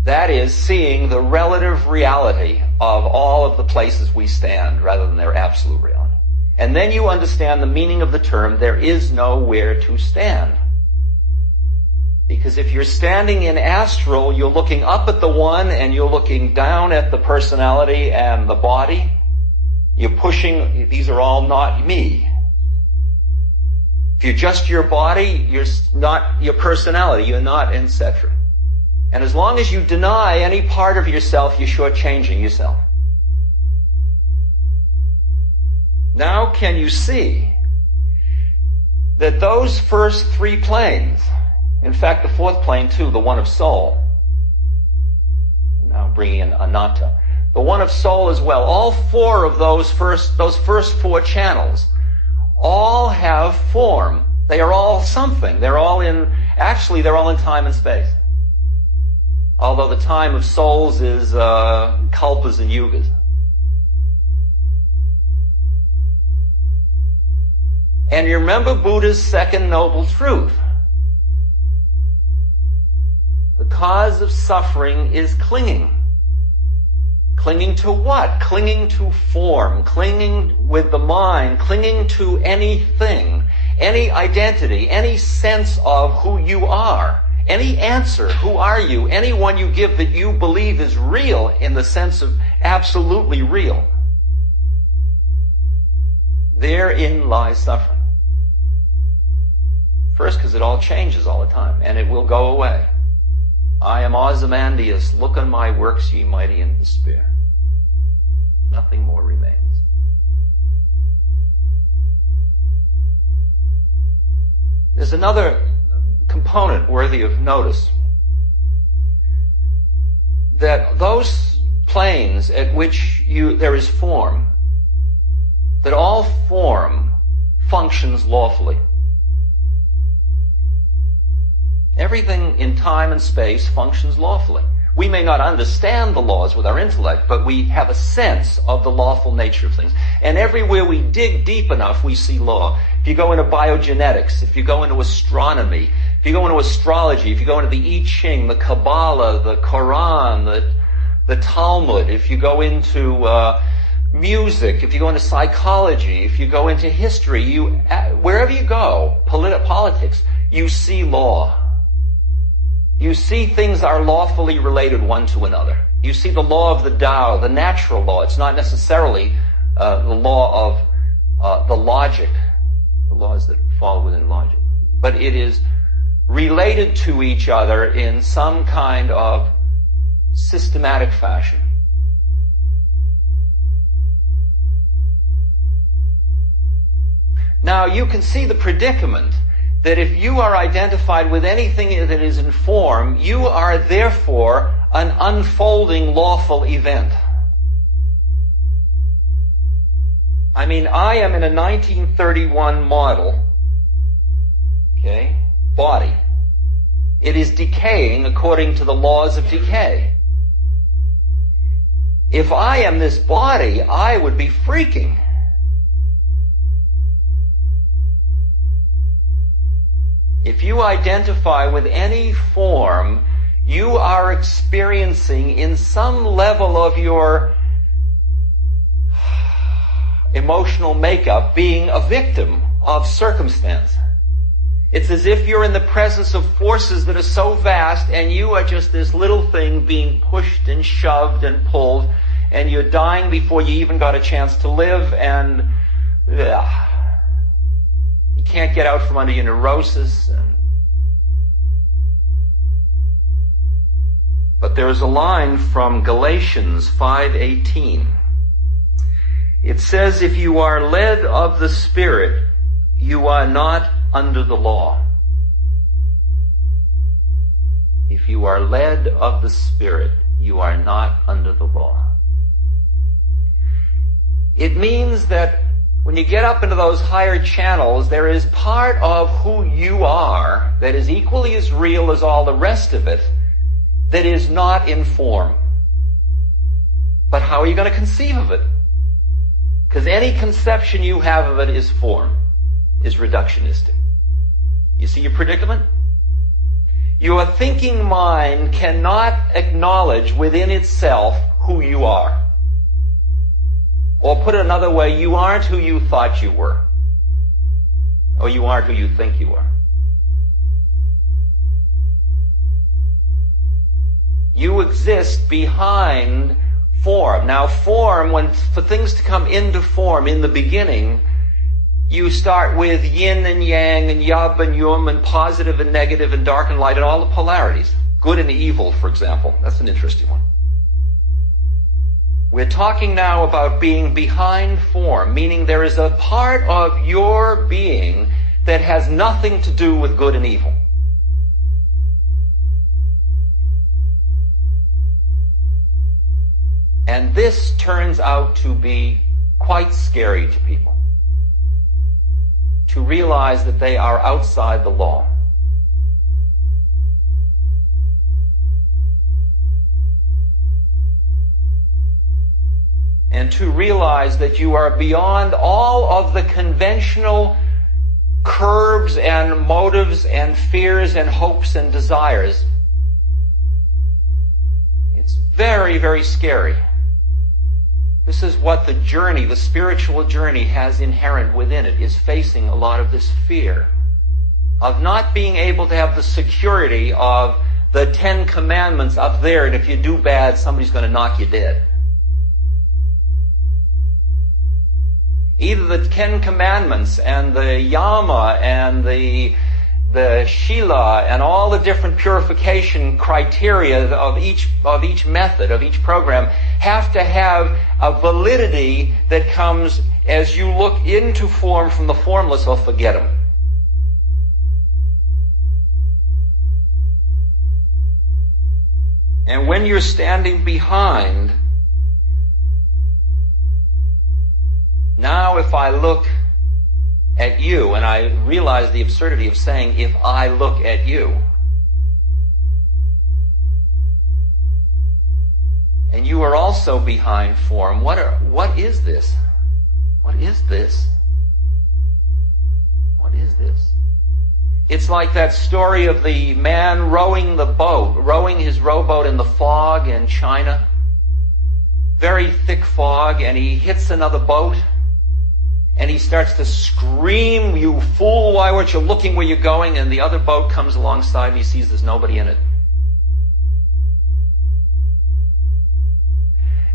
That is, seeing the relative reality of all of the places we stand rather than their absolute reality. And then you understand the meaning of the term, there is nowhere to stand. Because if you're standing in astral, you're looking up at the one and you're looking down at the personality and the body. You're pushing, these are all not me. If you're just your body, you're not your personality, you're not etc. And as long as you deny any part of yourself, you're shortchanging yourself. Now can you see that those first three planes, in fact the fourth plane too, the one of soul, now bringing in anatta, the one of soul as well, all four of those first four channels, all have form. They are all something. They're all in time and space. Although the time of souls is kalpas and yugas. And you remember Buddha's second noble truth. The cause of suffering is clinging. Clinging to what? Clinging to form, clinging with the mind, clinging to anything, any identity, any sense of who you are, any answer, who are you, anyone you give that you believe is real in the sense of absolutely real. Therein lies suffering. First, because it all changes all the time, and it will go away. I am Ozymandias, look on my works, ye mighty in despair. Nothing more remains. There's another component worthy of notice. That those planes at which there is form, that all form functions lawfully. Everything in time and space functions lawfully. We may not understand the laws with our intellect, but we have a sense of the lawful nature of things. And everywhere we dig deep enough, we see law. If you go into biogenetics, if you go into astronomy, if you go into astrology, if you go into the I Ching, the Kabbalah, the Quran, the Talmud, if you go into music, if you go into psychology, if you go into history, wherever you go, politics, you see law. You see things are lawfully related one to another. You see the law of the Tao, the natural law. It's not necessarily the law of the logic, the laws that fall within logic. But it is related to each other in some kind of systematic fashion. Now you can see the predicament that if you are identified with anything that is in form, you are therefore an unfolding lawful event. I mean, I am in a 1931 model, body. It is decaying according to the laws of decay. If I am this body, I would be freaking. If you identify with any form, you are experiencing in some level of your emotional makeup being a victim of circumstance. It's as if you're in the presence of forces that are so vast and you are just this little thing being pushed and shoved and pulled, and you're dying before you even got a chance to live, and you can't get out from under your neurosis. But there's a line from Galatians 5:18. It says, if you are led of the Spirit, you are not under the law. If you are led of the Spirit, you are not under the law. It means that when you get up into those higher channels, there is part of who you are that is equally as real as all the rest of it that is not in form. But how are you going to conceive of it? Because any conception you have of it is form, is reductionistic. You see your predicament? Your thinking mind cannot acknowledge within itself who you are. Or put it another way, you aren't who you thought you were. Or you aren't who you think you are. You exist behind form. Now form, for things to come into form in the beginning, you start with yin and yang and yub and yum and positive and negative and dark and light and all the polarities. Good and evil, for example. That's an interesting one. We're talking now about being behind form, meaning there is a part of your being that has nothing to do with good and evil. And this turns out to be quite scary to people, to realize that they are outside the law. And to realize that you are beyond all of the conventional curbs and motives and fears and hopes and desires. It's very, very scary. This is what the journey, the spiritual journey, has inherent within it, is facing a lot of this fear of not being able to have the security of the 10 Commandments up there, and if you do bad, somebody's going to knock you dead. Either the 10 Commandments and the Yama and the Shila and all the different purification criteria of each method, of each program, have to have a validity that comes as you look into form from the formless, or forget them. And when you're standing behind, now if I look at you, and I realize the absurdity of saying, if I look at you, and you are also behind form, what is this? What is this? What is this? It's like that story of the man rowing his rowboat in the fog in China. Very thick fog, and he hits another boat. And he starts to scream, "You fool, why weren't you looking where you're going?" And the other boat comes alongside and he sees there's nobody in it.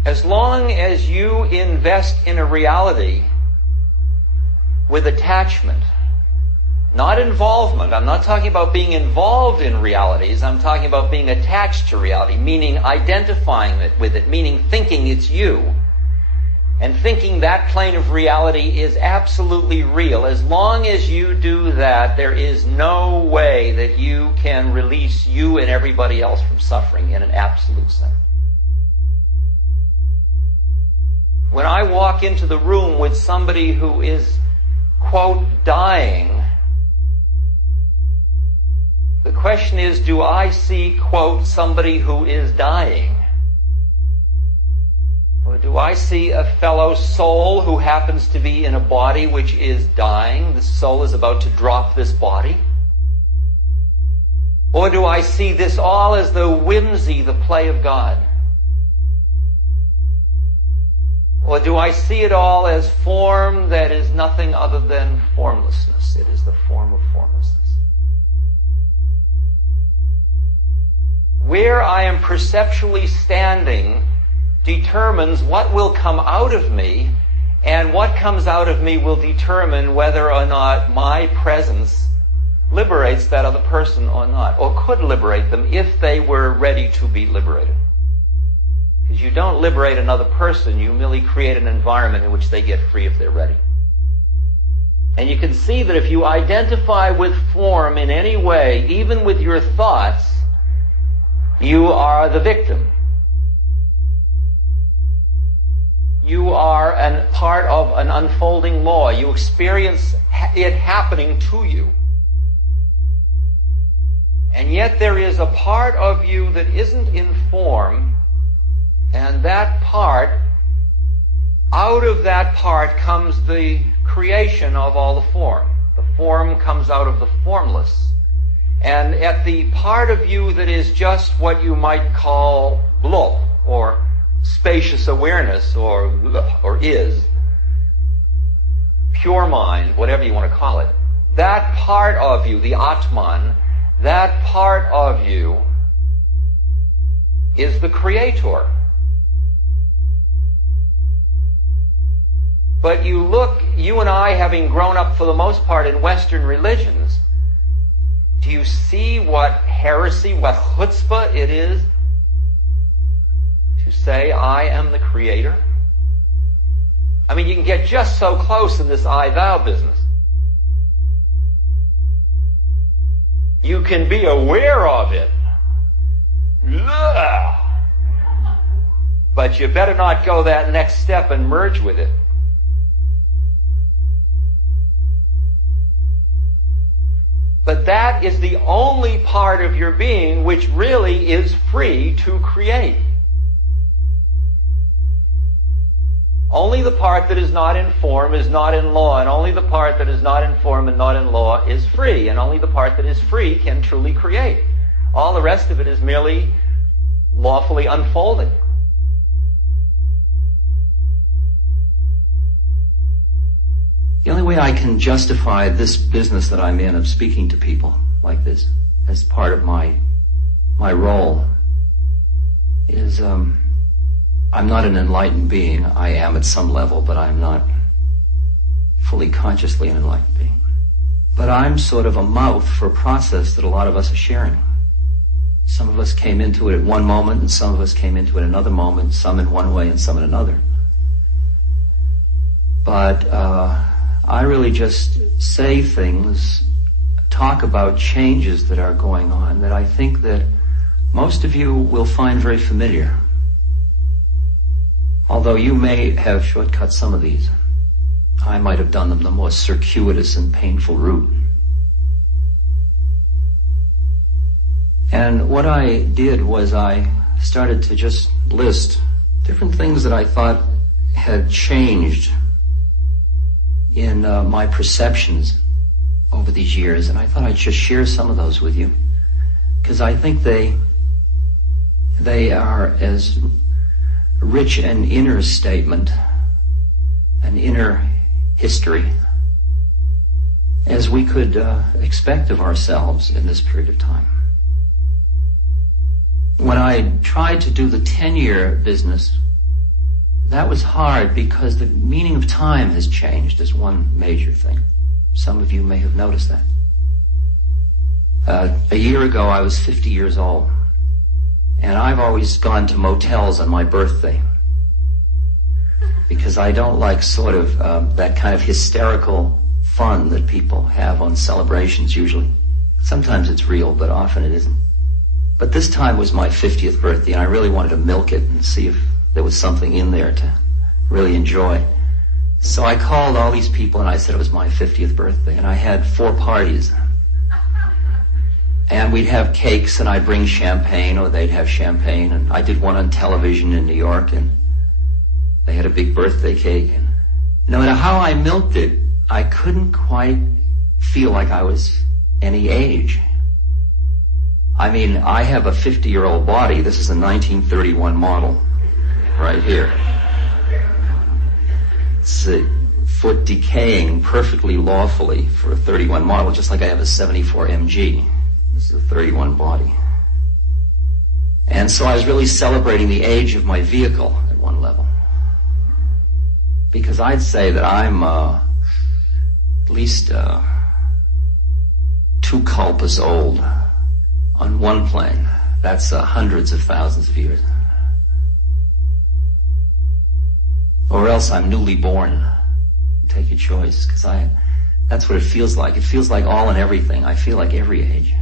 As long as you invest in a reality with attachment, not involvement. I'm not talking about being involved in realities. I'm talking about being attached to reality, meaning identifying with it, meaning thinking it's you. And thinking that plane of reality is absolutely real. As long as you do that, there is no way that you can release you and everybody else from suffering in an absolute sense. When I walk into the room with somebody who is, quote, dying, the question is, do I see, quote, somebody who is dying? Or do I see a fellow soul who happens to be in a body which is dying? The soul is about to drop this body? Or do I see this all as the whimsy, the play of God? Or do I see it all as form that is nothing other than formlessness? It is the form of formlessness. Where I am perceptually standing determines what will come out of me, and what comes out of me will determine whether or not my presence liberates that other person or not, or could liberate them if they were ready to be liberated. Because you don't liberate another person, you merely create an environment in which they get free if they're ready. And you can see that if you identify with form in any way, even with your thoughts, you are the victim. You are a part of an unfolding law. You experience it happening to you. And yet there is a part of you that isn't in form, and that part, out of that part comes the creation of all the form. The form comes out of the formless. And at the part of you that is just what you might call blob, or spacious awareness, or is, pure mind, whatever you want to call it, that part of you, the Atman, that part of you is the creator. But you look, you and I, having grown up for the most part in Western religions, do you see what heresy, what chutzpah it is to say, I am the creator? I mean, you can get just so close in this I-thou business. You can be aware of it. But you better not go that next step and merge with it. But that is the only part of your being which really is free to create. Only the part that is not in form is not in law, and only the part that is not in form and not in law is free, and only the part that is free can truly create. All the rest of it is merely lawfully unfolding. The only way I can justify this business that I'm in of speaking to people like this as part of my role is I'm not an enlightened being. I am at some level, but I'm not fully consciously an enlightened being. But I'm sort of a mouth for a process that a lot of us are sharing. Some of us came into it at one moment, and some of us came into it another moment, some in one way and some in another. But I really just say things, talk about changes that are going on that I think that most of you will find very familiar. Although you may have shortcut some of these. I might have done them the more circuitous and painful route. And what I did was I started to just list different things that I thought had changed in my perceptions over these years, and I thought I'd just share some of those with you, because I think they are as rich an inner statement, an inner history, as we could expect of ourselves in this period of time. When I tried to do the 10-year business, that was hard because the meaning of time has changed as one major thing. Some of you may have noticed that. A year ago, I was 50 years old, and I've always gone to motels on my birthday because I don't like sort of that kind of hysterical fun that people have on celebrations usually. Sometimes it's real, but often it isn't. But this time was my 50th birthday, and I really wanted to milk it and see if there was something in there to really enjoy. So I called all these people and I said it was my 50th birthday, and I had 4 parties. And we'd have cakes and I'd bring champagne, or they'd have champagne, and I did one on television in New York, and they had a big birthday cake. And no matter how I milked it, I couldn't quite feel like I was any age. I mean, I have a 50-year-old body. This is a 1931 model right here. foot decaying perfectly lawfully for a 31 model, just like I have a 74 MG. This is a 31 body. And so I was really celebrating the age of my vehicle at one level. Because I'd say that I'm at least 2 kalpas old on one plane. That's hundreds of thousands of years. Or else I'm newly born. Take your choice, because that's what it feels like. It feels like all and everything. I feel like every age.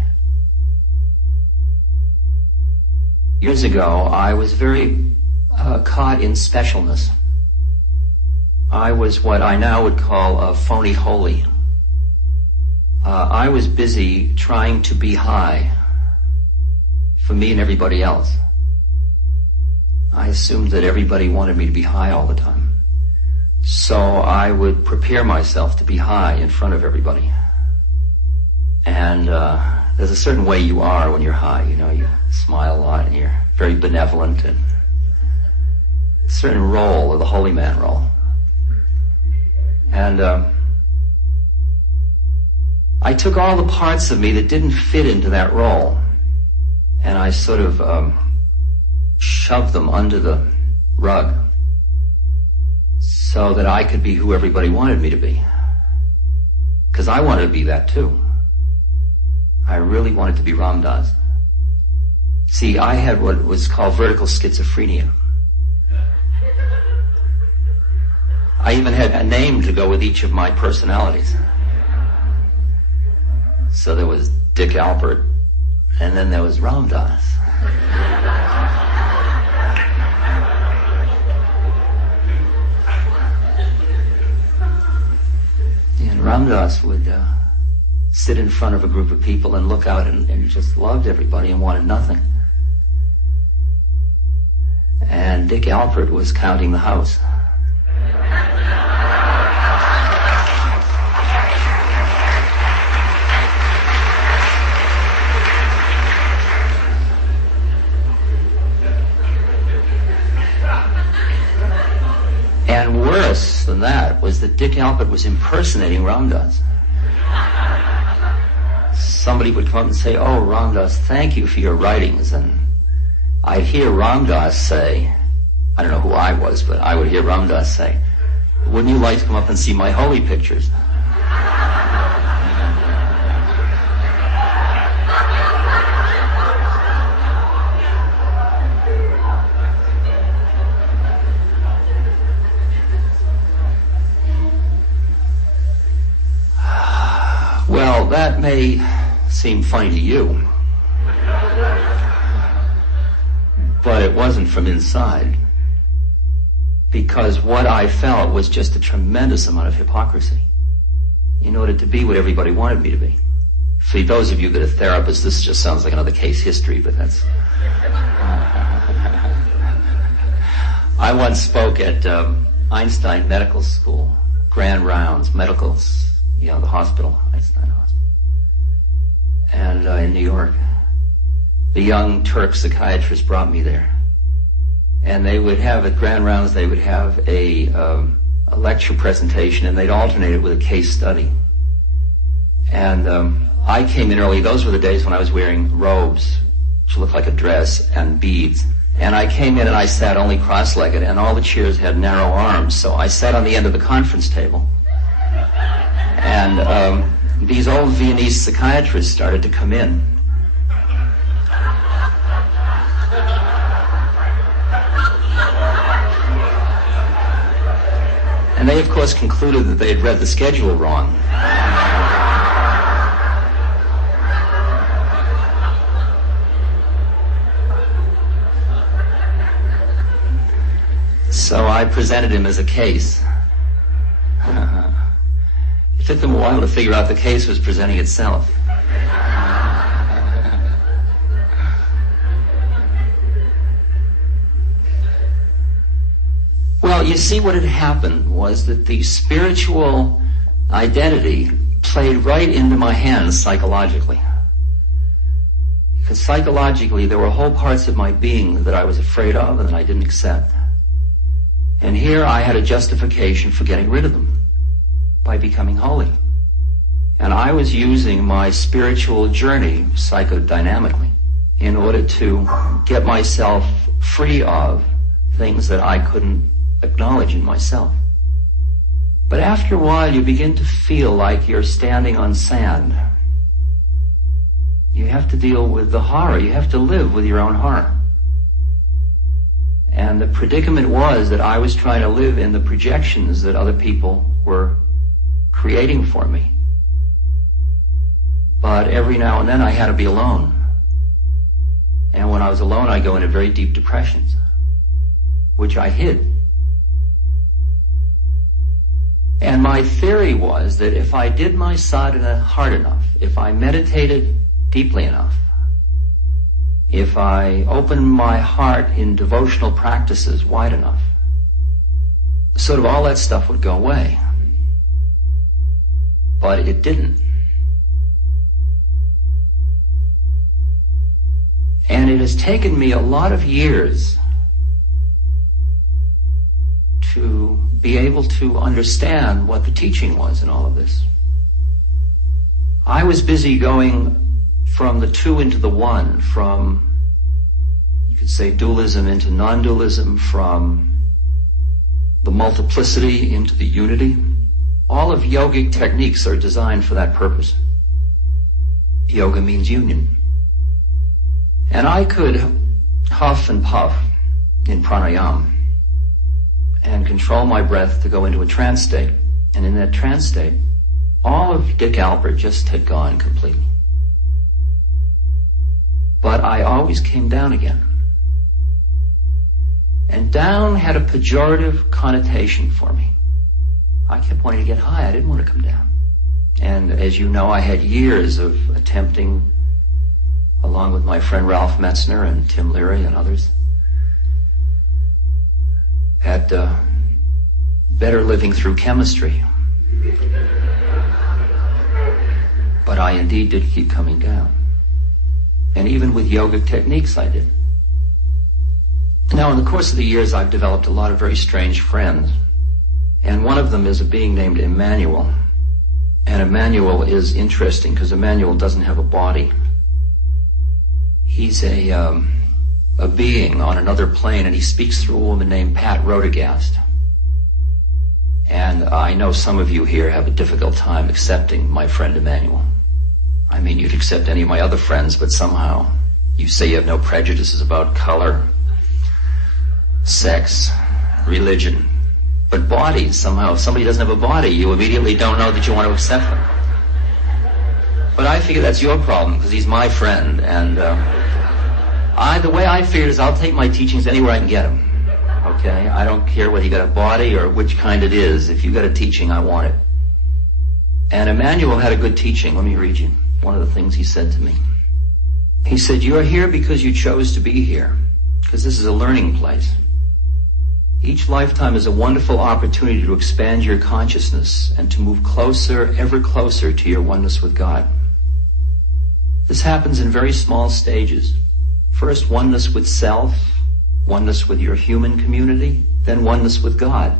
Years ago, I was very caught in specialness. I was what I now would call a phony holy. I was busy trying to be high for me and everybody else. I assumed that everybody wanted me to be high all the time. So I would prepare myself to be high in front of everybody. And there's a certain way you are when you're high. You know, you smile a lot and you're very benevolent, and a certain role, or the holy man role. And I took all the parts of me that didn't fit into that role, and I sort of shoved them under the rug so that I could be who everybody wanted me to be. Because I wanted to be that too. I really wanted to be Ram Dass. See, I had what was called vertical schizophrenia. I even had a name to go with each of my personalities. So there was Dick Alpert, and then there was Ram Dass. And Ram Dass would sit in front of a group of people and look out and just loved everybody and wanted nothing. And Dick Alpert was counting the house. And worse than that was that Dick Alpert was impersonating Ram Dass. Somebody would come up and say, "Oh, Ram Dass, thank you for your writings." And I'd hear Ram Dass say, I don't know who I was, but I would hear Ram Dass say, "Wouldn't you like to come up and see my holy pictures?" Well, that may seem funny to you, but it wasn't from inside, because what I felt was just a tremendous amount of hypocrisy in order to be what everybody wanted me to be. For those of you that are therapists, this just sounds like another case history, but that's... I once spoke at Einstein Medical School, Grand Rounds, medicals, the hospital, Einstein Hospital, and in New York. The young Turk psychiatrist brought me there. And they would have, at Grand Rounds, they would have a lecture presentation, and they'd alternate it with a case study. And I came in early. Those were the days when I was wearing robes, which looked like a dress, and beads. And I came in and I sat only cross-legged, and all the chairs had narrow arms, so I sat on the end of the conference table. And these old Viennese psychiatrists started to come in. And they, of course, concluded that they had read the schedule wrong. So I presented him as a case. It took them a while to figure out the case was presenting itself. Well, you see, what had happened was that the spiritual identity played right into my hands psychologically. Because psychologically, there were whole parts of my being that I was afraid of and that I didn't accept. And here I had a justification for getting rid of them by becoming holy. And I was using my spiritual journey psychodynamically in order to get myself free of things that I couldn't acknowledge in myself. But after a while, you begin to feel like you're standing on sand. You have to deal with the horror. You have to live with your own horror. And the predicament was that I was trying to live in the projections that other people were creating for me. But every now and then I had to be alone. And when I was alone, I'd go into very deep depressions, which I hid. And my theory was that if I did my sadhana hard enough, if I meditated deeply enough, if I opened my heart in devotional practices wide enough, sort of all that stuff would go away. But it didn't. And it has taken me a lot of years to be able to understand what the teaching was in all of this. I was busy going from the two into the one, from, you could say, dualism into non-dualism, from the multiplicity into the unity. All of yogic techniques are designed for that purpose. Yoga means union. And I could huff and puff in pranayama and control my breath to go into a trance state. And in that trance state, all of Dick Albert just had gone completely. But I always came down again. And down had a pejorative connotation for me. I kept wanting to get high. I didn't want to come down. And as you know, I had years of attempting, along with my friend Ralph Metzner and Tim Leary and others, at better living through chemistry. But I indeed did keep coming down. And even with yogic techniques I did. Now, in the course of the years, I've developed a lot of very strange friends. And one of them is a being named Emmanuel. And Emmanuel is interesting because Emmanuel doesn't have a body. He's a being on another plane, and he speaks through a woman named Pat Rodegast. And I know some of you here have a difficult time accepting my friend Emmanuel. I mean, you'd accept any of my other friends, but somehow you say you have no prejudices about color, sex, religion. But bodies, somehow, if somebody doesn't have a body, you immediately don't know that you want to accept them. But I figure that's your problem, because he's my friend, and the way I figured is I'll take my teachings anywhere I can get them. Okay? I don't care whether you got a body or which kind it is. If you got a teaching, I want it. And Emmanuel had a good teaching. Let me read you one of the things he said to me. He said, "You are here because you chose to be here, because this is a learning place. Each lifetime is a wonderful opportunity to expand your consciousness and to move closer, ever closer to your oneness with God. This happens in very small stages. First, oneness with self, oneness with your human community, then oneness with God.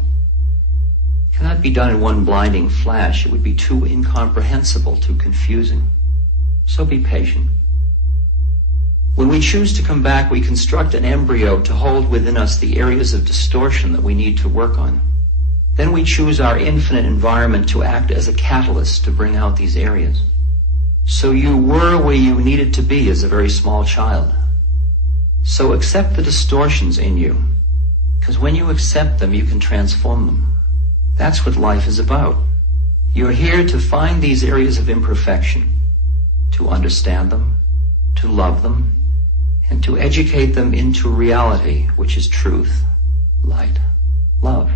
It cannot be done in one blinding flash. It would be too incomprehensible, too confusing. So be patient. When we choose to come back, we construct an embryo to hold within us the areas of distortion that we need to work on. Then we choose our infinite environment to act as a catalyst to bring out these areas. So you were where you needed to be as a very small child. So accept the distortions in you, because when you accept them, you can transform them. That's what life is about. You're here to find these areas of imperfection, to understand them, to love them, and to educate them into reality, which is truth, light, love.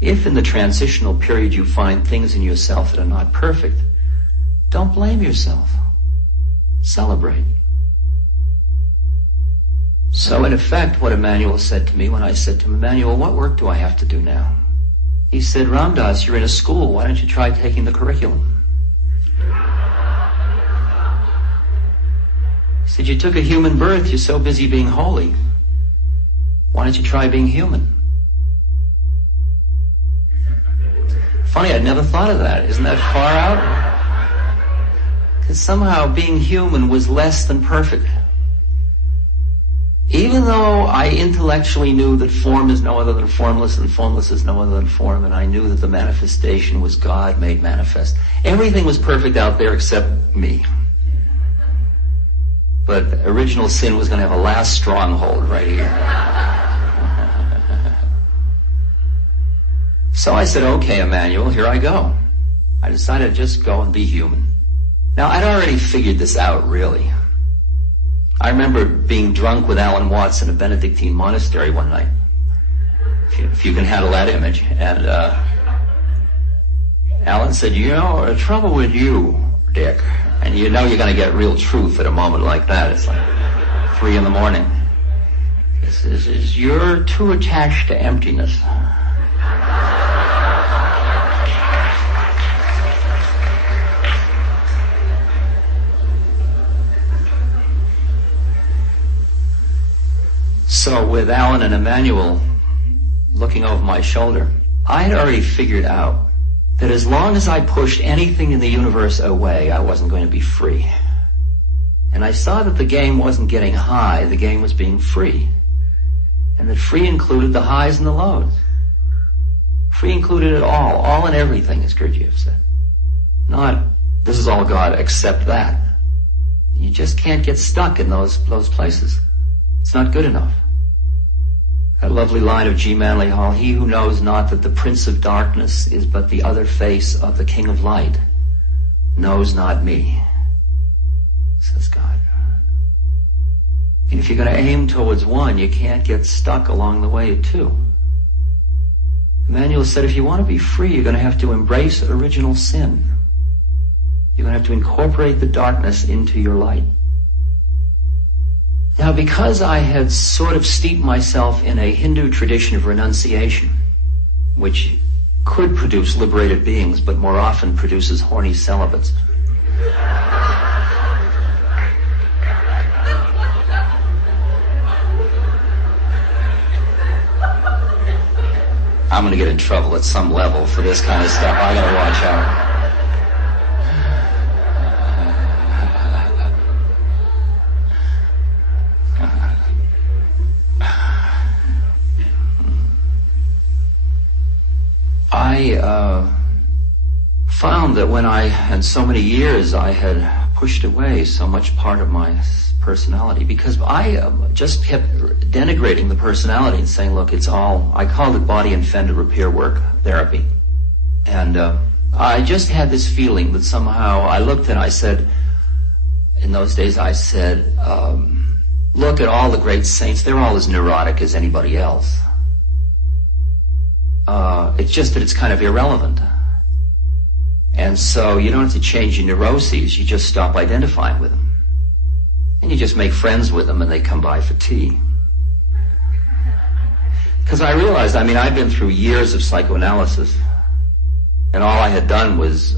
If in the transitional period you find things in yourself that are not perfect, don't blame yourself. Celebrate. So in effect, what Emmanuel said to me when I said to him, "Emmanuel, what work do I have to do now?" He said, "Ramdas, you're in a school. Why don't you try taking the curriculum?" He said, "You took a human birth. You're so busy being holy Why don't you try being human? Funny, I'd never thought of that. Isn't that far out? Because somehow being human was less than perfect. Even though I intellectually knew that form is no other than formless, and formless is no other than form, and I knew that the manifestation was God made manifest. Everything was perfect out there except me. But original sin was going to have a last stronghold right here. So I said, okay, Emmanuel, here I go. I decided to just go and be human. Now, I'd already figured this out, really. I remember being drunk with Alan Watts in a Benedictine monastery one night, if you can handle that image. And Alan said, you know, the trouble with you, Dick, and you know you're going to get real truth at a moment like that. It's like 3 a.m. Is you're too attached to emptiness. So with Alan and Emmanuel looking over my shoulder, I had already figured out that as long as I pushed anything in the universe away, I wasn't going to be free. And I saw that the game wasn't getting high, the game was being free. And that free included the highs and the lows. Free included it all and everything, as Gurdjieff said. Not, this is all God, except that. You just can't get stuck in those places. It's not good enough. That lovely line of G. Manly Hall, he who knows not that the Prince of Darkness is but the other face of the King of Light, knows not me, says God. And if you're going to aim towards one, you can't get stuck along the way at two. Emmanuel said, if you want to be free, you're going to have to embrace original sin. You're going to have to incorporate the darkness into your light. Now, because I had sort of steeped myself in a Hindu tradition of renunciation, which could produce liberated beings, but more often produces horny celibates. I'm going to get in trouble at some level for this kind of stuff. I got to watch out. I found that when in so many years, I had pushed away so much part of my personality, because I just kept denigrating the personality and saying, look, it's all, I called it body and fender repair work therapy. And I just had this feeling that somehow I looked and I said, in those days I said, look at all the great saints, they're all as neurotic as anybody else. It's just that it's kind of irrelevant. And so you don't have to change your neuroses, you just stop identifying with them. And you just make friends with them and they come by for tea. Because I realized, I'd been through years of psychoanalysis, and all I had done was,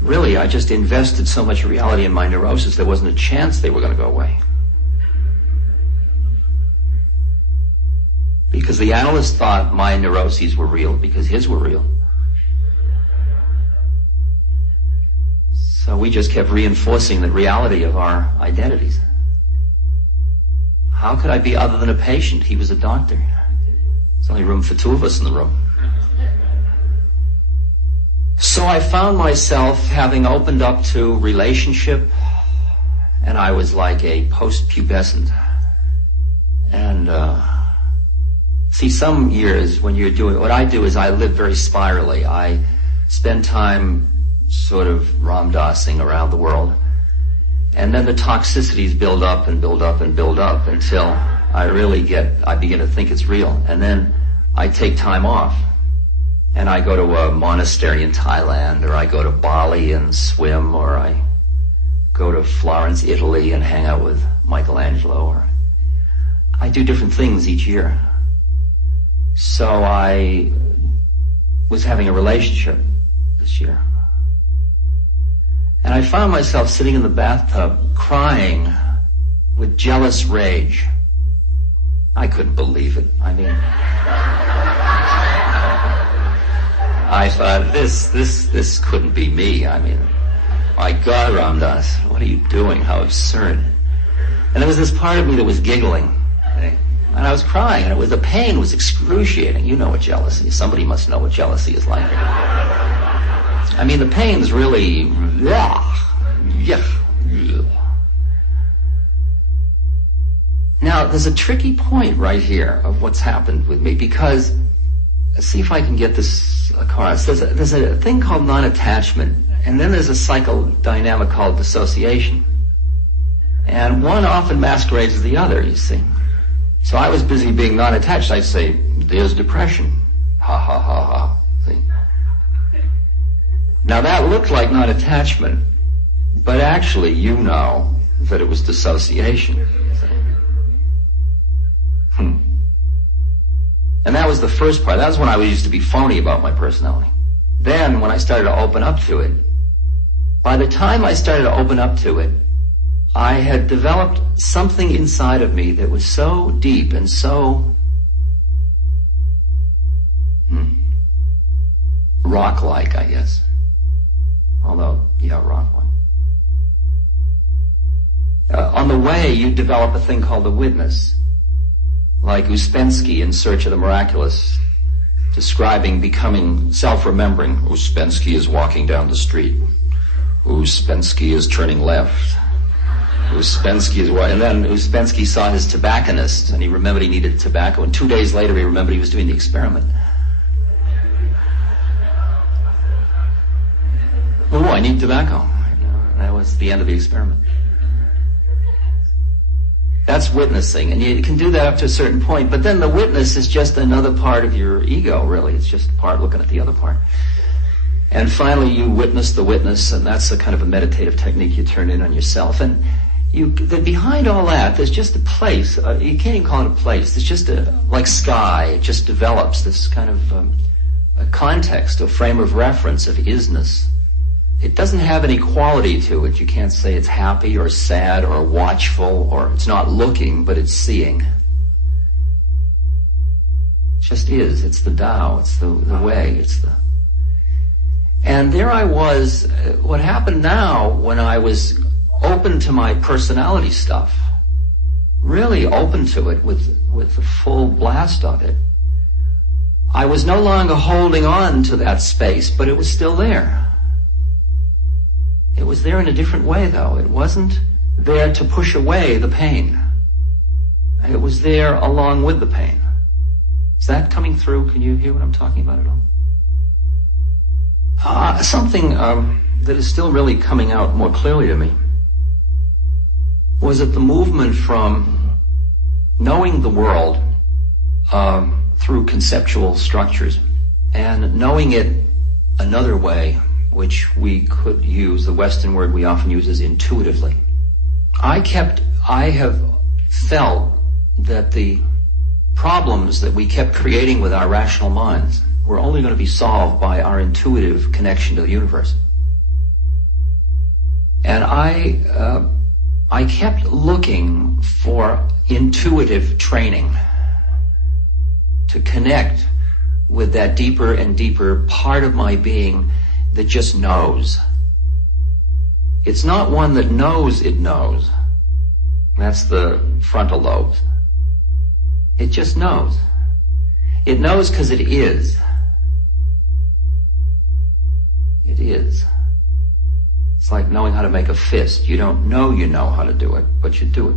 really, I just invested so much reality in my neurosis, there wasn't a chance they were going to go away. Because the analyst thought my neuroses were real, because his were real. So we just kept reinforcing the reality of our identities. How could I be other than a patient? He was a doctor. There's only room for 2 of us in the room. So I found myself having opened up to relationship, and I was like a post-pubescent. And, see, some years when you're doing, what I do is I live very spirally. I spend time sort of ram-dassing around the world. And then the toxicities build up and build up and build up until I begin to think it's real. And then I take time off. And I go to a monastery in Thailand, or I go to Bali and swim, or I go to Florence, Italy and hang out with Michelangelo. Or I do different things each year. So I was having a relationship this year. And I found myself sitting in the bathtub crying with jealous rage I couldn't believe it. I mean, I thought, this couldn't be me. I mean, my God, Ram Dass, what are you doing? How absurd. And there was this part of me that was giggling. Okay? And I was crying, and the pain was excruciating. You know what jealousy is. Somebody must know what jealousy is like. I mean, the pain's really... Now, there's a tricky point right here of what's happened with me, because, see if I can get this across. There's a thing called non-attachment, and then there's a psychodynamic called dissociation. And one often masquerades as the other, you see. So I was busy being non-attached. I'd say, there's depression. Ha, ha, ha, ha. See? Now that looked like non-attachment, but actually you know that it was dissociation. And that was the first part. That was when I used to be phony about my personality. Then, when I started to open up to it, by the time I started to open up to it, I had developed something inside of me that was so deep and so rock-like, I guess. Although, yeah, rock-like. On the way, you develop a thing called the witness. Like Uspensky in Search of the Miraculous, describing becoming self-remembering. Uspensky is walking down the street. Uspensky is turning left. Uspensky is and then Uspensky saw his tobacconist, and he remembered he needed tobacco, and 2 days later he remembered he was doing the experiment. Oh, I need tobacco. That was the end of the experiment. That's witnessing, and you can do that up to a certain point, but then the witness is just another part of your ego, really. It's just a part looking at the other part. And finally, you witness the witness, and that's a kind of a meditative technique you turn in on yourself. And behind all that, there's just a place. You can't even call it a place. It's just like sky. It just develops this kind of a context, a frame of reference of isness. It doesn't have any quality to it. You can't say it's happy or sad or watchful, or it's not looking, but it's seeing. It just is. It's the Tao. It's the way. And there I was. What happened now when I was open to my personality stuff, really open to it with the full blast of it, I was no longer holding on to that space, but it was still there. It was there in a different way, though. It wasn't there to push away the pain. It was there along with the pain. Is that coming through? Can you hear what I'm talking about at all? Something that is still really coming out more clearly to me was that the movement from knowing the world through conceptual structures and knowing it another way, which we could use, the Western word we often use is intuitively. I have felt that the problems that we kept creating with our rational minds were only going to be solved by our intuitive connection to the universe. And I kept looking for intuitive training to connect with that deeper and deeper part of my being that just knows. It's not one that knows it knows. That's the frontal lobes. It just knows. It knows because it is. It is. It's like knowing how to make a fist. You don't know you know how to do it, but you do it.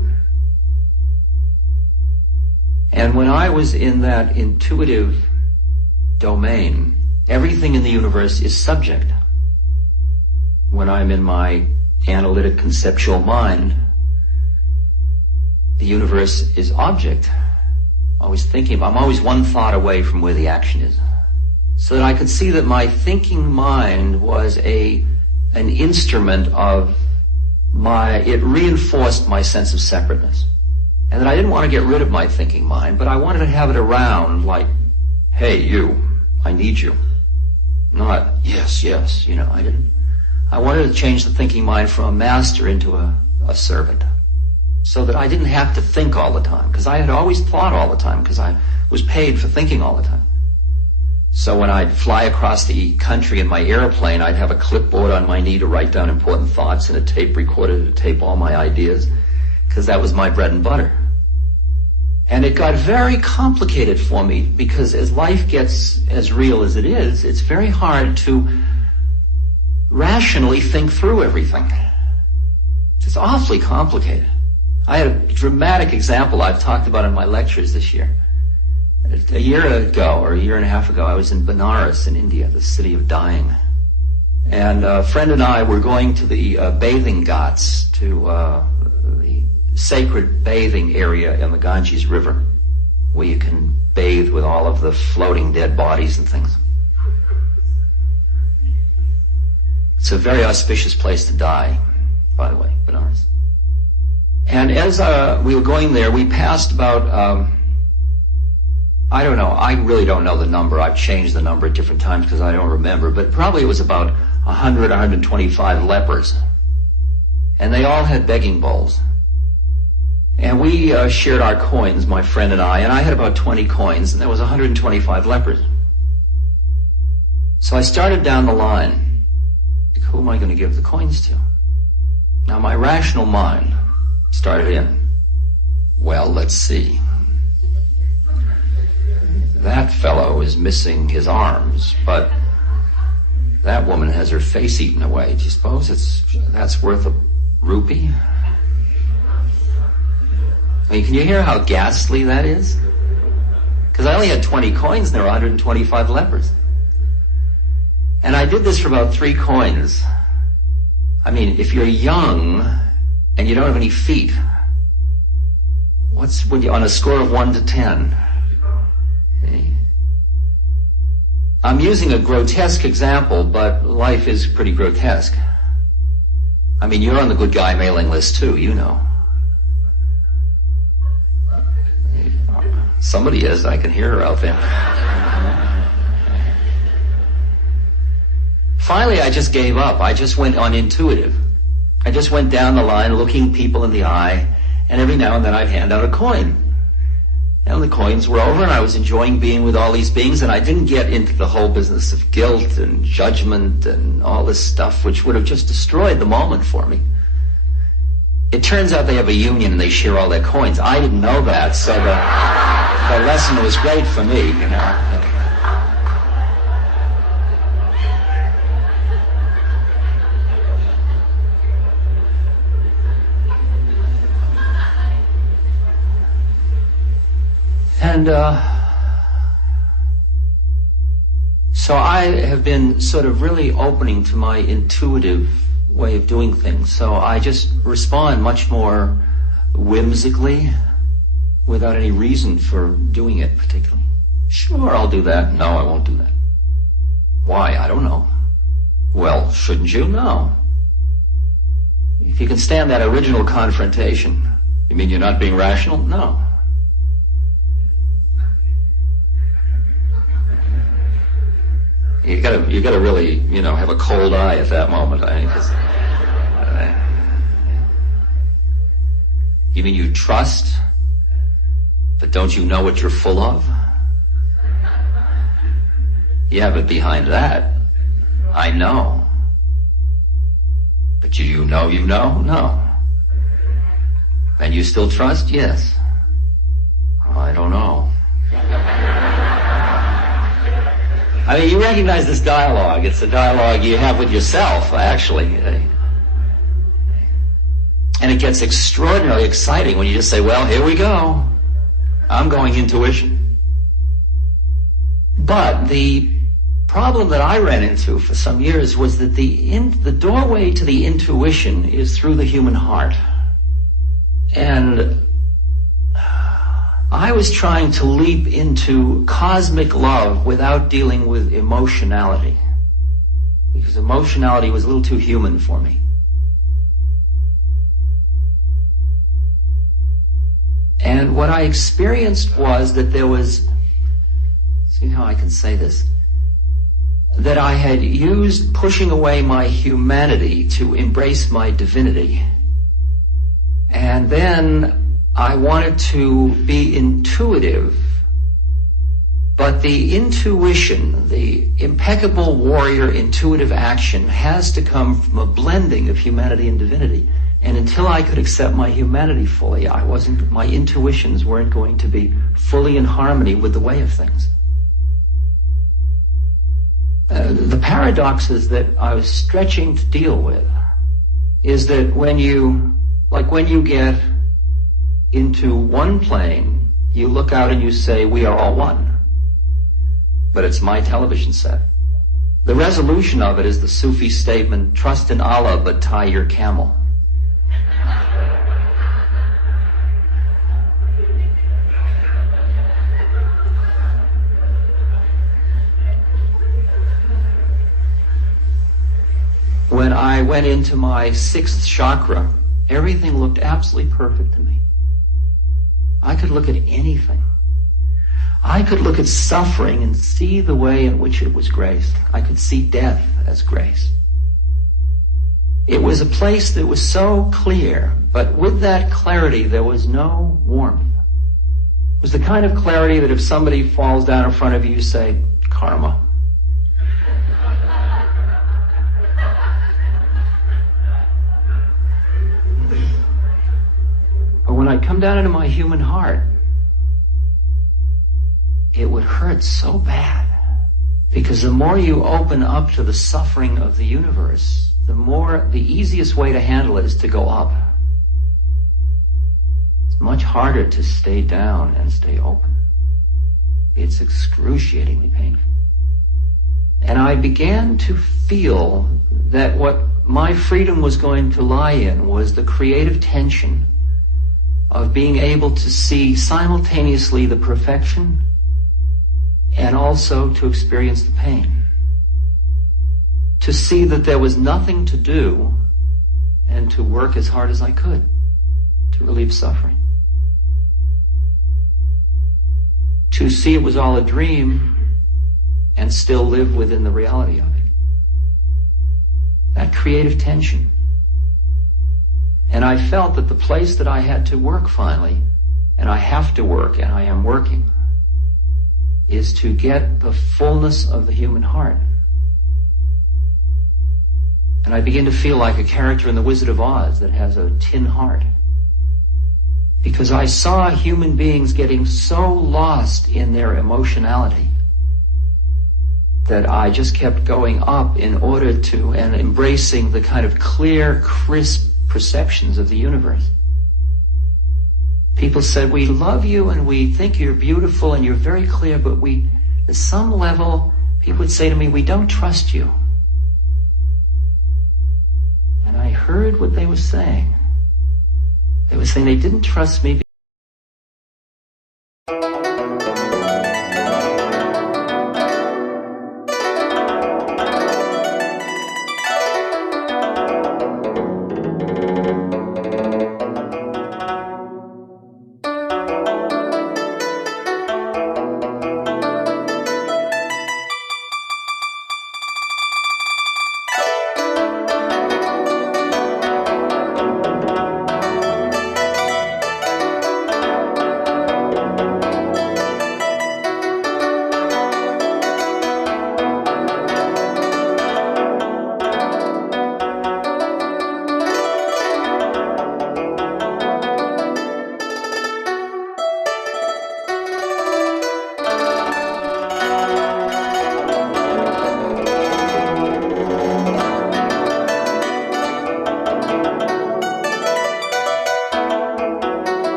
And when I was in that intuitive domain, everything in the universe is subject. When I'm in my analytic conceptual mind, the universe is object. Always thinking, I'm always one thought away from where the action is. So that I could see that my thinking mind was an instrument of it reinforced my sense of separateness. And that I didn't want to get rid of my thinking mind, but I wanted to have it around like, hey, you, I need you. Not, yes, I didn't. I wanted to change the thinking mind from a master into a servant. so that I didn't have to think all the time, because I had always thought all the time, because I was paid for thinking all the time. So when I'd fly across the country in my airplane, I'd have a clipboard on my knee to write down important thoughts and a tape recorder to tape all my ideas, because that was my bread and butter. And it got very complicated for me, because as life gets as real as it is, it's very hard to rationally think through everything. It's awfully complicated. I had a dramatic example I've talked about in my lectures this year. A year ago, or a year and a half ago, I was in Benares in India, the city of dying. And a friend and I were going to the bathing ghats, to the sacred bathing area in the Ganges River, where you can bathe with all of the floating dead bodies and things. It's a very auspicious place to die, by the way, Benares. And as we were going there, we passed about, I don't know, I really don't know the number. I've changed the number at different times because I don't remember, but probably it was about 100, 125 lepers. And they all had begging bowls. And we shared our coins, my friend and I had about 20 coins, and there was 125 lepers. So I started down the line. Like, who am I going to give the coins to? Now my rational mind started in, well, let's see. That fellow is missing his arms, but that woman has her face eaten away. Do you suppose that's worth a rupee? I mean, can you hear how ghastly that is? Because I only had 20 coins and there were 125 lepers. And I did this for about 3 coins. I mean, if you're young and you don't have any feet, on a score of 1 to 10? Okay. I'm using a grotesque example, but life is pretty grotesque. I mean, you're on the good guy mailing list too, you know. Somebody is, I can hear her out there. Finally, I just gave up. I just went on intuitive. I just went down the line looking people in the eye, and every now and then I'd hand out a coin. And the coins were over, and I was enjoying being with all these beings, and I didn't get into the whole business of guilt and judgment and all this stuff, which would have just destroyed the moment for me. It turns out they have a union and they share all their coins. I didn't know that, so the lesson was great for me, you know. And so I have been sort of really opening to my intuitive way of doing things. So I just respond much more whimsically without any reason for doing it particularly. Sure, I'll do that. No, I won't do that. Why? I don't know. Well, shouldn't you? No. If you can stand that original confrontation, you mean you're not being rational? No. You gotta really, you know, have a cold eye at that moment. You mean you trust, but don't you know what you're full of? Yeah, but behind that, I know. But you know you know? No. And you still trust? Yes. Oh, I don't know. I mean, you recognize this dialogue. It's a dialogue you have with yourself, actually. And it gets extraordinarily exciting when you just say, well, here we go. I'm going intuition. But the problem that I ran into for some years was that the doorway to the intuition is through the human heart. And I was trying to leap into cosmic love without dealing with emotionality, because emotionality was a little too human for me. And what I experienced was that there was, see how I can say this, that I had used pushing away my humanity to embrace my divinity. And And then I wanted to be intuitive, but the intuition, the impeccable warrior intuitive action has to come from a blending of humanity and divinity. And until I could accept my humanity fully, my intuitions weren't going to be fully in harmony with the way of things. The paradoxes that I was stretching to deal with is that when you get into one plane, you look out and you say, we are all one. But it's my television set. The resolution of it is the Sufi statement, trust in Allah but tie your camel. When I went into my 6th chakra, everything looked absolutely perfect to me. I could look at anything. I could look at suffering and see the way in which it was graced. I could see death as grace. It was a place that was so clear, but with that clarity there was no warmth. It was the kind of clarity that if somebody falls down in front of you, you say, karma. But when I come down into my human heart, it would hurt so bad. Because the more you open up to the suffering of the universe, the easiest way to handle it is to go up. It's much harder to stay down and stay open. It's excruciatingly painful. And I began to feel that what my freedom was going to lie in was the creative tension of being able to see simultaneously the perfection and also to experience the pain. To see that there was nothing to do and to work as hard as I could to relieve suffering. To see it was all a dream and still live within the reality of it. That creative tension. And I felt that the place that I had to work finally, and I have to work, and I am working, is to get the fullness of the human heart. And I begin to feel like a character in The Wizard of Oz that has a tin heart. Because I saw human beings getting so lost in their emotionality that I just kept going up in order to, and embracing the kind of clear, crisp perceptions of the universe. People said, we love you and we think you're beautiful and you're very clear, but at some level, people would say to me, we don't trust you. And I heard what they were saying. They were saying they didn't trust me